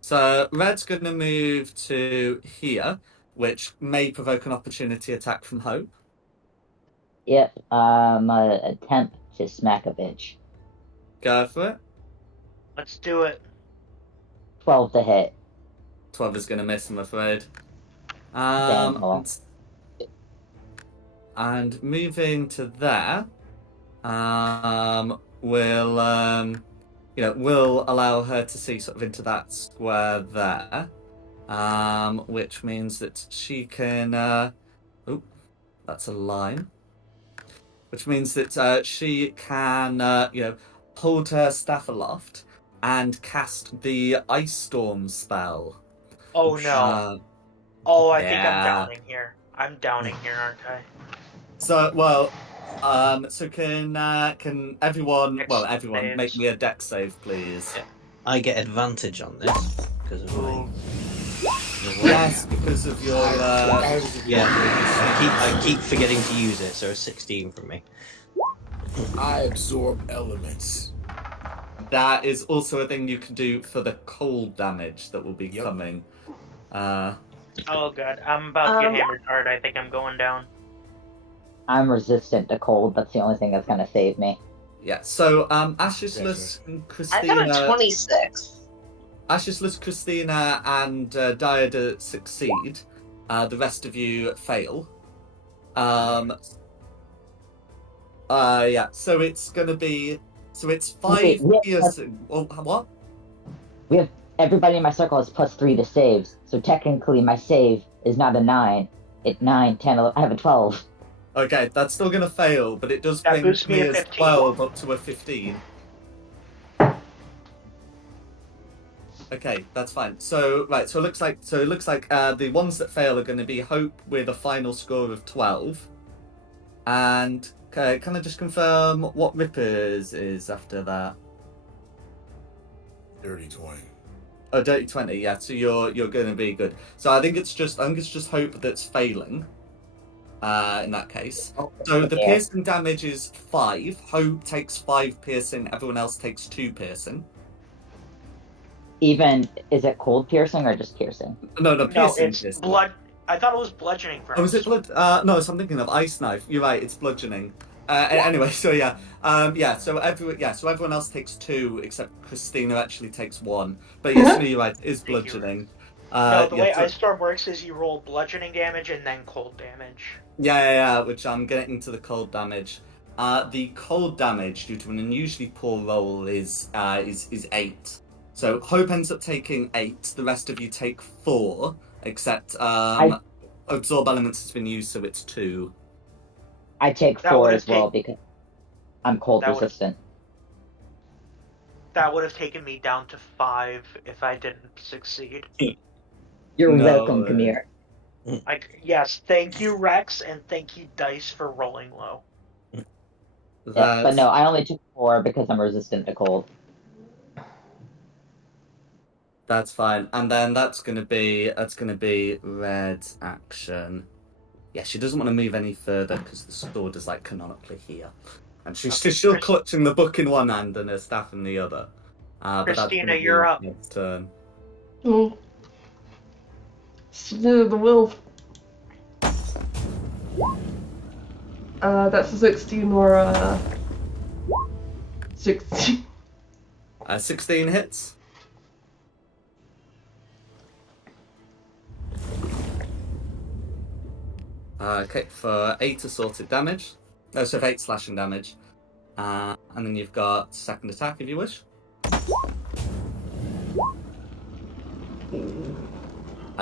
So Red's going to move to here, which may provoke an opportunity attack from Hope. Yep. Attempt to smack a bitch. Go for it. Let's do it. 12 to hit. 12 is going to miss, I'm afraid. Damn, oh. And moving to there, will allow her to see sort of into that square there, which means that she can. That's a line. Which means that she can, hold her staff aloft and cast the Ice Storm spell. Oh no. I think I'm downing here. I'm downing here, aren't I? So can everyone? Dex Everyone, saves. make me a dex save, please. Yeah. I get advantage on this because of my. Yes, because of your. I keep forgetting to use it, so a 16 from me. I absorb elements. That is also a thing you can do for the cold damage that will be Yep. coming. Oh god, I'm about to get hammered hard. I think I'm going down. I'm resistant to cold. That's the only thing that's gonna save me. Yeah. So Ashisless and I Christina. got a 26. Ashisless, Christina, and Diada succeed. The rest of you fail. Yeah. So it's gonna be. So it's 5 Okay, yeah, piercing. Well, what? We have everybody in my circle has +3 to saves, so technically my save is not a 9. It's 9, 10, 11. I have a 12. Okay, that's still gonna fail, but it does That bring boosts me to Mia's 15. 12 up to a 15. Okay, that's fine. So right, so it looks like the ones that fail are going to be Hope with a final score of 12, and can I just confirm what Ripper's is after that? Dirty 20. Oh, dirty 20. Yeah, so you're going to be good. So I think it's just Hope that's failing. In that case, so the piercing damage is 5. Hope takes 5 piercing. Everyone else takes 2 piercing. Even, is it cold piercing or just piercing? No, piercing. It's piercing. blood. I thought it was bludgeoning. Oh, is it blood? No, so I'm thinking of ice knife. You're right. It's bludgeoning. Anyway, so yeah, So everyone else takes 2, except Christina actually takes 1. But yes, you're right. It is bludgeoning. No, the way Ice Storm works is you roll bludgeoning damage and then cold damage. Yeah. Which I'm getting to the cold damage. The cold damage, due to an unusually poor roll, is 8. So Hope ends up taking 8. The rest of you take 4, except absorb elements has been used, so it's 2. I take 4 as well because I'm cold resistant. That would have taken me down to 5 if I didn't succeed. You're welcome, Kamir. Yes, thank you, Rex, and thank you, Dice, for rolling low. Yeah, but no, I only took 4 because I'm resistant to cold. That's fine, and then that's gonna be Red's action. Yeah, she doesn't want to move any further because the sword is like canonically here, and she's still clutching the book in one hand and her staff in the other. Christina, you're up. Next turn. Oh. The wolf. That's a 16 or a 16. 16 hits. Okay, for 8 assaulted damage. Oh, so for 8 slashing damage. And then you've got second attack if you wish.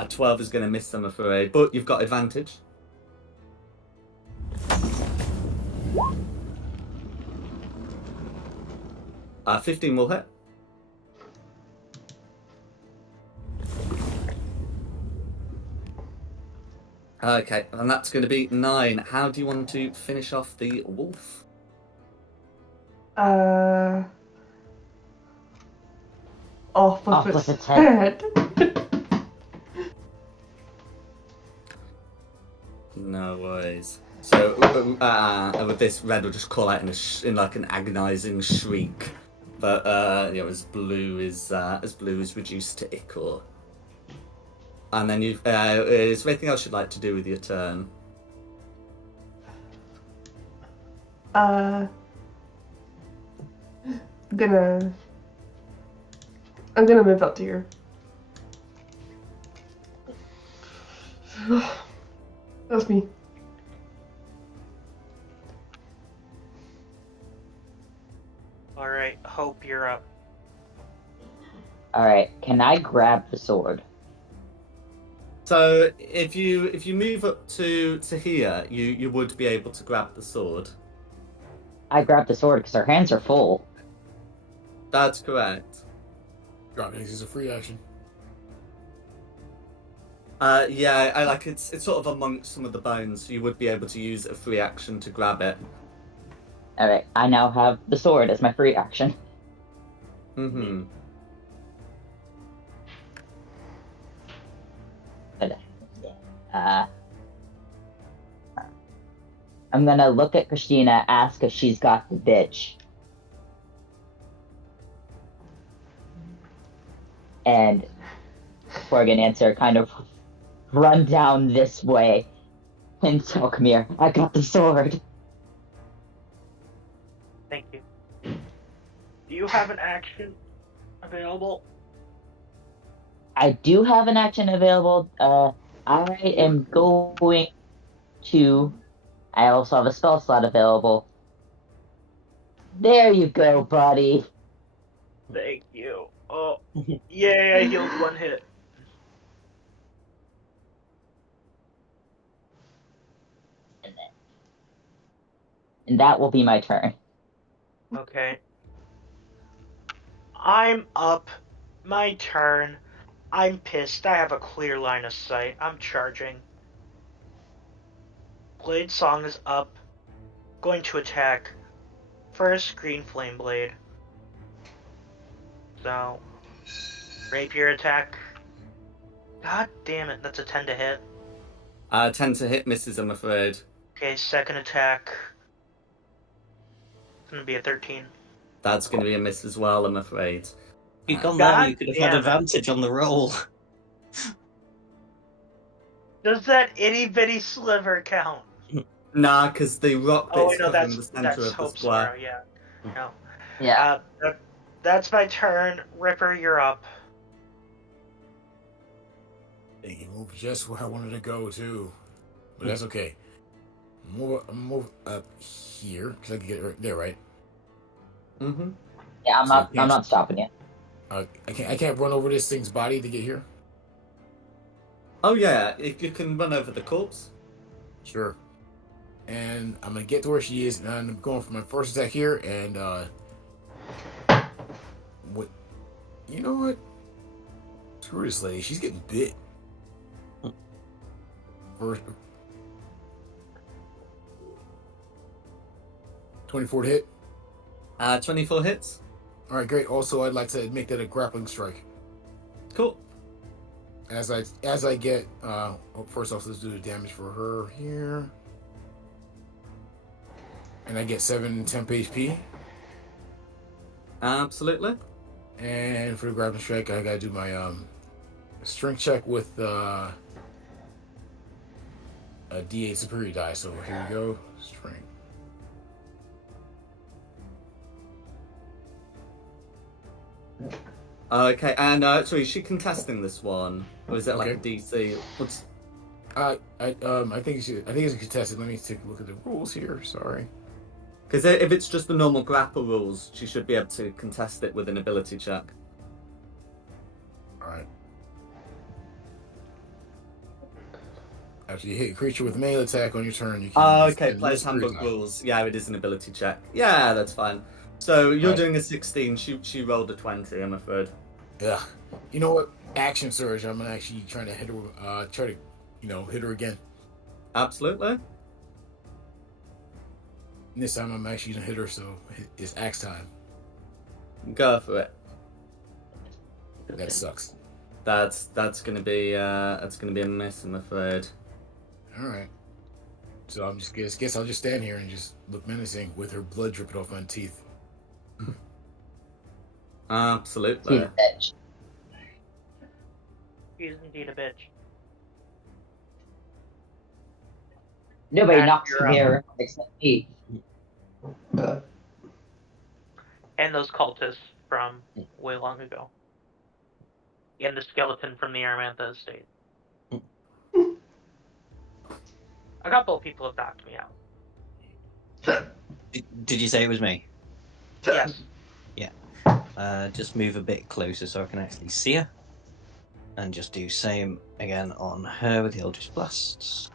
12 is going to miss, I'm afraid, but you've got advantage. Uh, 15 will hit. Okay, and that's going to be 9. How do you want to finish off the wolf? Off of its head. No worries. So with this, Red will just call out in like an agonising shriek. But as blue is reduced to ichor. And then is there anything else you'd like to do with your turn? I'm gonna move up to here. That's me. Alright, Hope, you're up. Alright, can I grab the sword? So if you move up to here, you would be able to grab the sword. I grab the sword because our hands are full. That's correct. Grabbing is a free action. Yeah, I like it's sort of amongst some of the bones, so you would be able to use a free action to grab it. Alright, I now have the sword as my free action. Mm-hmm. I'm gonna look at Christina, ask if she's got the bitch. And before I can answer, kind of run down this way and tell Kamir, I got the sword. Thank you. Do you have an action available? I do have an action available. I am going to... I also have a spell slot available. There you go, buddy. Thank you. Oh, yeah, I healed 1 hit. And that will be my turn. Okay. I'm up My turn. I'm pissed. I have a clear line of sight. I'm charging. Blade Song is up. Going to attack. First, Green Flame Blade. So, rapier attack. God damn it, that's a 10 to hit. 10 to hit misses, I'm afraid. Okay, second attack. It's gonna be a 13. That's going to be a miss as well, I'm afraid. If you'd gone God there, you could have had damn it. advantage on the roll. Does that itty bitty sliver count? Nah, because the rock Oh, bit's no, covering the that's centre of the Hope's square. arrow, yeah. No. Yeah. That's my turn. Ripper, you're up. He moved just where I wanted to go too, but that's okay. Move up here because I can get right there, right? Mm-hmm. Yeah, I'm So not stopping you. I can't run over this thing's body to get here. Oh yeah, if you can run over the corpse. Sure. And I'm gonna get to where she is, and I'm going for my first attack here. And what? You know what? Screw this lady. She's getting bit. First, 24 to hit. 24 hits. All right, great. Also, I'd like to make that a grappling strike. Cool. As I get first off, let's do the damage for her here, and I get 7 temp HP. Absolutely. And for the grappling strike, I gotta do my strength check with a D8 superior die. So here we go, strength. Okay, and sorry, is she contesting this one, or is it like a Okay. DC? What's... I think it's contested. Let me take a look at the rules here. Sorry. Because if it's just the normal grapple rules, she should be able to contest it with an ability check. All right. After you hit a creature with melee attack on your turn, you can. Okay, Player's Handbook rules. Yeah, it is an ability check. Yeah, that's fine. So you're Right. doing a 16. She rolled a 20, I'm afraid. Yeah. You know what? Action surge. I'm actually trying to hit her. Try to, hit her again. Absolutely. And this time I'm actually gonna hit her, so it's axe time. Go for it. That sucks. That's gonna be a miss, I'm afraid. All right. So I'm just guess I'll just stand here and just look menacing with her blood dripping off my teeth. Absolutely. She's a bitch. She is indeed a bitch. Nobody And knocks you're from up. here except me. And those cultists from way long ago. And the skeleton from the Aramantha estate. A couple of people have knocked me out. Did you say it was me? Yes. Just move a bit closer so I can actually see her. And just do same again on her with the Eldritch Blasts.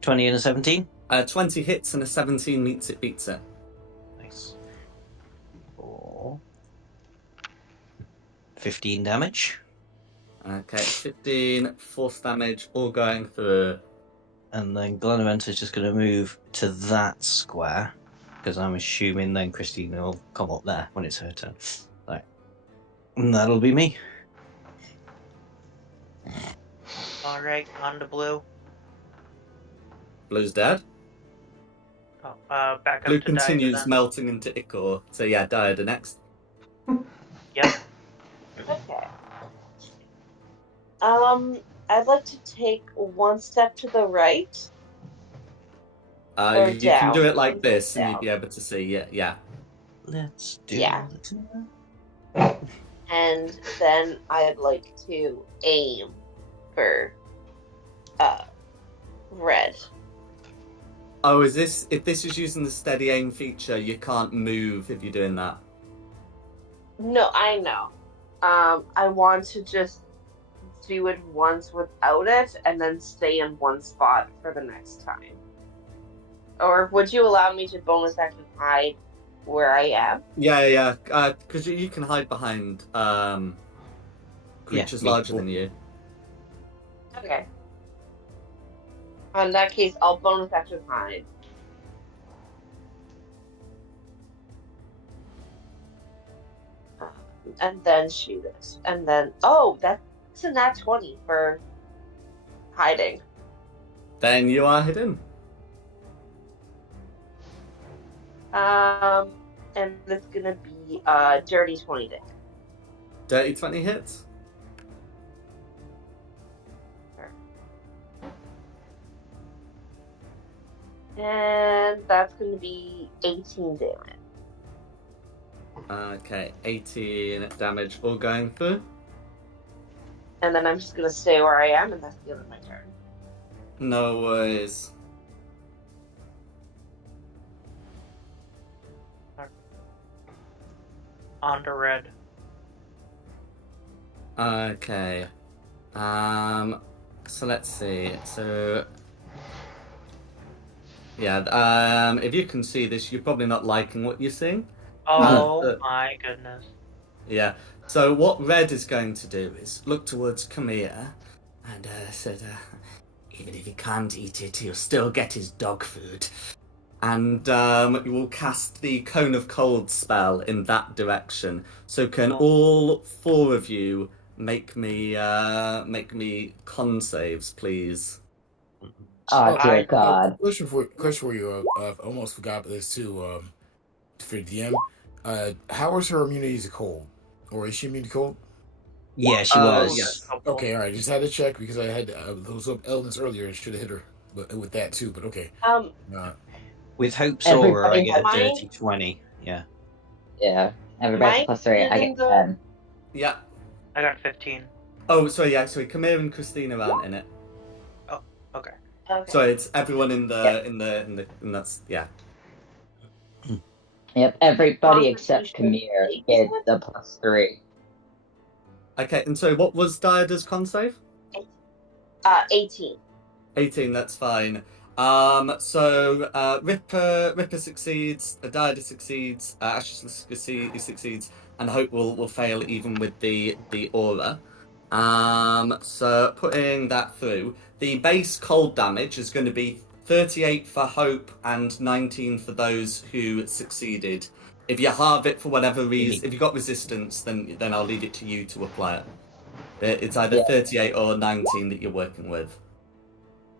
20 and a 17. 20 hits and a 17 meets it, beats it. Nice. 15 damage. Okay, 15 force damage, all going through. And then Glenaventa's just going to move to that square. Because I'm assuming then Christina will come up there when it's her turn. Right. And that'll be me. Alright, on to Blue. Blue's dead. Oh, back up Blue to continues Diana. melting into ichor. So yeah, Diada next. Yep. Okay. I'd like to take one step to the right. Or You can do down. it like this, and Down. you'd be able to see. Yeah. Let's do Yeah. it. And then I'd like to aim for red. Oh, if this is using the steady aim feature, you can't move if you're doing that. No, I know. I want to just do it once without it and then stay in one spot for the next time. Or would you allow me to bonus action hide where I am? Yeah. Because you can hide behind creatures me. larger than you. Okay. In that case, I'll bonus action hide. And then shoot it. And then, oh, that's a nat 20 for hiding. Then you are hidden. And it's gonna be dirty 20 to hit. Dirty 20 hits. And that's gonna be 18 damage. Okay, 18 damage all going through. And then I'm just gonna stay where I am, and that's the end of my turn. No worries. On to red. Okay. So let's see. So yeah, if you can see this, you're probably not liking what you're seeing. Oh my goodness. Yeah. So what Red is going to do is look towards Kamea and said, even if he can't eat it, he'll still get his dog food. And you will cast the Cone of Cold spell in that direction. So can all four of you make me con saves, please? Oh dear God! Question for you. I almost forgot this too. For DM, how is her immunity to cold, or is she immune to cold? Yeah, she was. Yes. Okay, all right. Just had to check because I had those elements earlier and should have hit her, but with that too. But okay. With Hope's Aura, I get a Everybody- dirty 20. Yeah. Yeah, everybody's Mine plus 3. I is in get the- 10. Yeah. I got 15. Oh, sorry. Kamea and Christina aren't in it. Okay. Okay. So it's everyone in the and that's yeah. Yep, everybody except Constitution Kamir gets the plus 3. Okay, and so what was Diada's con save? 18. 18, that's fine. So Ripper succeeds, Diada succeeds, Ashes succeeds, and Hope will fail even with the aura. So putting that through, the base cold damage is going to be 38 for Hope and 19 for those who succeeded. If you halve it for whatever reason, if you got resistance, then I'll leave it to you to apply it. It's either 38 or 19 that you're working with.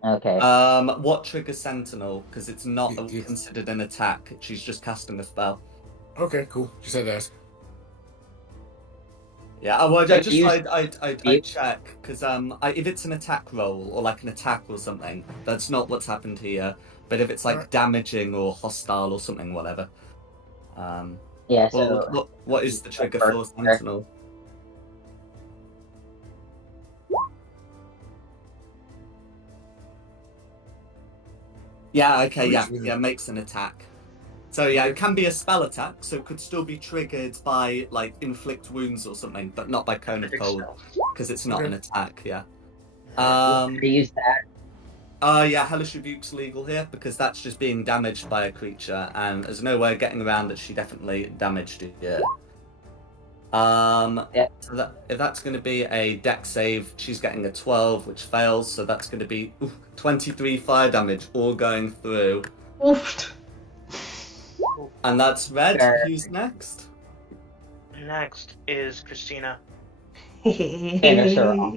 Okay. What triggers Sentinel? Because it's not considered an attack. She's just casting a spell. Okay, cool. Just had to ask. Yeah, well, I check because if it's an attack roll or like an attack or something, that's not what's happened here. But if it's like damaging or hostile or something, whatever. Yeah. So what is the trigger for Sentinel? Yeah. Okay. Yeah. Makes an attack. So yeah, it can be a spell attack, so it could still be triggered by like inflict wounds or something, but not by Cone of Cold because it's not an attack. Yeah. use that. Yeah, Hellish Rebuke's legal here because that's just being damaged by a creature, and there's no way of getting around that she definitely damaged it. Yeah. So if that's going to be a dex save, she's getting a 12, which fails, so that's going to be 23 fire damage all going through. Oof. And that's Red. Sure. Who's next? Next is Christina. Finish her off.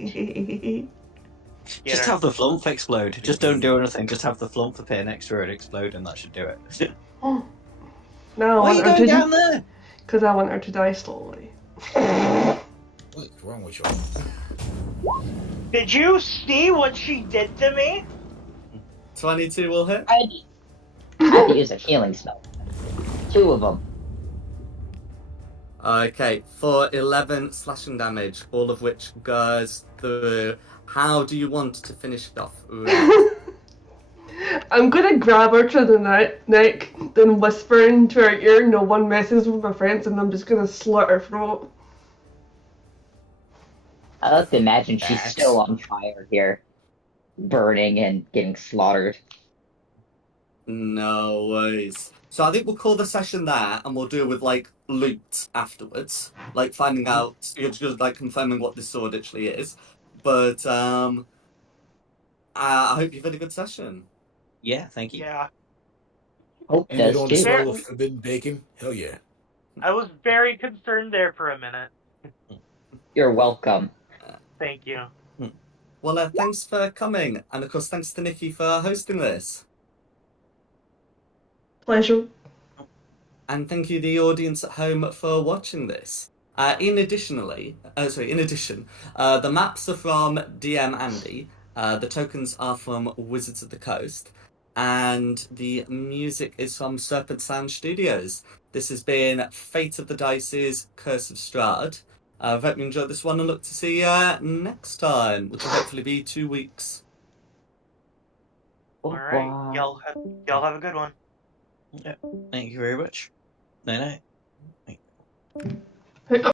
Just have the flump explode. Just don't do anything. Just have the flump appear next to her and explode, and that should do it. No, Why are you going down there? Because I want her to die slowly. What's wrong with y'all? Did you see what she did to me? 22 will hit. I had to use a healing spell. 2 of them. Okay, for 11 slashing damage, all of which goes through. How do you want to finish it off? I'm gonna grab her to the neck, then whisper into her ear, "No one messes with my friends," and I'm just gonna slit her throat. I like to imagine she's still on fire here, burning and getting slaughtered. No worries. So I think we'll call the session there, and we'll deal with like loot afterwards, like finding out, just like confirming what this sword actually is. But I hope you've had a good session. Yeah, thank you. Yeah, Hope And you does don't too. smell of forbidden bacon? Hell yeah. I was very concerned there for a minute. You're welcome. Thank you. Well, thanks for coming, and of course, thanks to Nikki for hosting this. Pleasure. And thank you, the audience at home, for watching this. In addition, the maps are from DM Andy, the tokens are from Wizards of the Coast, and the music is from Serpent Sound Studios. This has been Fate of the Dice's Curse of Strahd. I hope you enjoyed this one and look to see you next time, which will hopefully be 2 weeks. All right, y'all have a good one. Yeah, thank you very much. Night night. Pick up